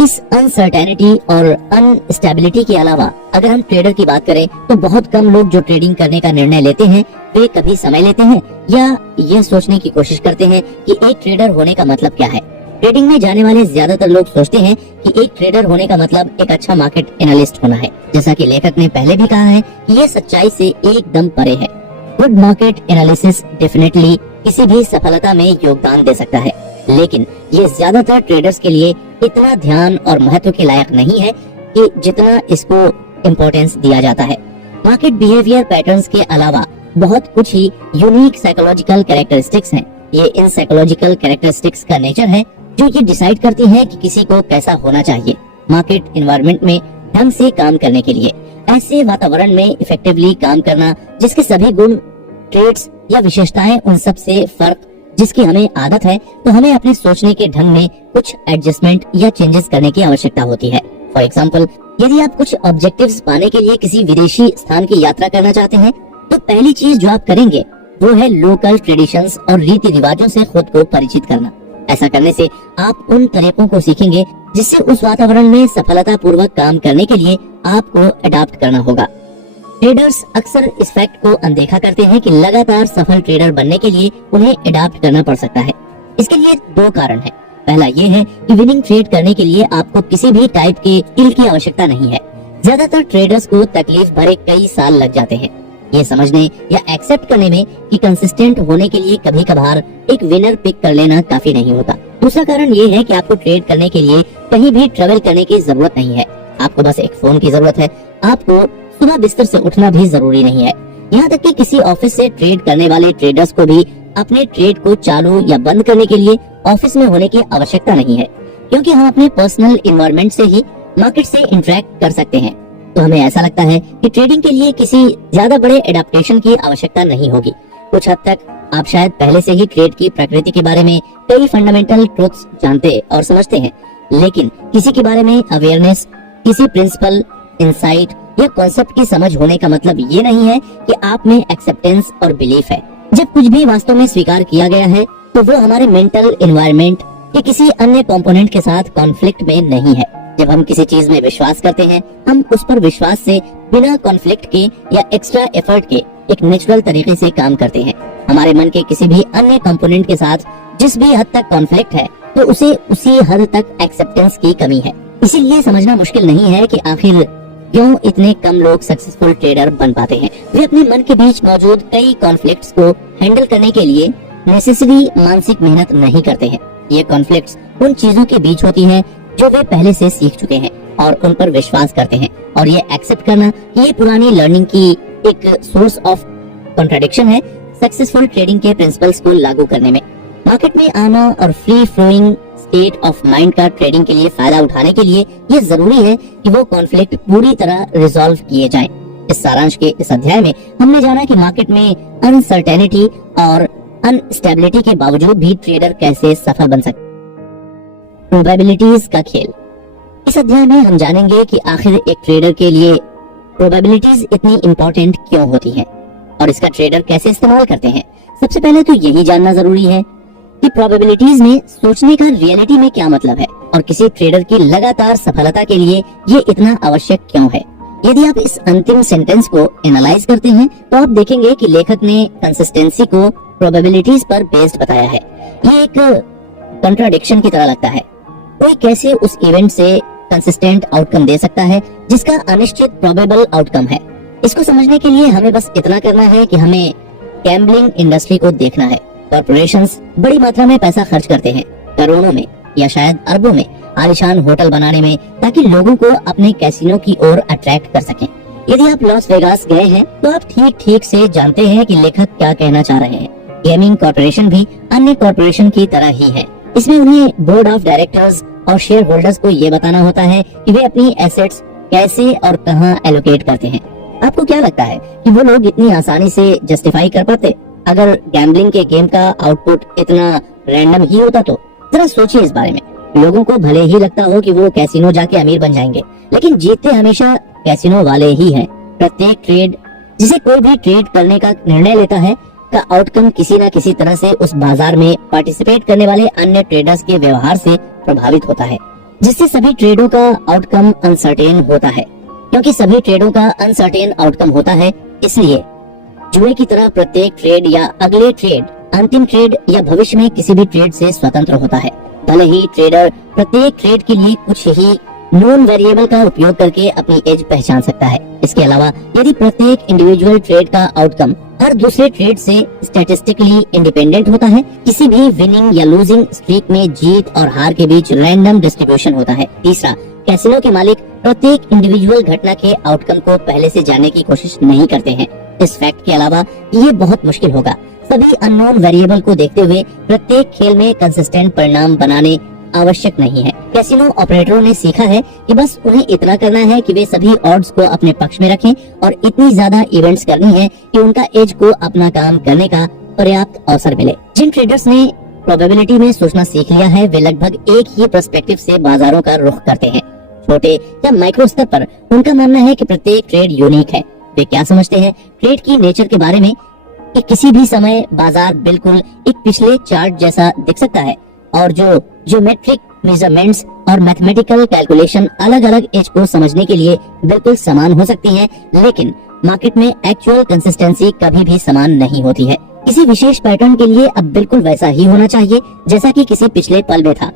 इस अनसर्टेनिटी और अनस्टेबिलिटी के अलावा अगर हम ट्रेडर की बात करें तो बहुत कम लोग जो ट्रेडिंग करने का निर्णय लेते हैं वे कभी समय लेते हैं या यह सोचने की कोशिश करते हैं कि एक ट्रेडर होने का मतलब क्या है। ट्रेडिंग में जाने वाले ज्यादातर लोग सोचते हैं कि एक ट्रेडर होने का मतलब एक अच्छा मार्केट एनालिस्ट होना है। जैसा कि लेखक ने पहले भी कहा है कि यह सच्चाई से एकदम परे है। गुड मार्केट एनालिसिस डेफिनेटली किसी भी सफलता में योगदान दे सकता है, लेकिन ये ज्यादातर ट्रेडर्स के लिए इतना ध्यान और महत्व के लायक नहीं है कि जितना इसको इम्पोर्टेंस दिया जाता है। मार्केट बिहेवियर पैटर्न्स के अलावा बहुत कुछ ही यूनिक साइकोलॉजिकल कैरेक्टरिस्टिक्स हैं। ये इन साइकोलॉजिकल कैरेक्टरिस्टिक्स का नेचर है जो ये डिसाइड करती है कि किसी को कैसा होना चाहिए मार्केट एनवायरनमेंट में ढंग से काम करने के लिए। ऐसे वातावरण में इफेक्टिवली काम करना जिसके सभी गुण, ट्रेड्स या विशेषताएं उन सब से फर्क जिसकी हमें आदत है, तो हमें अपने सोचने के ढंग में कुछ एडजस्टमेंट या चेंजेस करने की आवश्यकता होती है। फॉर एग्जाम्पल, यदि आप कुछ ऑब्जेक्टिव्स पाने के लिए किसी विदेशी स्थान की यात्रा करना चाहते हैं, तो पहली चीज जो आप करेंगे वो है लोकल ट्रेडिशंस और रीति रिवाजों से खुद को परिचित करना। ऐसा करने से आप उन तरीकों को सीखेंगे जिससे उस वातावरण में सफलतापूर्वक काम करने के लिए आपको अडॉप्ट करना होगा। ट्रेडर्स अक्सर इस फैक्ट को अनदेखा करते हैं कि लगातार सफल ट्रेडर बनने के लिए उन्हें अडॉप्ट करना पड़ सकता है। इसके लिए दो कारण है। पहला ये है कि विनिंग ट्रेड करने के लिए आपको किसी भी टाइप के स्किल की आवश्यकता नहीं है। ज्यादातर ट्रेडर्स को तकलीफ भरे कई साल लग जाते हैं ये समझने या एक्सेप्ट करने में कि कंसिस्टेंट होने के लिए कभी कभार एक विनर पिक कर लेना काफी नहीं होता। दूसरा कारण ये है कि आपको ट्रेड करने के लिए कहीं भी ट्रेवल करने की जरूरत नहीं है। आपको बस एक फोन की जरूरत है। आपको सुबह बिस्तर से उठना भी जरूरी नहीं है। यहाँ तक कि किसी ऑफिस से ट्रेड करने वाले ट्रेडर्स को भी अपने ट्रेड को चालू या बंद करने के लिए ऑफिस में होने की आवश्यकता नहीं है, क्योंकि हम अपने पर्सनल एनवायरनमेंट से ही मार्केट से इंटरेक्ट कर सकते हैं। तो हमें ऐसा लगता है कि ट्रेडिंग के लिए किसी ज्यादा बड़े एडेप्टेशन की आवश्यकता नहीं होगी। कुछ हद तक आप शायद पहले से ही ट्रेड की प्रकृति के बारे में कई फंडामेंटल ट्रुथ्स जानते और समझते हैं, लेकिन किसी के बारे में अवेयरनेस, किसी प्रिंसिपल, इंसाइट या कॉन्सेप्ट की समझ होने का मतलब ये नहीं है कि आप में एक्सेप्टेंस और बिलीफ है। जब कुछ भी वास्तव में स्वीकार किया गया है तो वो हमारे मेंटल एनवायरनमेंट या किसी अन्य कंपोनेंट के साथ कॉन्फ्लिक्ट में नहीं है। जब हम किसी चीज में विश्वास करते हैं, हम उस पर विश्वास से बिना कॉन्फ्लिक्ट के या एक्स्ट्रा एफर्ट के एक नेचुरल तरीके से काम करते हैं। हमारे मन के किसी भी अन्य कंपोनेंट के साथ जिस भी हद तक कॉन्फ्लिक्ट है, तो उसे उसी हद तक एक्सेप्टेंस की कमी है। इसीलिए समझना मुश्किल नहीं है कि आखिर क्यों इतने कम लोग सक्सेसफुल ट्रेडर बन पाते हैं। वे अपने मन के बीच मौजूद कई कॉन्फ्लिक्ट्स को हैंडल करने के लिए नेसेसरी मानसिक मेहनत नहीं करते हैं। ये कॉन्फ्लिक्ट्स उन चीजों के बीच होती हैं जो वे पहले से सीख चुके हैं और उन पर विश्वास करते हैं, और ये एक्सेप्ट करना कि ये पुरानी लर्निंग की एक सोर्स ऑफ कॉन्ट्राडिक्शन है सक्सेसफुल ट्रेडिंग के प्रिंसिपल्स को लागू करने में। मार्केट में आना और free flowing state of mind का ट्रेडिंग के लिए फायदा उठाने के लिए ये जरूरी है कि वो कॉन्फ्लिक्ट पूरी तरह रिजॉल्व किए जाएं। इस सारांश के इस अध्याय में हमने जाना कि मार्केट में अनसर्टेनिटी और अनस्टेबिलिटी के बावजूद भी ट्रेडर कैसे सफल बन सकते। प्रोबेबिलिटीज का खेल। इस अध्याय में हम जानेंगे कि आखिर एक ट्रेडर के लिए प्रोबेबिलिटीज इतनी इम्पोर्टेंट क्यों होती हैं और इसका ट्रेडर कैसे इस्तेमाल करते हैं। सबसे पहले तो यही जानना जरूरी है कि प्रोबेबिलिटीज में सोचने का रियलिटी में क्या मतलब है और किसी ट्रेडर की लगातार सफलता के लिए ये इतना आवश्यक क्यों है। यदि आप इस अंतिम सेंटेंस को एनालाइज करते हैं तो आप देखेंगे कि लेखक ने कंसिस्टेंसी को प्रोबेबिलिटीज पर बेस्ड बताया है। ये एक कंट्राडिक्शन की तरह लगता है। कोई कैसे उस इवेंट से कंसिस्टेंट आउटकम दे सकता है जिसका अनिश्चित प्रोबेबल आउटकम है। इसको समझने के लिए हमें बस इतना करना है कि हमें गैम्बलिंग इंडस्ट्री को देखना है। कॉर्पोरेशंस बड़ी मात्रा में पैसा खर्च करते हैं, करोड़ों में या शायद अरबों में, आलीशान होटल बनाने में, ताकि लोगों को अपने कैसीनो की ओर अट्रैक्ट कर सकें। यदि आप लॉस वेगास गए हैं तो आप ठीक से जानते हैं कि लेखक क्या कहना चाह रहे हैं। गेमिंग कॉर्पोरेशन भी अन्य कॉर्पोरेशन की तरह ही है। इसमें उन्हें बोर्ड ऑफ डायरेक्टर्स और शेयर होल्डर्स को ये बताना होता है कि वे अपनी एसेट्स कैसे और कहां एलोकेट करते हैं। आपको क्या लगता है कि वो लोग इतनी आसानी से जस्टिफाई कर पाते अगर गैम्बलिंग के गेम का आउटपुट इतना रैंडम ही होता? तो जरा सोचिए इस बारे में। लोगों को भले ही लगता हो कि वो कैसीनो जाके अमीर बन जाएंगे, लेकिन जीतते हमेशा कैसीनो वाले ही हैं। प्रत्येक ट्रेड जिसे कोई भी ट्रेड करने का निर्णय लेता है का आउटकम किसी न किसी तरह से उस बाजार में पार्टिसिपेट करने वाले अन्य ट्रेडर्स के व्यवहार से प्रभावित होता है, जिससे सभी ट्रेडों का आउटकम अनसर्टेन होता है। क्योंकि सभी ट्रेडों का अनसर्टेन आउटकम होता है, इसलिए जुए की तरह प्रत्येक ट्रेड या अगले ट्रेड, अंतिम ट्रेड या भविष्य में किसी भी ट्रेड से स्वतंत्र होता है। भले ही ट्रेडर प्रत्येक ट्रेड के लिए कुछ ही नॉन वेरिएबल का उपयोग करके अपनी एज पहचान सकता है। इसके अलावा यदि प्रत्येक इंडिविजुअल ट्रेड का आउटकम हर दूसरे ट्रेड से स्टैटिस्टिकली इंडिपेंडेंट होता है, किसी भी विनिंग या लूजिंग स्ट्रीक में जीत और हार के बीच रैंडम डिस्ट्रीब्यूशन होता है। तीसरा, कैसीनो के मालिक प्रत्येक इंडिविजुअल घटना के आउटकम को पहले से जानने की कोशिश नहीं करते हैं। इस फैक्ट के अलावा ये बहुत मुश्किल होगा सभी अननोन वेरिएबल को देखते हुए प्रत्येक खेल में कंसिस्टेंट परिणाम बनाने आवश्यक नहीं है। कैसीनो ऑपरेटरों ने सीखा है कि बस उन्हें इतना करना है कि वे सभी ऑड्स को अपने पक्ष में रखें और इतनी ज्यादा इवेंट्स करनी है कि उनका एज को अपना काम करने का पर्याप्त अवसर मिले। जिन ट्रेडर्स ने प्रोबेबिलिटी में सोचना सीख लिया है वे लगभग एक ही पर्सपेक्टिव से बाजारों का रुख करते हैं। छोटे या माइक्रो स्तर पर उनका मानना है कि प्रत्येक ट्रेड यूनिक है। वे क्या समझते हैं ट्रेड की नेचर के बारे में कि किसी भी समय बाजार बिल्कुल एक पिछले चार्ट जैसा दिख सकता है और जो ज्योमेट्रिक मेजरमेंट्स और मैथमेटिकल कैलकुलेशन अलग अलग एज को समझने के लिए बिल्कुल समान हो सकती हैं, लेकिन मार्केट में एक्चुअल कंसिस्टेंसी कभी भी समान नहीं होती है। किसी विशेष पैटर्न के लिए अब बिल्कुल वैसा ही होना चाहिए जैसा कि किसी पिछले पल में था,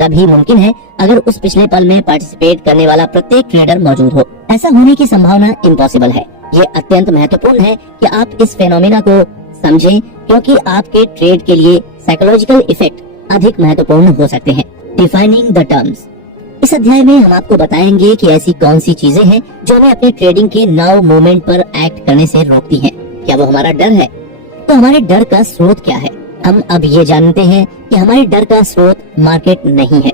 तभी मुमकिन है अगर उस पिछले पल में पार्टिसिपेट करने वाला प्रत्येक ट्रेडर मौजूद हो। ऐसा होने की संभावना इम्पॉसिबल है। ये अत्यंत महत्वपूर्ण है कि आप इस फेनोमेना को समझें, क्योंकि आपके ट्रेड के लिए साइकोलॉजिकल इफेक्ट अधिक महत्वपूर्ण हो सकते हैं। Defining the terms. इस अध्याय में हम आपको बताएंगे कि ऐसी कौन सी चीजें हैं जो हमें अपने ट्रेडिंग के नाउ मोमेंट पर एक्ट करने से रोकती हैं। क्या वो हमारा डर है? तो हमारे डर का स्रोत क्या है? हम अब ये जानते हैं कि हमारे डर का स्रोत मार्केट नहीं है।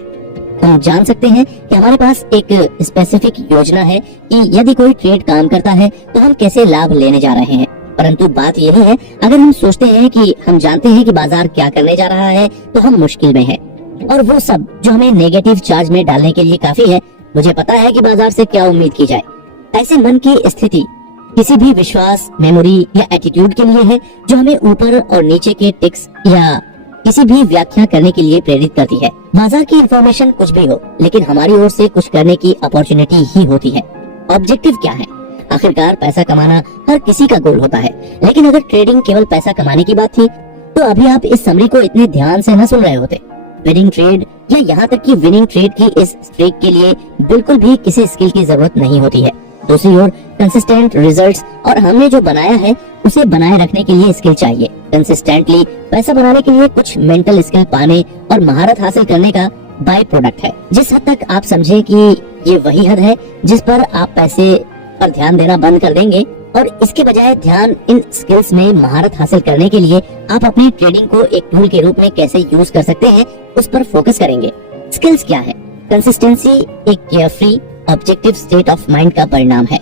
हम जान सकते हैं कि हमारे पास एक स्पेसिफिक योजना है कि यदि कोई ट्रेड काम करता है तो हम कैसे लाभ लेने जा रहे हैं। परंतु बात यही है, अगर हम सोचते हैं कि हम जानते हैं कि बाजार क्या करने जा रहा है तो हम मुश्किल में हैं। और वो सब जो हमें नेगेटिव चार्ज में डालने के लिए काफी है। मुझे पता है कि बाजार से क्या उम्मीद की जाए। ऐसे मन की स्थिति किसी भी विश्वास, मेमोरी या एटीट्यूड के लिए है जो हमें ऊपर और नीचे के टिक्स या किसी भी व्याख्या करने के लिए प्रेरित करती है। बाजार की इंफॉर्मेशन कुछ भी हो, लेकिन हमारी ओर से कुछ करने की अपॉर्चुनिटी ही होती है। ऑब्जेक्टिव क्या है? आखिरकार पैसा कमाना हर किसी का गोल होता है, लेकिन अगर ट्रेडिंग केवल पैसा कमाने की बात थी तो अभी आप इस समरी को इतने ध्यान से न सुन रहे होते। विनिंग ट्रेड या यहाँ तक कि विनिंग ट्रेड की इस स्ट्रीक के लिए बिल्कुल भी किसी स्किल की जरूरत नहीं होती है। दूसरी ओर कंसिस्टेंट रिजल्ट्स और हमने जो बनाया है उसे बनाए रखने के लिए स्किल चाहिए। कंसिस्टेंटली पैसा बनाने के लिए कुछ मेंटल स्किल पाने और महारत हासिल करने का बाय प्रोडक्ट है। जिस हद तक आप समझे कि ये वही हद है जिस पर आप पैसे पर ध्यान देना बंद कर देंगे और इसके बजाय ध्यान इन स्किल्स में महारत हासिल करने के लिए आप अपनी ट्रेडिंग को एक टूल के रूप में कैसे यूज कर सकते हैं उस पर फोकस करेंगे। स्किल्स क्या है? कंसिस्टेंसी एक carefree objective state of mind का परिणाम है,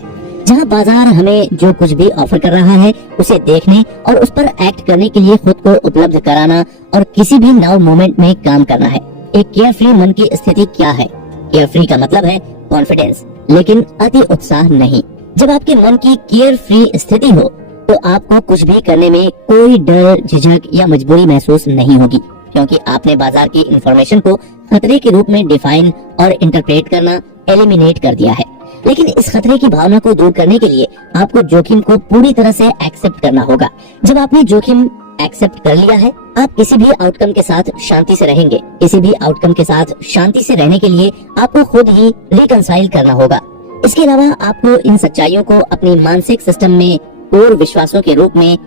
जहां बाजार हमें जो कुछ भी ऑफर कर रहा है उसे देखने और उस पर एक्ट करने के लिए खुद को उपलब्ध कराना और किसी भी नाउ मोमेंट में काम करना है। एक केयरफ्री मन की स्थिति क्या है? केयरफ्री का मतलब है कॉन्फिडेंस, लेकिन अति उत्साह नहीं। जब आपके मन की केयर फ्री स्थिति हो तो आपको कुछ भी करने में कोई डर, झिझक या मजबूरी महसूस नहीं होगी, क्योंकि आपने बाजार की इंफॉर्मेशन को खतरे के रूप में डिफाइन और इंटरप्रेट करना एलिमिनेट कर दिया है। लेकिन इस खतरे की भावना को दूर करने के लिए आपको जोखिम को पूरी तरह से एक्सेप्ट करना होगा। जब आपने जोखिम एक्सेप्ट कर लिया है, आप किसी भी आउटकम के साथ शांति से रहेंगे। किसी भी आउटकम के साथ शांति से रहने के लिए आपको खुद ही रिकंसाइल करना होगा। इसके अलावा आपको इन सच्चाइयों को अपनी मानसिक सिस्टम में कोर विश्वासों के रूप में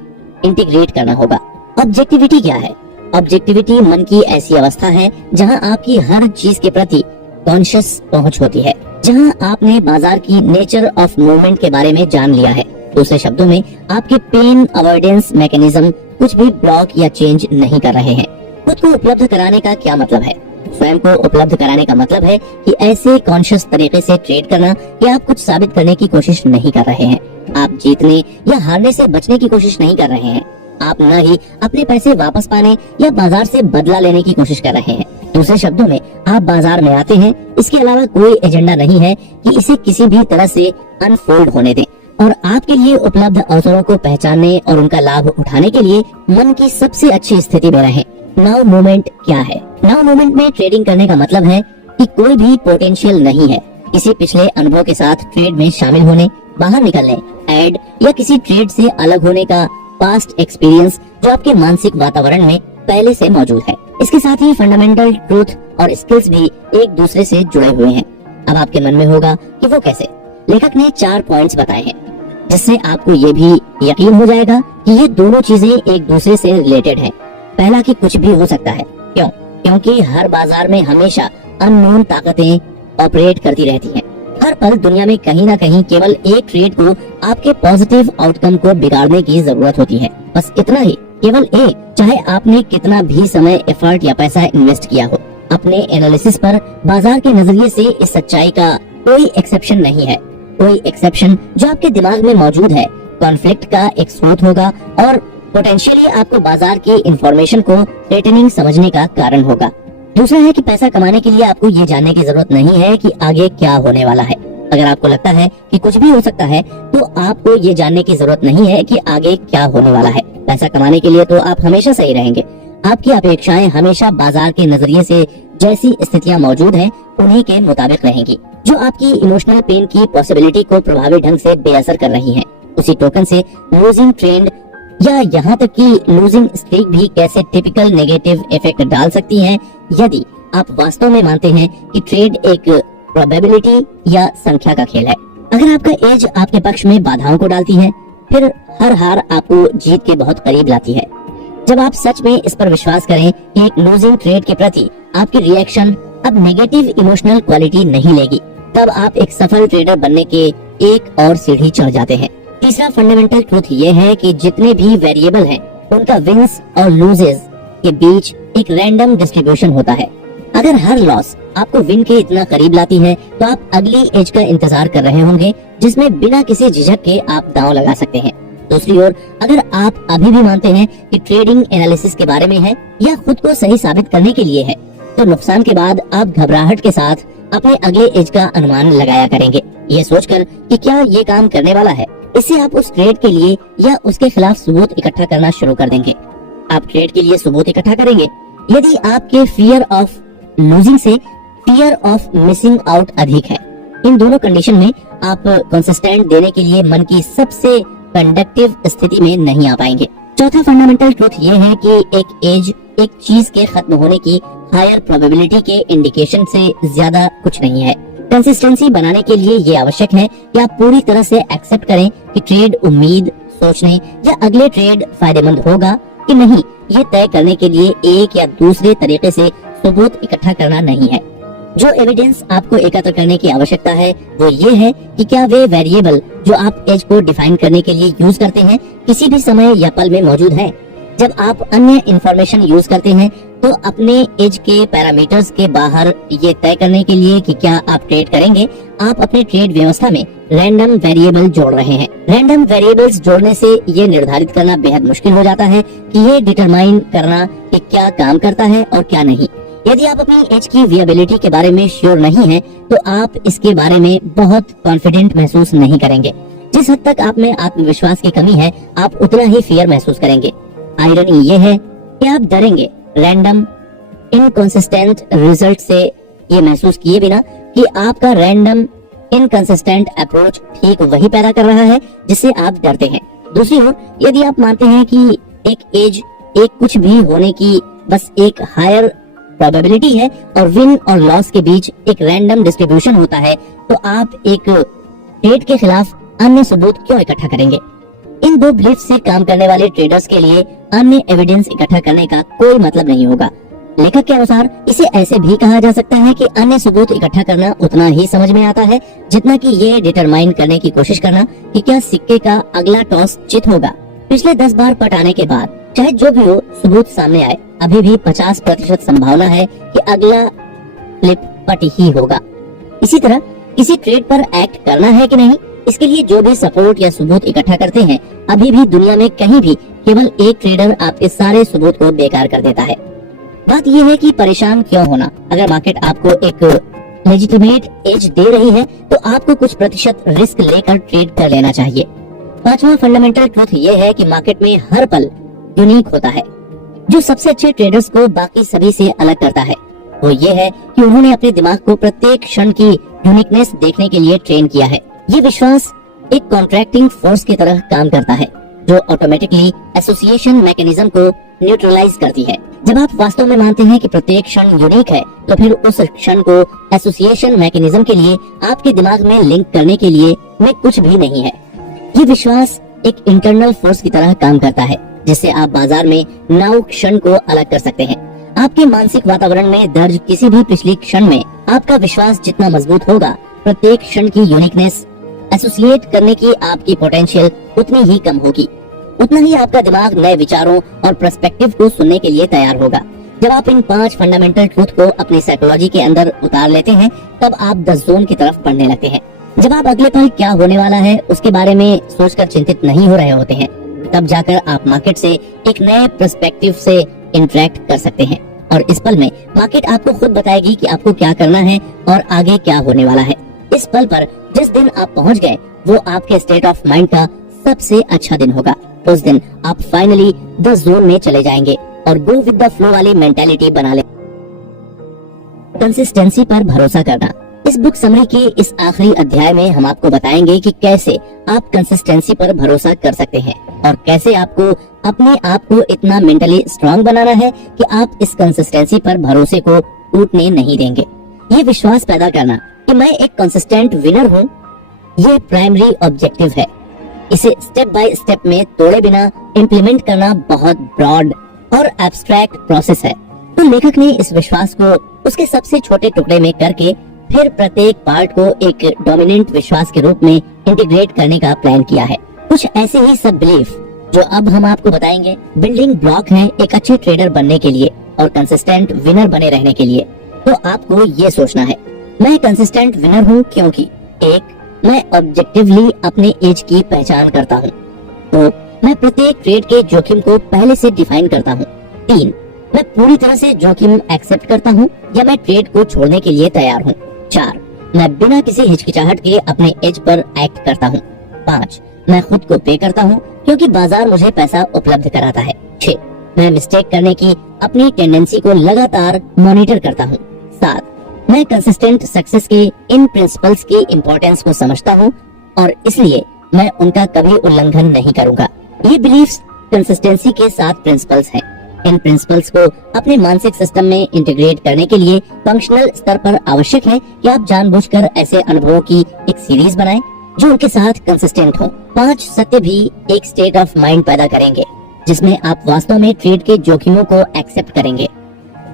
इंटीग्रेट करना होगा। ऑब्जेक्टिविटी क्या है? ऑब्जेक्टिविटी मन की ऐसी अवस्था है जहां आपकी हर चीज के प्रति कॉन्शियस पहुंच होती है, जहां आपने बाजार की नेचर ऑफ मूवमेंट के बारे में जान लिया है। दूसरे शब्दों में आपके पेन अवॉइडेंस मैकेनिज्म कुछ भी ब्लॉक या चेंज नहीं कर रहे हैं। खुद को उपलब्ध कराने का क्या मतलब है? स्वयं को उपलब्ध कराने का मतलब है कि ऐसे कॉन्शियस तरीके से ट्रेड करना कि आप कुछ साबित करने की कोशिश नहीं कर रहे हैं। आप जीतने या हारने से बचने की कोशिश नहीं कर रहे हैं। आप न ही अपने पैसे वापस पाने या बाजार से बदला लेने की कोशिश कर रहे हैं। दूसरे शब्दों में आप बाजार में आते हैं, इसके अलावा कोई एजेंडा नहीं है कि इसे किसी भी तरह से अनफोल्ड होने दें और आपके लिए उपलब्ध अवसरों को पहचानने और उनका लाभ उठाने के लिए मन की सबसे अच्छी स्थिति में रहें। नाउ मोमेंट क्या है? नाउ मोमेंट में ट्रेडिंग करने का मतलब है कि कोई भी पोटेंशियल नहीं है किसी पिछले अनुभव के साथ ट्रेड में शामिल होने, बाहर निकलने, ऐड या किसी ट्रेड से अलग होने का पास्ट एक्सपीरियंस जो आपके मानसिक वातावरण में पहले से मौजूद है। इसके साथ ही फंडामेंटल ट्रूथ और स्किल्स भी एक दूसरे से जुड़े हुए हैं। अब आपके मन में होगा कि वो कैसे? लेखक ने 4 पॉइंट्स बताए हैं जिससे आपको ये भी यकीन हो जाएगा कि ये दोनों चीजें एक दूसरे से रिलेटेड हैं। पहला कि कुछ भी हो सकता है। क्यों? क्योंकि हर बाजार में हमेशा अननोन ताकतें ऑपरेट करती रहती हैं। हर पल दुनिया में कहीं ना कहीं केवल एक ट्रेड को आपके पॉजिटिव आउटकम को बिगाड़ने की जरूरत होती है। बस इतना ही, केवल एक, चाहे आपने कितना भी समय, एफर्ट या पैसा इन्वेस्ट किया हो। अपने एनालिसिस पर बाजार के नजरिए से इस सच्चाई का कोई एक्सेप्शन नहीं है। कोई एक्सेप्शन जो आपके दिमाग में मौजूद है कॉन्फ्लिक्ट का एक स्रोत होगा और पोटेंशियली आपको बाजार की इंफॉर्मेशन को रिटर्निंग समझने का कारण होगा। दूसरा है कि पैसा कमाने के लिए आपको ये जानने की जरूरत नहीं है कि आगे क्या होने वाला है। अगर आपको लगता है कि कुछ भी हो सकता है तो आपको ये जानने की जरूरत नहीं है कि आगे क्या होने वाला है। पैसा कमाने के लिए तो आप हमेशा सही रहेंगे। आपकी अपेक्षाएं हमेशा बाजार के नजरिए से जैसी स्थितियां मौजूद हैं उन्हीं के मुताबिक रहेंगी, जो आपकी इमोशनल पेन की पॉसिबिलिटी को प्रभावी ढंग से बेअसर कर रही हैं। उसी टोकन से लूजिंग ट्रेंड या यहाँ तक कि लूजिंग स्ट्रीक भी कैसे टिपिकल नेगेटिव इफेक्ट डाल सकती हैं, यदि आप वास्तव में मानते हैं कि ट्रेड एक प्रोबेबिलिटी या संख्या का खेल है। अगर आपका एज आपके पक्ष में बाधाओं को डालती है, फिर हर हार आपको जीत के बहुत करीब लाती है। जब आप सच में इस पर विश्वास करें कि एक लूजिंग ट्रेड के प्रति आपकी रिएक्शन अब नेगेटिव इमोशनल क्वालिटी नहीं लेगी, तब आप एक सफल ट्रेडर बनने के एक और सीढ़ी चढ़ जाते हैं। तीसरा फंडामेंटल ट्रूथ ये है कि जितने भी वेरिएबल हैं, उनका विंस और लूजेस के बीच एक रैंडम डिस्ट्रीब्यूशन होता है। अगर हर लॉस आपको विन के इतना करीब लाती है, तो आप अगली एज का इंतजार कर रहे होंगे जिसमें बिना किसी झिझक के आप दांव लगा सकते हैं। दूसरी ओर, अगर आप अभी भी मानते हैं कि ट्रेडिंग एनालिसिस के बारे में है या खुद को सही साबित करने के लिए है, तो नुकसान के बाद आप घबराहट के साथ अपने अगले एज का अनुमान लगाया करेंगे, ये सोचकर कि क्या ये काम करने वाला है। इससे आप उस ट्रेड के लिए या उसके खिलाफ सबूत इकट्ठा करना शुरू कर देंगे। आप ट्रेड के लिए सबूत इकट्ठा करेंगे यदि आपके फियर ऑफ लूजिंग से फियर ऑफ मिसिंग आउट अधिक है। इन दोनों कंडीशन में आप कंसिस्टेंट देने के लिए मन की सबसे कंडक्टिव स्थिति में नहीं आ पाएंगे। चौथा फंडामेंटल ट्रूथ ये है कि एक एज एक चीज के खत्म होने की हायर प्रोबेबिलिटी के इंडिकेशन से ज्यादा कुछ नहीं है। कंसिस्टेंसी बनाने के लिए ये आवश्यक है कि आप पूरी तरह से एक्सेप्ट करें कि ट्रेड उम्मीद, सोचने या अगले ट्रेड फायदेमंद होगा कि नहीं, ये तय करने के लिए एक या दूसरे तरीके से सबूत इकट्ठा करना नहीं है। जो एविडेंस आपको एकत्र करने की आवश्यकता है वो ये है कि क्या वे वेरिएबल जो आप एज को डिफाइन करने के लिए यूज करते हैं किसी भी समय या पल में मौजूद है। जब आप अन्य इंफॉर्मेशन यूज करते हैं तो अपने एज के पैरामीटर्स के बाहर ये तय करने के लिए कि क्या आप ट्रेड करेंगे, आप अपने ट्रेड व्यवस्था में रैंडम वेरिएबल जोड़ रहे हैं। रैंडम वेरिएबल्स जोड़ने से ये निर्धारित करना बेहद मुश्किल हो जाता है कि ये डिटरमाइन करना कि क्या काम करता है और क्या नहीं। यदि आप अपनी एज की विएबिलिटी के बारे में श्योर नहीं हैं, तो आप इसके बारे में बहुत कॉन्फिडेंट महसूस नहीं करेंगे। जिस हद तक आप में आत्मविश्वास की कमी है, आप उतना ही फियर महसूस करेंगे। आयरनी ये है कि आप डरेंगे रैंडम इनकंसिस्टेंट रिजल्ट से ये महसूस किए बिना कि आपका रैंडम इनकंसिस्टेंट अप्रोच ठीक वही पैदा कर रहा है जिससे आप डरते हैं। दूसरी ओर, यदि आप मानते हैं कि एक एज एक कुछ भी होने की बस एक हायर प्रोबेबिलिटी है और विन और लॉस के बीच एक रैंडम डिस्ट्रीब्यूशन होता है, तो आप एक ट्रेड के खिलाफ अन्य सबूत क्यों इकट्ठा करेंगे? इन दो बिलीफ से काम करने वाले ट्रेडर्स के लिए अन्य एविडेंस इकट्ठा करने का कोई मतलब नहीं होगा। लेखक के अनुसार इसे ऐसे भी कहा जा सकता है कि अन्य सबूत इकट्ठा करना उतना ही समझ में आता है जितना कि ये डिटरमाइन करने की कोशिश करना कि क्या सिक्के का अगला टॉस चित होगा। पिछले 10 बार पटाने के बाद चाहे जो भी हो सबूत सामने आए, अभी भी 50% संभावना है कि अगला फ्लिप पट ही होगा। इसी तरह किसी ट्रेड पर एक्ट करना है कि नहीं, इसके लिए जो भी सपोर्ट या सबूत इकट्ठा करते हैं, अभी भी दुनिया में कहीं भी केवल एक ट्रेडर आपके सारे सबूत को बेकार कर देता है। बात यह है कि परेशान क्यों होना। अगर मार्केट आपको एक लेजिटिमेट एज दे रही है तो आपको कुछ प्रतिशत रिस्क लेकर ट्रेड कर लेना चाहिए। पांचवा फंडामेंटल ट्रूथ ये है कि मार्केट में हर पल यूनिक होता है। जो सबसे अच्छे ट्रेडर्स को बाकी सभी से अलग करता है वो ये है कि उन्होंने अपने दिमाग को प्रत्येक क्षण की यूनिकनेस देखने के लिए ट्रेन किया है। ये विश्वास एक कॉन्ट्रैक्टिंग फोर्स की तरह काम करता है जो ऑटोमेटिकली एसोसिएशन मैकेनिज्म को न्यूट्रलाइज करती है। जब आप वास्तव में मानते हैं कि प्रत्येक क्षण यूनिक है, तो फिर उस क्षण को एसोसिएशन मैकेनिज्म के लिए आपके दिमाग में लिंक करने के लिए में कुछ भी नहीं है। ये विश्वास एक इंटरनल फोर्स की तरह काम करता है जिससे आप बाजार में नाउ क्षण को अलग कर सकते हैं। आपके मानसिक वातावरण में दर्ज किसी भी पिछली क्षण में आपका विश्वास जितना मजबूत होगा, प्रत्येक क्षण की यूनिकनेस एसोसिएट करने की आपकी पोटेंशियल उतनी ही कम होगी। उतना ही आपका दिमाग नए विचारों और पर्सपेक्टिव को सुनने के लिए तैयार होगा। जब आप इन 5 फंडामेंटल ट्रूथ को अपनी साइकोलॉजी के अंदर उतार लेते हैं, तब आप द जोन की तरफ बढ़ने लगते हैं। जब आप अगले पल क्या होने वाला है उसके बारे में सोचकर चिंतित नहीं हो रहे होते हैं, तब जाकर आप मार्केट से एक नए पर्सपेक्टिव से इंटरेक्ट कर सकते हैं और इस पल में मार्केट आपको खुद बताएगी कि आपको क्या करना है और आगे क्या होने वाला है। इस पल पर जिस दिन आप पहुंच गए वो आपके स्टेट ऑफ माइंड का सबसे अच्छा दिन होगा। उस दिन आप फाइनली द जोन में चले जाएंगे और गो विद द फ्लो वाली मेंटालिटी बना ले। कंसिस्टेंसी पर भरोसा करना। इस बुक समरी के इस आखिरी अध्याय में हम आपको बताएंगे कि कैसे आप कंसिस्टेंसी पर भरोसा कर सकते हैं और कैसे आपको अपने आप को इतना मेंटली स्ट्रांग बनाना है कि आप इस कंसिस्टेंसी पर भरोसे को टूटने नहीं देंगे। ये विश्वास पैदा करना कि मैं एक कंसिस्टेंट विनर हूँ, ये प्राइमरी ऑब्जेक्टिव है। इसे स्टेप बाय स्टेप में तोड़े बिना इम्प्लीमेंट करना बहुत ब्रॉड और एब्स्ट्रैक्ट प्रोसेस है। तो लेखक ने इस विश्वास को उसके सबसे छोटे टुकड़े में करके फिर प्रत्येक पार्ट को एक डोमिनेंट विश्वास के रूप में इंटीग्रेट करने का प्लान किया है। कुछ ऐसे ही सब बिलीफ जो अब हम आपको बताएंगे बिल्डिंग ब्लॉक हैं एक अच्छे ट्रेडर बनने के लिए और कंसिस्टेंट विनर बने रहने के लिए। तो आपको ये सोचना है, मैं कंसिस्टेंट विनर हूँ क्योंकि एक, मैं ऑब्जेक्टिवली अपने एज की पहचान करता हूँ। दो, मैं प्रत्येक ट्रेड के जोखिम को पहले से डिफाइन करता हूँ। तीन, मैं पूरी तरह से जोखिम एक्सेप्ट करता हूँ या मैं ट्रेड को छोड़ने के लिए तैयार हूँ। चार, मैं बिना किसी हिचकिचाहट के अपने एज पर एक्ट करता हूँ। पाँच, मैं खुद को पे करता हूँ क्योंकि बाजार मुझे पैसा उपलब्ध कराता है। 6, मैं मिस्टेक करने की अपनी टेंडेंसी को लगातार मॉनिटर करता हूँ। 7, मैं कंसिस्टेंट सक्सेस के इन प्रिंसिपल्स की इम्पोर्टेंस को समझता हूँ और इसलिए मैं उनका कभी उल्लंघन नहीं करूँगा। ये बिलीफ्स कंसिस्टेंसी के 7 प्रिंसिपल्स हैं। इन प्रिंसिपल्स को अपने मानसिक सिस्टम में इंटीग्रेट करने के लिए फंक्शनल स्तर पर आवश्यक है कि आप जानबूझकर ऐसे अनुभवों की एक सीरीज बनाएं जो उनके साथ कंसिस्टेंट हो। 5 सत्य भी एक स्टेट ऑफ माइंड पैदा करेंगे जिसमें आप वास्तव में ट्रेड के जोखिमों को एक्सेप्ट करेंगे।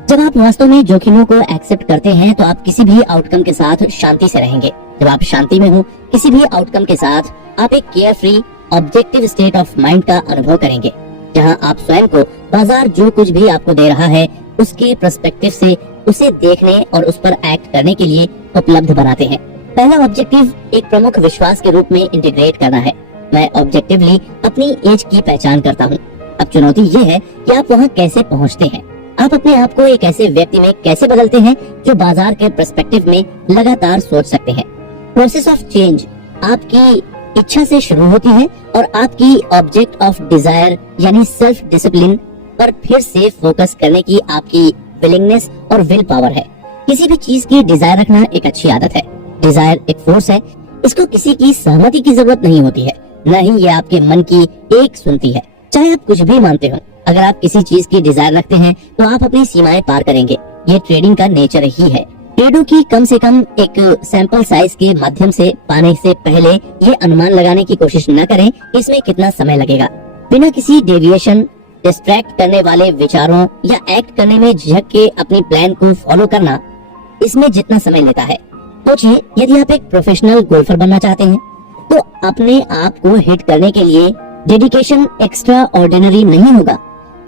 जब आप वास्तव में जोखिमों को एक्सेप्ट करते हैं तो आप किसी भी आउटकम के साथ शांति से रहेंगे। जब आप शांति में हो किसी भी आउटकम के साथ आप एक care free objective state of mind का अनुभव करेंगे जहां आप स्वयं को बाजार जो कुछ भी आपको दे रहा है उसके पर्सपेक्टिव से उसे देखने और उस पर एक्ट करने के लिए उपलब्ध बनाते हैं। पहला ऑब्जेक्टिव एक प्रमुख विश्वास के रूप में इंटीग्रेट करना है। मैं ऑब्जेक्टिवली अपनी एज की पहचान करता हूँ। अब चुनौती ये है कि आप वहाँ कैसे पहुँचते हैं। आप अपने आप को एक ऐसे व्यक्ति में कैसे बदलते हैं जो बाजार के पर्सपेक्टिव में लगातार सोच सकते हैं। प्रोसेस ऑफ चेंज आपकी इच्छा से शुरू होती है और आपकी ऑब्जेक्ट ऑफ डिजायर यानी सेल्फ डिसिप्लिन पर फिर से फोकस करने की आपकी विलिंगनेस और विल पावर है। किसी भी चीज की डिजायर रखना एक अच्छी आदत है। डिजायर एक फोर्स है, इसको किसी की सहमति की जरूरत नहीं होती है, न ही ये आपके मन की एक सुनती है। चाहे आप कुछ भी मानते हो, अगर आप किसी चीज की डिजायर रखते हैं तो आप अपनी सीमाएं पार करेंगे। ये ट्रेडिंग का नेचर ही है। ट्रेडों की कम से कम एक सैंपल साइज के माध्यम से पाने से पहले ये अनुमान लगाने की कोशिश न करें इसमें कितना समय लगेगा। बिना किसी डेविएशन, डिस्ट्रैक्ट करने वाले विचारों या एक्ट करने में झिझक के अपनी प्लान को फॉलो करना इसमें जितना समय लेता है। सोचिए, यदि आप एक प्रोफेशनल गोल्फर बनना चाहते हैं तो अपने आप को हिट करने के लिए डेडिकेशन एक्स्ट्रा ऑर्डिनरी नहीं होगा।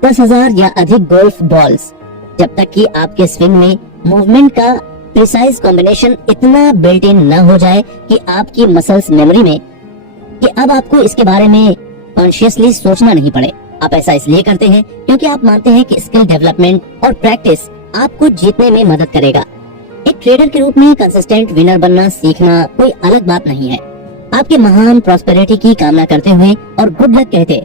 10,000 या अधिक गोल्फ बॉल्स, जब तक कि आपके स्विंग में मूवमेंट का प्रिसाइज कॉम्बिनेशन इतना बिल्ट इन न हो जाए कि आपकी मसल्स मेमोरी में कि अब आपको इसके बारे में कॉन्शियसली सोचना नहीं पड़े। आप ऐसा इसलिए करते हैं क्योंकि आप मानते हैं कि स्किल डेवलपमेंट और प्रैक्टिस आपको जीतने में मदद करेगा। एक ट्रेडर के रूप में कंसिस्टेंट विनर बनना सीखना कोई अलग बात नहीं है। आपके महान प्रॉस्पेरिटी की कामना करते हुए और गुड लक कहते,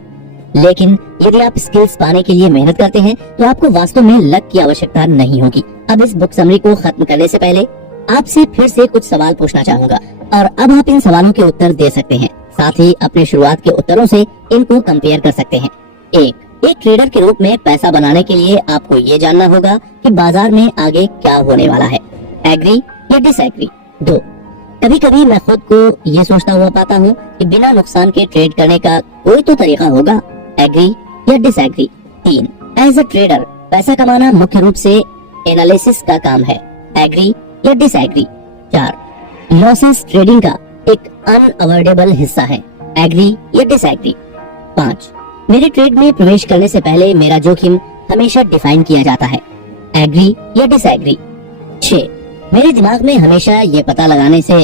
लेकिन यदि आप स्किल्स पाने के लिए मेहनत करते हैं तो आपको वास्तव में लक की आवश्यकता नहीं होगी। अब इस बुक समरी को खत्म करने से पहले आपसे फिर से कुछ सवाल पूछना चाहूंगा और अब आप इन सवालों के उत्तर दे सकते हैं। साथ ही अपने शुरुआत के उत्तरों से इनको कंपेयर कर सकते हैं। एक ट्रेडर के रूप में पैसा बनाने के लिए आपको ये जानना होगा कि बाजार में आगे क्या होने वाला है। एग्री या डिसएग्री। 2, कभी कभी मैं खुद को ये सोचता हुआ पाता हूँ कि बिना नुकसान के ट्रेड करने का कोई तो तरीका होगा। एग्री या डिसएग्री। 3, एज अ ट्रेडर पैसा कमाना मुख्य रूप से एनालिसिस का काम है। एग्री या डिसएग्री। 4, लॉसेस ट्रेडिंग का एक अनअवॉइडेबल हिस्सा है। एग्री या डिसएग्री। 5, मेरे ट्रेड में प्रवेश करने से पहले मेरा जोखिम हमेशा डिफाइन किया जाता है। एग्री या डिसएग्री। 6, मेरे दिमाग में हमेशा ये पता लगाने से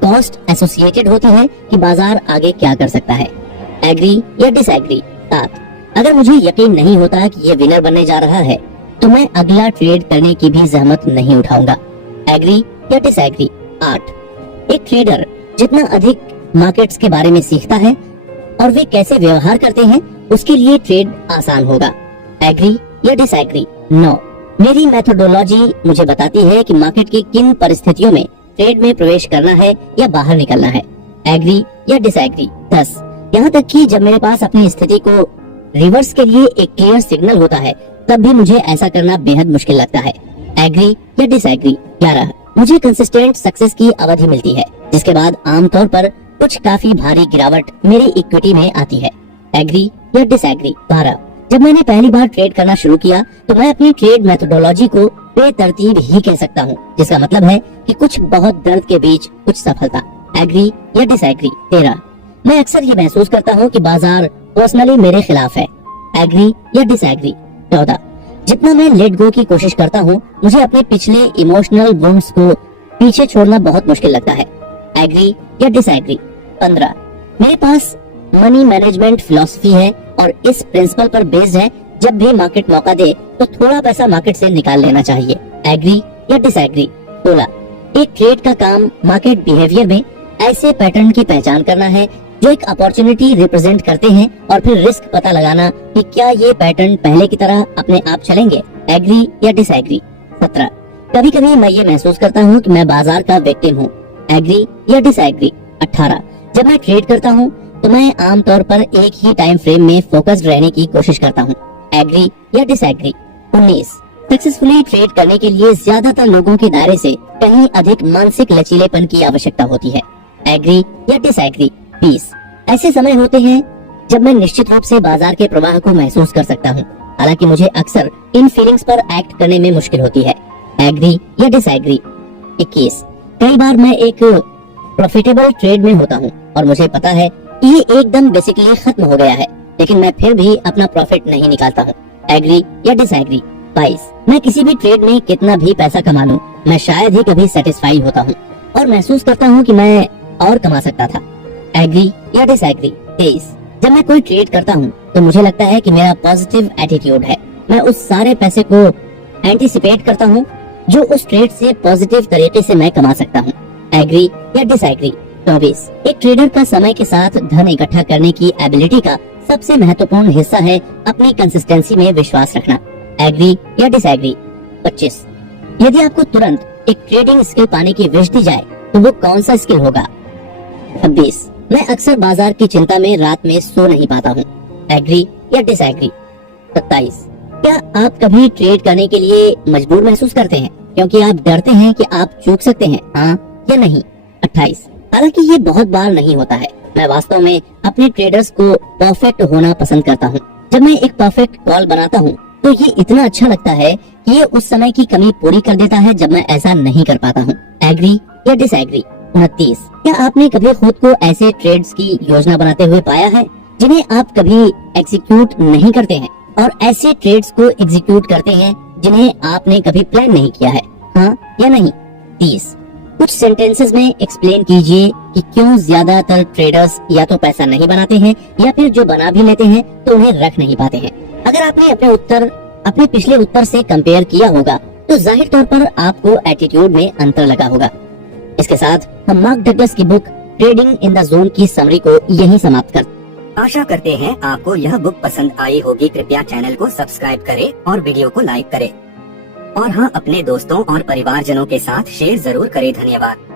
कॉस्ट एसोसिएटेड होती है कि बाजार आगे क्या कर सकता है। एग्री या डिसएग्री। अर्थात अगर मुझे यकीन नहीं होता कि ये विनर बनने जा रहा है तो मैं अगला ट्रेड करने की भी जहमत नहीं उठाऊंगा। एग्री या डिसएग्री। 8, एक ट्रेडर जितना अधिक मार्केट्स के बारे में सीखता है और वे कैसे व्यवहार करते हैं उसके लिए ट्रेड आसान होगा। एग्री या डिसएग्री। 9, मेरी मेथोडोलॉजी मुझे बताती है कि मार्केट की किन परिस्थितियों में ट्रेड में प्रवेश करना है या बाहर निकलना है। एग्री या डिसएग्री। 10, यहाँ तक कि जब मेरे पास अपनी स्थिति को रिवर्स के लिए एक क्लियर सिग्नल होता है तब भी मुझे ऐसा करना बेहद मुश्किल लगता है। एग्री या डिसएग्री। 11, मुझे कंसिस्टेंट सक्सेस की अवधि मिलती है जिसके बाद आमतौर पर कुछ काफी भारी गिरावट मेरी इक्विटी में आती है। एग्री या डिसएग्री। 12, जब मैंने पहली बार ट्रेड करना शुरू किया तो मैं अपनी ट्रेड मेथोडोलॉजी को बेतरतीब ही कह सकता हूँ, जिसका मतलब है कि कुछ बहुत दर्द के बीच कुछ सफलता। एग्री या डिसएग्री। 13, मैं अक्सर ये महसूस करता हूँ कि बाजार पर्सनली मेरे खिलाफ है। एग्री या डिसएग्री। 14, जितना मैं लेट गो की कोशिश करता हूँ मुझे अपने पिछले इमोशनल वुंड्स को पीछे छोड़ना बहुत मुश्किल लगता है। एग्री या डिसएग्री। 15, मेरे पास मनी मैनेजमेंट फिलॉसफी है और इस प्रिंसिपल पर बेस्ड है जब भी मार्केट मौका दे तो थोड़ा पैसा मार्केट से निकाल लेना चाहिए। एग्री या डिसएग्री। 16, एक ट्रेड का काम मार्केट बिहेवियर में ऐसे पैटर्न की पहचान करना है जो एक अपॉर्चुनिटी रिप्रेजेंट करते हैं और फिर रिस्क पता लगाना कि क्या ये पैटर्न पहले की तरह अपने आप चलेंगे। एग्री या डिसएग्री। 17, कभी कभी मैं ये महसूस करता हूँ कि मैं बाजार का विक्टिम हूँ। एग्री या डिसएग्री। 18, जब मैं ट्रेड करता हूँ तो मैं आमतौर पर एक ही टाइम फ्रेम में फोकस्ड रहने की कोशिश करता हूँ। एग्री या डिसएग्री। 19, सक्सेसफुली ट्रेड करने के लिए ज्यादातर लोगों के दायरे से कहीं अधिक मानसिक लचीलेपन की आवश्यकता होती है। एग्री या डिसएग्री। 20, ऐसे समय होते हैं जब मैं निश्चित रूप से बाजार के प्रवाह को महसूस कर सकता हूँ, हालांकि मुझे अक्सर इन फीलिंग्स पर एक्ट करने में मुश्किल होती है। एग्री या डिसएग्री। 21, कई बार मैं एक प्रॉफिटेबल ट्रेड में होता हूँ और मुझे पता है ये एकदम बेसिकली खत्म हो गया है, लेकिन मैं फिर भी अपना प्रॉफिट नहीं निकालता हूँ। एग्री या डिसएग्री। 22, मैं किसी भी ट्रेड में कितना भी पैसा कमा लूं, मैं शायद ही कभी सेटिस्फाई होता हूँ और महसूस करता हूँ कि मैं और कमा सकता था। एग्री या डिसएग्री। 23, जब मैं कोई ट्रेड करता हूँ तो मुझे लगता है कि मेरा पॉजिटिव एटीट्यूड है, मैं उस सारे पैसे को एंटिसिपेट करता हूँ जो उस ट्रेड से पॉजिटिव तरीके से मैं कमा सकता हूँ। एग्री या डिसएग्री। 24, एक ट्रेडर का समय के साथ धन इकट्ठा करने की एबिलिटी का सबसे महत्वपूर्ण हिस्सा है अपनी कंसिस्टेंसी में विश्वास रखना। एग्री या डिसएग्री। 25, यदि आपको तुरंत एक ट्रेडिंग स्किल पाने की विश दी जाए तो वो कौन सा स्किल होगा। 26, मैं अक्सर बाजार की चिंता में रात में सो नहीं पाता हूँ। एग्री या डिसएग्री। 27, क्या आप कभी ट्रेड करने के लिए मजबूर महसूस करते हैं क्योंकि आप डरते हैं कि आप चूक सकते हैं, हाँ या नहीं। 28, हालांकि ये बहुत बार नहीं होता है, मैं वास्तव में अपने ट्रेडर्स को परफेक्ट होना पसंद करता हूँ। जब मैं एक परफेक्ट कॉल बनाता हूँ तो ये इतना अच्छा लगता है कि ये उस समय की कमी पूरी कर देता है जब मैं ऐसा नहीं कर पाता हूँ। एग्री या डिसएग्री। 29, क्या आपने कभी खुद को ऐसे ट्रेड्स की योजना बनाते हुए पाया है जिन्हें आप कभी एग्जीक्यूट नहीं करते हैं और ऐसे ट्रेड्स को एग्जीक्यूट करते हैं जिन्हें आपने कभी प्लान नहीं किया है, हाँ या नहीं। 30, कुछ सेंटेंसेस में एक्सप्लेन कीजिए कि क्यों ज्यादातर ट्रेडर्स या तो पैसा नहीं बनाते हैं या फिर जो बना भी लेते हैं तो उन्हें रख नहीं पाते हैं। अगर आपने अपने पिछले उत्तर से कंपेयर किया होगा तो जाहिर तौर पर आपको एटीट्यूड में अंतर लगा होगा। इसके साथ हम मार्क डगलस की book trading in the zone की समरी को यहीं समाप्त कर। आशा करते हैं आपको यह बुक पसंद आई होगी। कृपया चैनल को सब्सक्राइब करें और वीडियो को लाइक करें और हाँ, अपने दोस्तों और परिवारजनों के साथ शेयर जरूर करें। धन्यवाद।